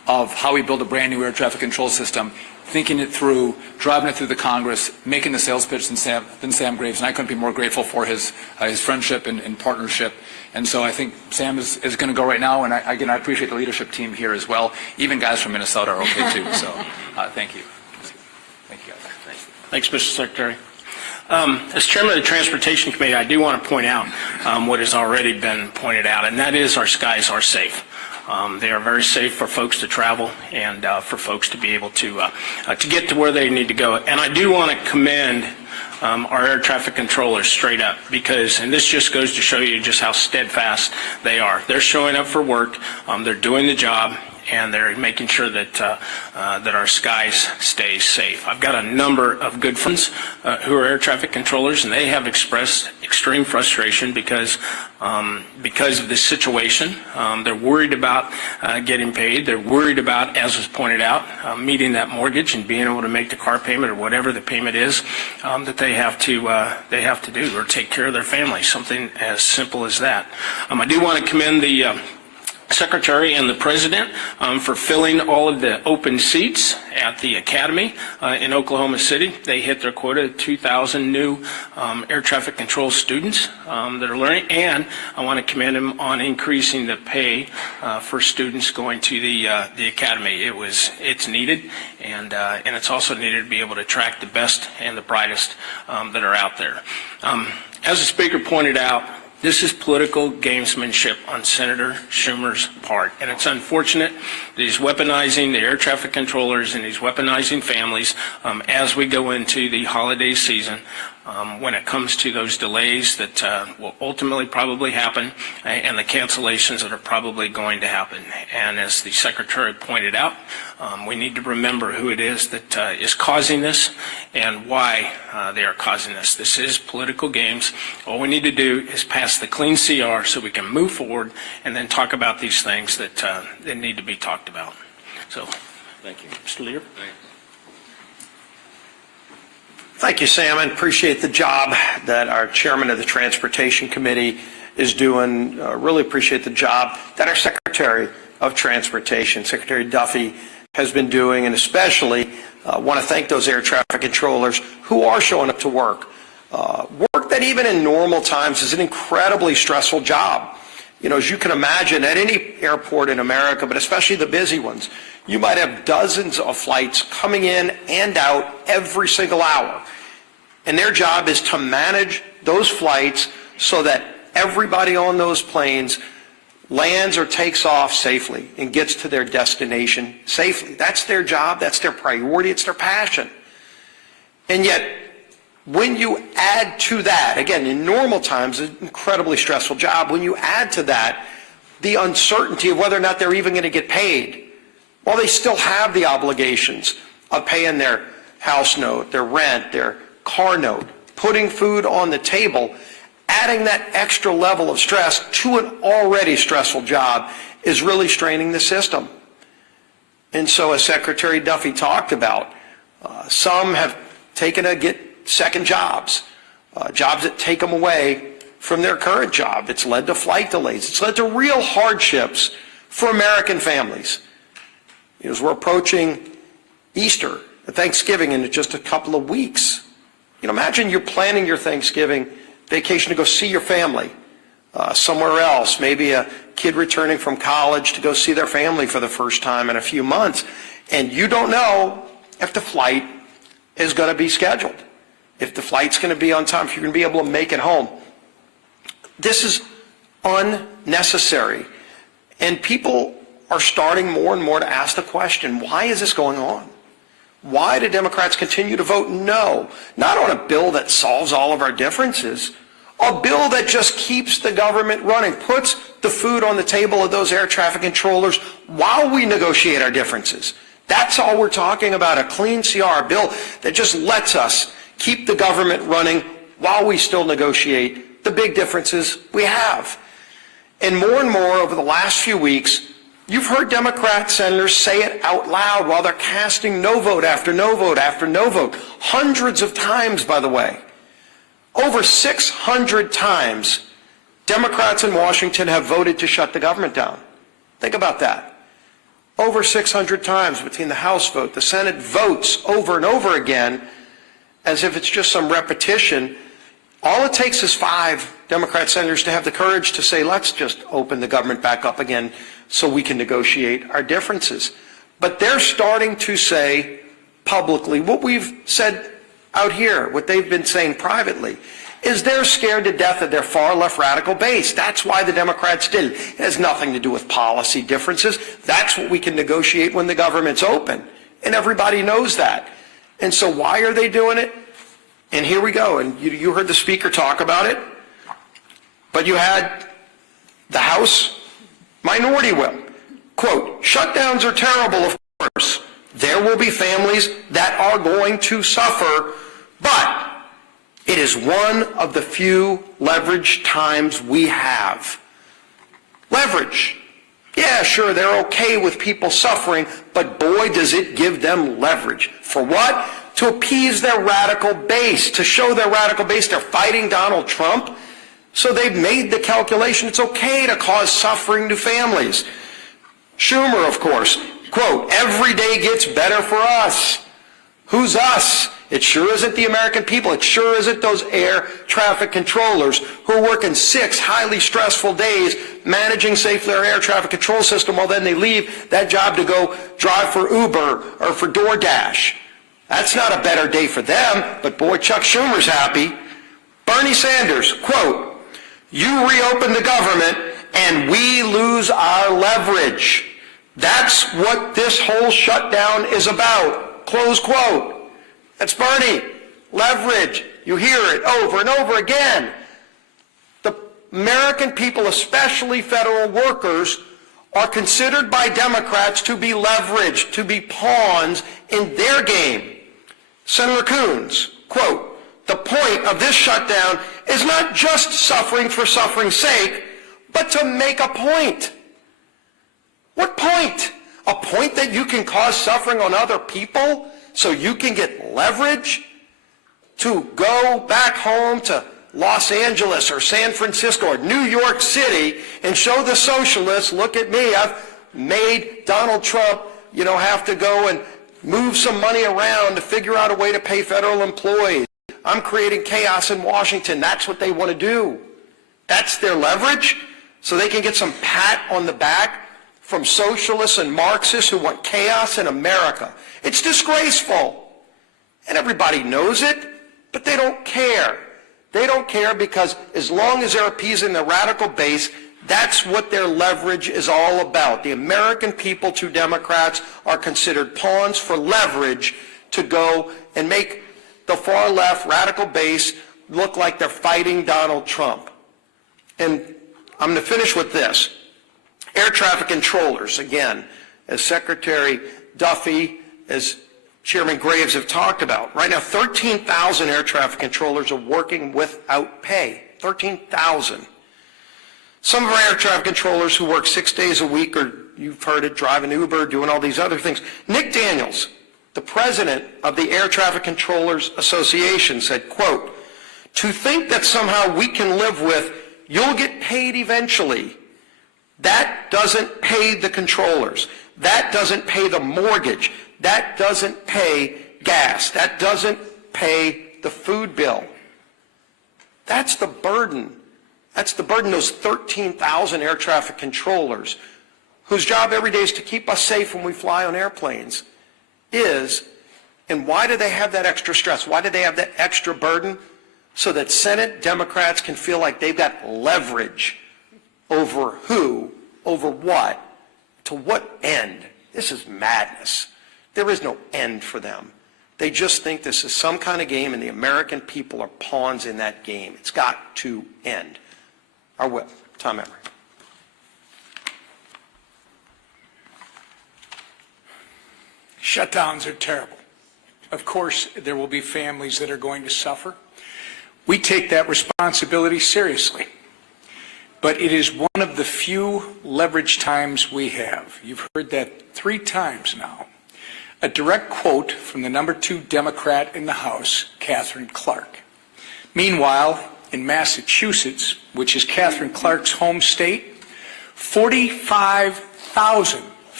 of how we build a brand new air traffic control system, thinking it through, driving it through the Congress, making the sales pitch than Sam Graves, and I couldn't be more grateful for his friendship and partnership. And so I think Sam is going to go right now, and I appreciate the leadership team here as well. Even guys from Minnesota are okay too, so thank you. Thank you, guys. Thanks, Mr. Secretary. As Chairman of the Transportation Committee, I do want to point out what has already been pointed out, and that is our skies are safe. They are very safe for folks to travel and for folks to be able to get to where they need to go. And I do want to commend our air traffic controllers straight up, because, and this just goes to show you just how steadfast they are. They're showing up for work, they're doing the job, and they're making sure that that our skies stay safe. I've got a number of good friends who are air traffic controllers, and they have expressed extreme frustration because of this situation. They're worried about getting paid. They're worried about, as was pointed out, meeting that mortgage and being able to make the car payment or whatever the payment is that they have to do, or take care of their family. Something as simple as that. I do want to commend the Secretary and the President for filling all of the open seats at the Academy in Oklahoma City. They hit their quota of 2,000 new air traffic control students that are learning, and I want to commend them on increasing the pay for students going to the Academy. It's needed, and it's also needed to be able to attract the best and the brightest that are out there. As the Speaker pointed out, this is political gamesmanship on Senator Schumer's part, and it's unfortunate that he's weaponizing the air traffic controllers and he's weaponizing families as we go into the holiday season when it comes to those delays that will ultimately probably happen and the cancellations that are probably going to happen. And as the Secretary pointed out, we need to remember who it is that is causing this and why they are causing this. This is political games. All we need to do is pass the clean CR so we can move forward and then talk about these things that need to be talked about. So, thank you. Mr. Leader? Thank you, Sam, and appreciate the job that our Chairman of the Transportation Committee is doing. Really appreciate the job that our Secretary of Transportation, Secretary Duffy, has been doing, and especially want to thank those air traffic controllers who are showing up to work. Work that even in normal times is an incredibly stressful job. You know, as you can imagine, at any airport in America, but especially the busy ones, you might have dozens of flights coming in and out every single hour. And their job is to manage those flights so that everybody on those planes lands or takes off safely and gets to their destination safely. That's their job, that's their priority, it's their passion. And yet, when you add to that, again, in normal times, an incredibly stressful job, when you add to that the uncertainty of whether or not they're even going to get paid, while they still have the obligations of paying their house note, their rent, their car note, putting food on the table, adding that extra level of stress to an already stressful job is really straining the system. And so, as Secretary Duffy talked about, some have taken to get second jobs, jobs that take them away from their current job. It's led to flight delays. It's led to real hardships for American families. As we're approaching Easter, Thanksgiving in just a couple of weeks, imagine you're planning your Thanksgiving vacation to go see your family somewhere else, maybe a kid returning from college to go see their family for the first time in a few months, and you don't know if the flight is going to be scheduled, if the flight's going to be on time, if you're going to be able to make it home. This is unnecessary, and people are starting more and more to ask the question, why is this going on? Why do Democrats continue to vote no, not on a bill that solves all of our differences, a bill that just keeps the government running, puts the food on the table of those air traffic controllers while we negotiate our differences. That's all we're talking about, a clean CR, a bill that just lets us keep the government running while we still negotiate the big differences we have. And more over the last few weeks, you've heard Democrat senators say it out loud while they're casting no vote after no vote after no vote. Hundreds of times, by the way. Over 600 times, Democrats in Washington have voted to shut the government down. Think about that. Over 600 times between the House vote, the Senate votes over and over again as if it's just some repetition. All it takes is 5 Democrat senators to have the courage to say, let's just open the government back up again so we can negotiate our differences. But they're starting to say publicly what we've said out here, what they've been saying privately, is they're scared to death of their far-left radical base. That's why the Democrats did it. It has nothing to do with policy differences. That's what we can negotiate when the government's open. And everybody knows that. And so why are they doing it? And here we go. And you heard the Speaker talk about it. But you had the House Minority Whip. Quote, shutdowns are terrible, of course. There will be families that are going to suffer, but it is one of the few leverage times we have. Leverage. Yeah, sure, they're okay with people suffering, but boy, does it give them leverage. For what? To appease their radical base, to show their radical base they're fighting Donald Trump. So they've made the calculation it's okay to cause suffering to families. Schumer, of course, quote, every day gets better for us. Who's us? It sure isn't the American people. It sure isn't those air traffic controllers who are working 6 highly stressful days managing safely our air traffic control system while then they leave that job to go drive for Uber or for DoorDash. That's not a better day for them, but boy, Chuck Schumer's happy. Bernie Sanders, quote, you reopen the government and we lose our leverage. That's what this whole shutdown is about. Close quote. That's Bernie. Leverage. You hear it over and over again. The American people, especially federal workers, are considered by Democrats to be leveraged, to be pawns in their game. Senator Coons, quote, the point of this shutdown is not just suffering for suffering's sake, but to make a point. What point? A point that you can cause suffering on other people so you can get leverage to go back home to Los Angeles or San Francisco or New York City and show the socialists, look at me, I've made Donald Trump, have to go and move some money around to figure out a way to pay federal employees. I'm creating chaos in Washington. That's what they want to do. That's their leverage, so they can get some pat on the back from socialists and Marxists who want chaos in America. It's disgraceful. And everybody knows it, but they don't care. They don't care because as long as they're appeasing the radical base, that's what their leverage is all about. The American people to Democrats are considered pawns for leverage to go and make the far left radical base look like they're fighting Donald Trump. And I'm going to finish with this. Air traffic controllers, again, as Secretary Duffy, as Chairman Graves have talked about. Right now, 13,000 air traffic controllers are working without pay. 13,000. Some of our air traffic controllers who work 6 days a week, or you've heard it, driving Uber, doing all these other things. Nick Daniels, the president of the Air Traffic Controllers Association, said, quote, to think that somehow we can live with, you'll get paid eventually. That doesn't pay the controllers. That doesn't pay the mortgage. That doesn't pay gas. That doesn't pay the food bill. That's the burden. That's the burden, those 13,000 air traffic controllers, whose job every day is to keep us safe when we fly on airplanes, is, and why do they have that extra stress? Why do they have that extra burden? So that Senate Democrats can feel like they've got leverage over who, over what, to what end. This is madness. There is no end for them. They just think this is some kind of game and the American people are pawns in that game. It's got to end. Our whip, Tom Emory. Shutdowns are terrible. Of course, there will be families that are going to suffer. We take that responsibility seriously. But it is one of the few leverage times we have. You've heard that 3 times now. A direct quote from the number 2 Democrat in the House, Catherine Clark. Meanwhile, in Massachusetts, which is Catherine Clark's home state, 45,000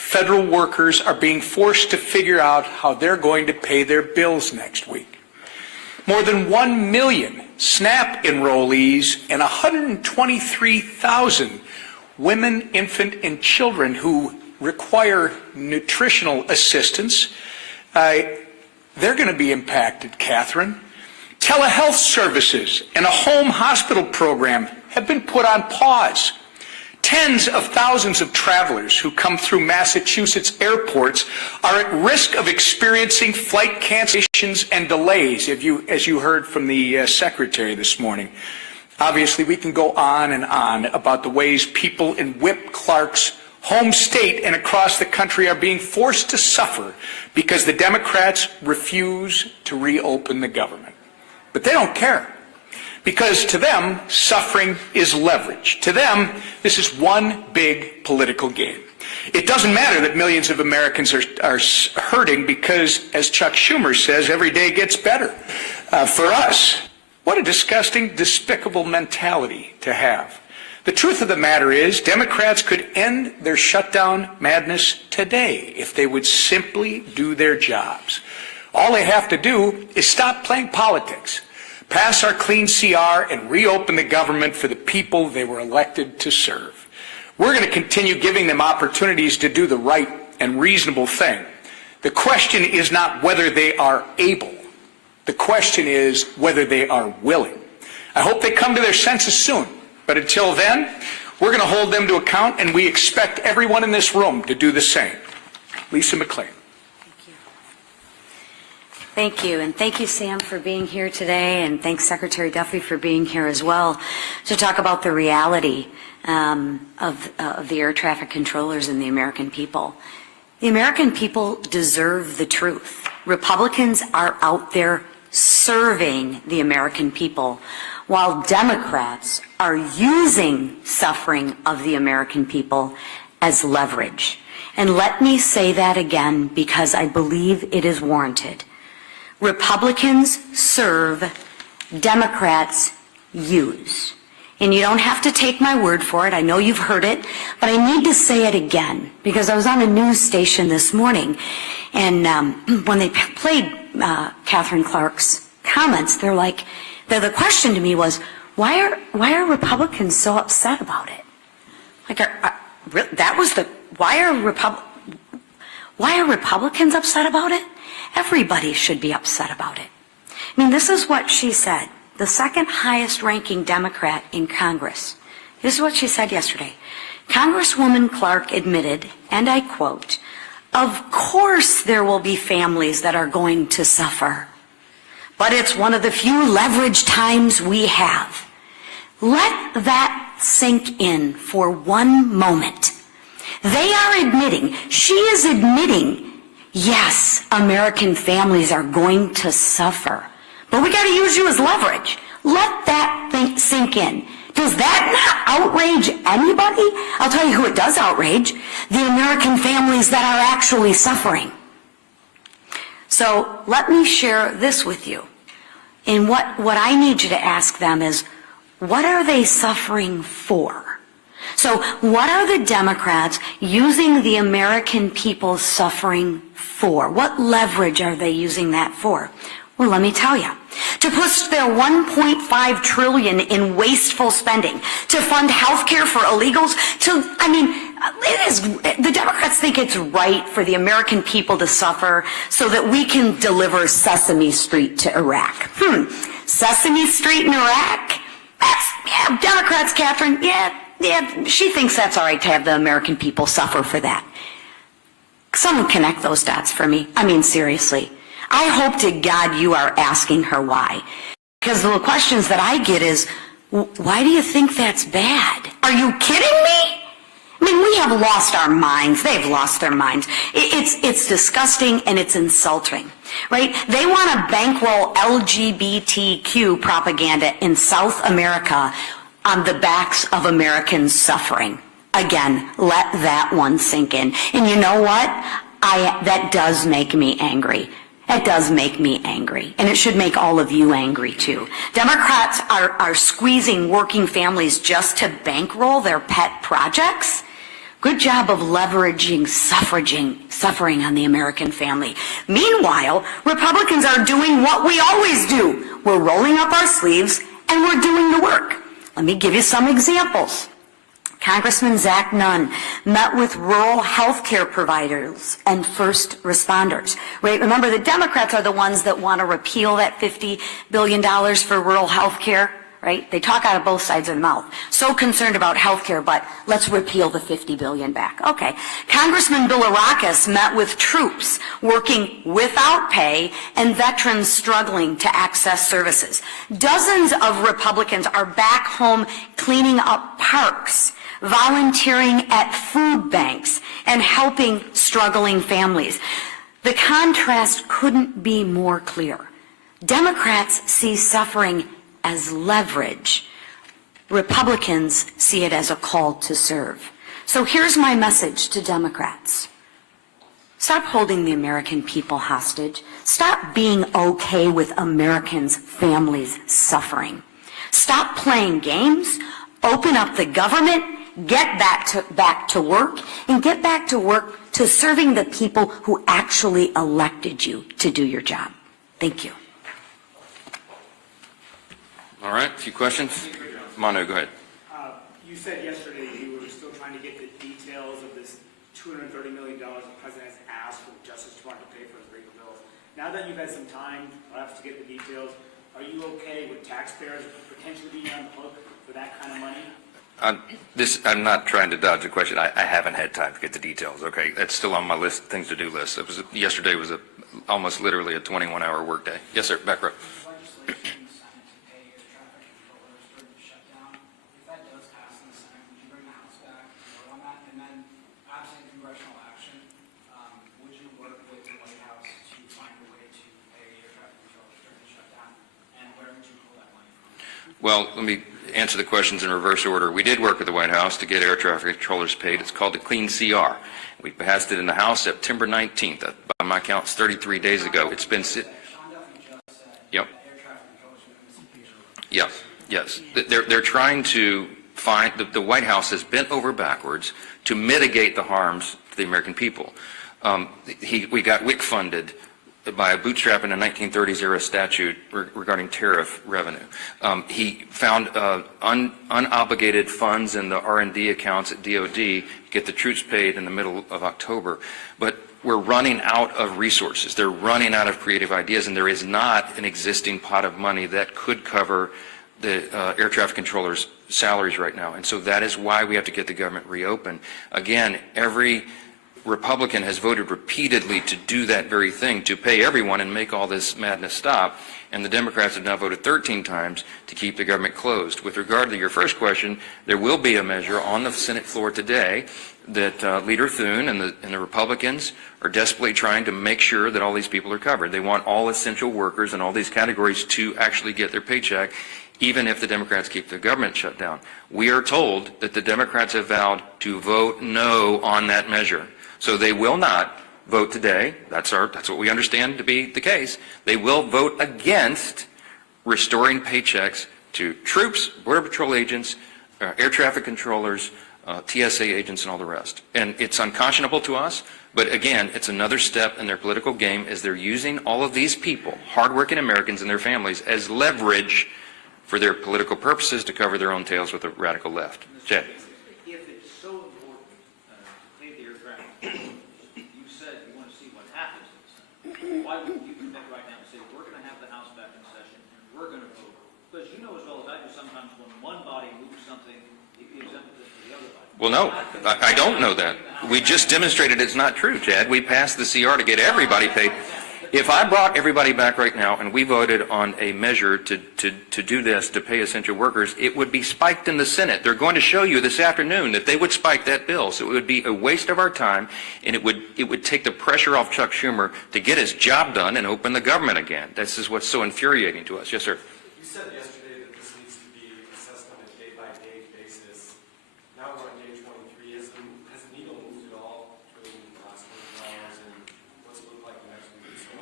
federal workers are being forced to figure out how they're going to pay their bills next week. More than 1 million SNAP enrollees and 123,000 women, infant, and children who require nutritional assistance, they're going to be impacted, Catherine. Telehealth services and a home hospital program have been put on pause. Tens of thousands of travelers who come through Massachusetts airports are at risk of experiencing flight cancellations and delays, as you heard from the Secretary this morning. Obviously, we can go on and on about the ways people in Whip Clark's home state and across the country are being forced to suffer because the Democrats refuse to reopen the government. But they don't care. Because to them, suffering is leverage. To them, this is one big political game. It doesn't matter that millions of Americans are hurting because, as Chuck Schumer says, every day gets better. For us, what a disgusting, despicable mentality to have. The truth of the matter is, Democrats could end their shutdown madness today if they would simply do their jobs. All they have to do is stop playing politics, pass our clean CR, and reopen the government for the people they were elected to serve. We're going to continue giving them opportunities to do the right and reasonable thing. The question is not whether they are able. The question is whether they are willing. I hope they come to their senses soon, but until then, we're going to hold them to account, and we expect everyone in this room to do the same. Lisa McClain. Thank you, and thank you, Sam, for being here today, and thanks, Secretary Duffy, for being here as well to talk about the reality of the air traffic controllers and the American people. The American people deserve the truth. Republicans are out there serving the American people, while Democrats are using suffering of the American people as leverage. And let me say that again because I believe it is warranted. Republicans serve, Democrats use. And you don't have to take my word for it. I know you've heard it, but I need to say it again because I was on a news station this morning, and when they played Catherine Clark's comments, the question to me was, why are Republicans so upset about it? Why are Republicans upset about it? Everybody should be upset about it. I mean, this is what she said, the second highest ranking Democrat in Congress. This is what she said yesterday. Congresswoman Clark admitted, and I quote, "Of course there will be families that are going to suffer, but it's one of the few leverage times we have." Let that sink in for one moment. They are admitting, she is admitting, yes, American families are going to suffer, but we got to use you as leverage. Let that thing sink in. Does that not outrage anybody? I'll tell you who it does outrage, the American families that are actually suffering. So let me share this with you. And what I need you to ask them is, what are they suffering for? So what are the Democrats using the American people suffering for? What leverage are they using that for? Well, let me tell you. To push their $1.5 trillion in wasteful spending, to fund health care for illegals, the Democrats think it's right for the American people to suffer so that we can deliver Sesame Street to Iraq. Sesame Street in Iraq? Democrats, Catherine, she thinks that's all right to have the American people suffer for that. Someone connect those dots for me. I mean, seriously. I hope to God you are asking her why. Because the questions that I get is, why do you think that's bad? Are you kidding me? I mean, we have lost our minds. They've lost their minds. It's disgusting and it's insulting, right? They want to bankroll LGBTQ propaganda in South America on the backs of Americans suffering. Again, let that one sink in. And you know what? That does make me angry. It does make me angry. And it should make all of you angry too. Democrats are squeezing working families just to bankroll their pet projects. Good job of leveraging suffering on the American family. Meanwhile, Republicans are doing what we always do. We're rolling up our sleeves and we're doing the work. Let me give you some examples. Congressman Zach Nunn met with rural health care providers and first responders. Right? Remember, the Democrats are the ones that want to repeal that $50 billion for rural health care. Right? They talk out of both sides of the mouth. So concerned about health care, but let's repeal the $50 billion back. Okay. Congressman Bilirakis met with troops working without pay and veterans struggling to access services. Dozens of Republicans are back home cleaning up parks, volunteering at food banks, and helping struggling families. The contrast couldn't be more clear. Democrats see suffering as leverage. Republicans see it as a call to serve. So here's my message to Democrats. Stop holding the American people hostage. Stop being okay with Americans' families suffering. Stop playing games. Open up the government. Get back to work, and get back to work to serving the people who actually elected you to do your job. Thank you. All right, a few questions? Manu, go ahead. You said yesterday you were still trying to get the details of this $230 million the president has asked for the Justice Department to pay for his legal bills. Now that you've had some time, perhaps, to get the details, are you okay with taxpayers potentially being on the hook for that kind of money? I'm not trying to dodge the question. I haven't had time to get the details, okay? That's still on my list, things to do list. Yesterday was almost literally a 21-hour workday. Yes, sir, back row. Legislation in the Senate to pay air traffic controllers during the shutdown. If that does pass in the Senate, would you bring the House back and vote on that? And then, absent congressional action, would you work with the White House to find a way to pay air traffic controllers during the shutdown? And where would you pull that money from? Well, let me answer the questions in reverse order. We did work with the White House to get air traffic controllers paid. It's called the Clean CR. We passed it in the House September 19th. By my count, it's 33 days ago. It's been... Yep. Yes. They're trying to find... The White House has bent over backwards to mitigate the harms to the American people. We got WIC funded by a bootstrap in a 1930s era statute regarding tariff revenue. He found unobligated funds in the R&D accounts at DOD to get the troops paid in the middle of October. But we're running out of resources. They're running out of creative ideas, and there is not an existing pot of money that could cover the air traffic controllers' salaries right now. And so that is why we have to get the government reopened. Again, every Republican has voted repeatedly to do that very thing, to pay everyone and make all this madness stop, and the Democrats have now voted 13 times to keep the government closed. With regard to your first question, there will be a measure on the Senate floor today that Leader Thune and the Republicans are desperately trying to make sure that all these people are covered. They want all essential workers in all these categories to actually get their paycheck, even if the Democrats keep the government shut down. We are told that the Democrats have vowed to vote no on that measure. So they will not vote today. That's what we understand to be the case. They will vote against restoring paychecks to troops, Border Patrol agents, air traffic controllers, TSA agents, and all the rest. And it's unconscionable to us, but again, it's another step in their political game as they're using all of these people, hardworking Americans and their families, as leverage for their political purposes to cover their own tails with the radical left. Chad. If it's so important to pay the air traffic controllers, you said you want to see what happens in the Senate. Why wouldn't you commit right now and say, we're going to have the House back in session and we're going to vote? Because you know as well as I do, sometimes when one body moves something, it gives emphasis to the other body. Well, no, I don't know that. We just demonstrated it's not true, Chad. We passed the CR to get everybody paid. If I brought everybody back right now and we voted on a measure to do this, to pay essential workers, it would be spiked in the Senate. They're going to show you this afternoon that they would spike that bill. So it would be a waste of our time, and it would take the pressure off Chuck Schumer to get his job done and open the government again. This is what's so infuriating to us. Yes, sir. You said yesterday that this needs to be assessed on a day-by-day basis. Now we're on day 23. Has the needle moved at all between the last 24 hours and what's it look like the next week or so?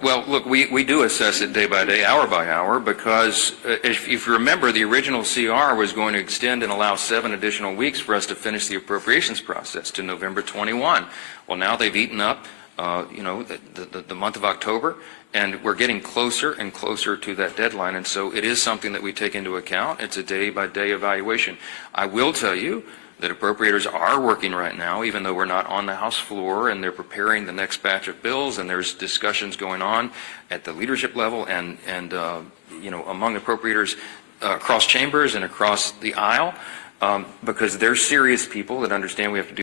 Well, look, we do assess it day by day, hour by hour, because if you remember, the original CR was going to extend and allow 7 additional weeks for us to finish the appropriations process to November 21. Well, now they've eaten up, the month of October, and we're getting closer and closer to that deadline, and so it is something that we take into account. It's a day-by-day evaluation. I will tell you that appropriators are working right now, even though we're not on the House floor, and they're preparing the next batch of bills, and there's discussions going on at the leadership level and among appropriators across chambers and across the aisle, because they're serious people that understand we have to do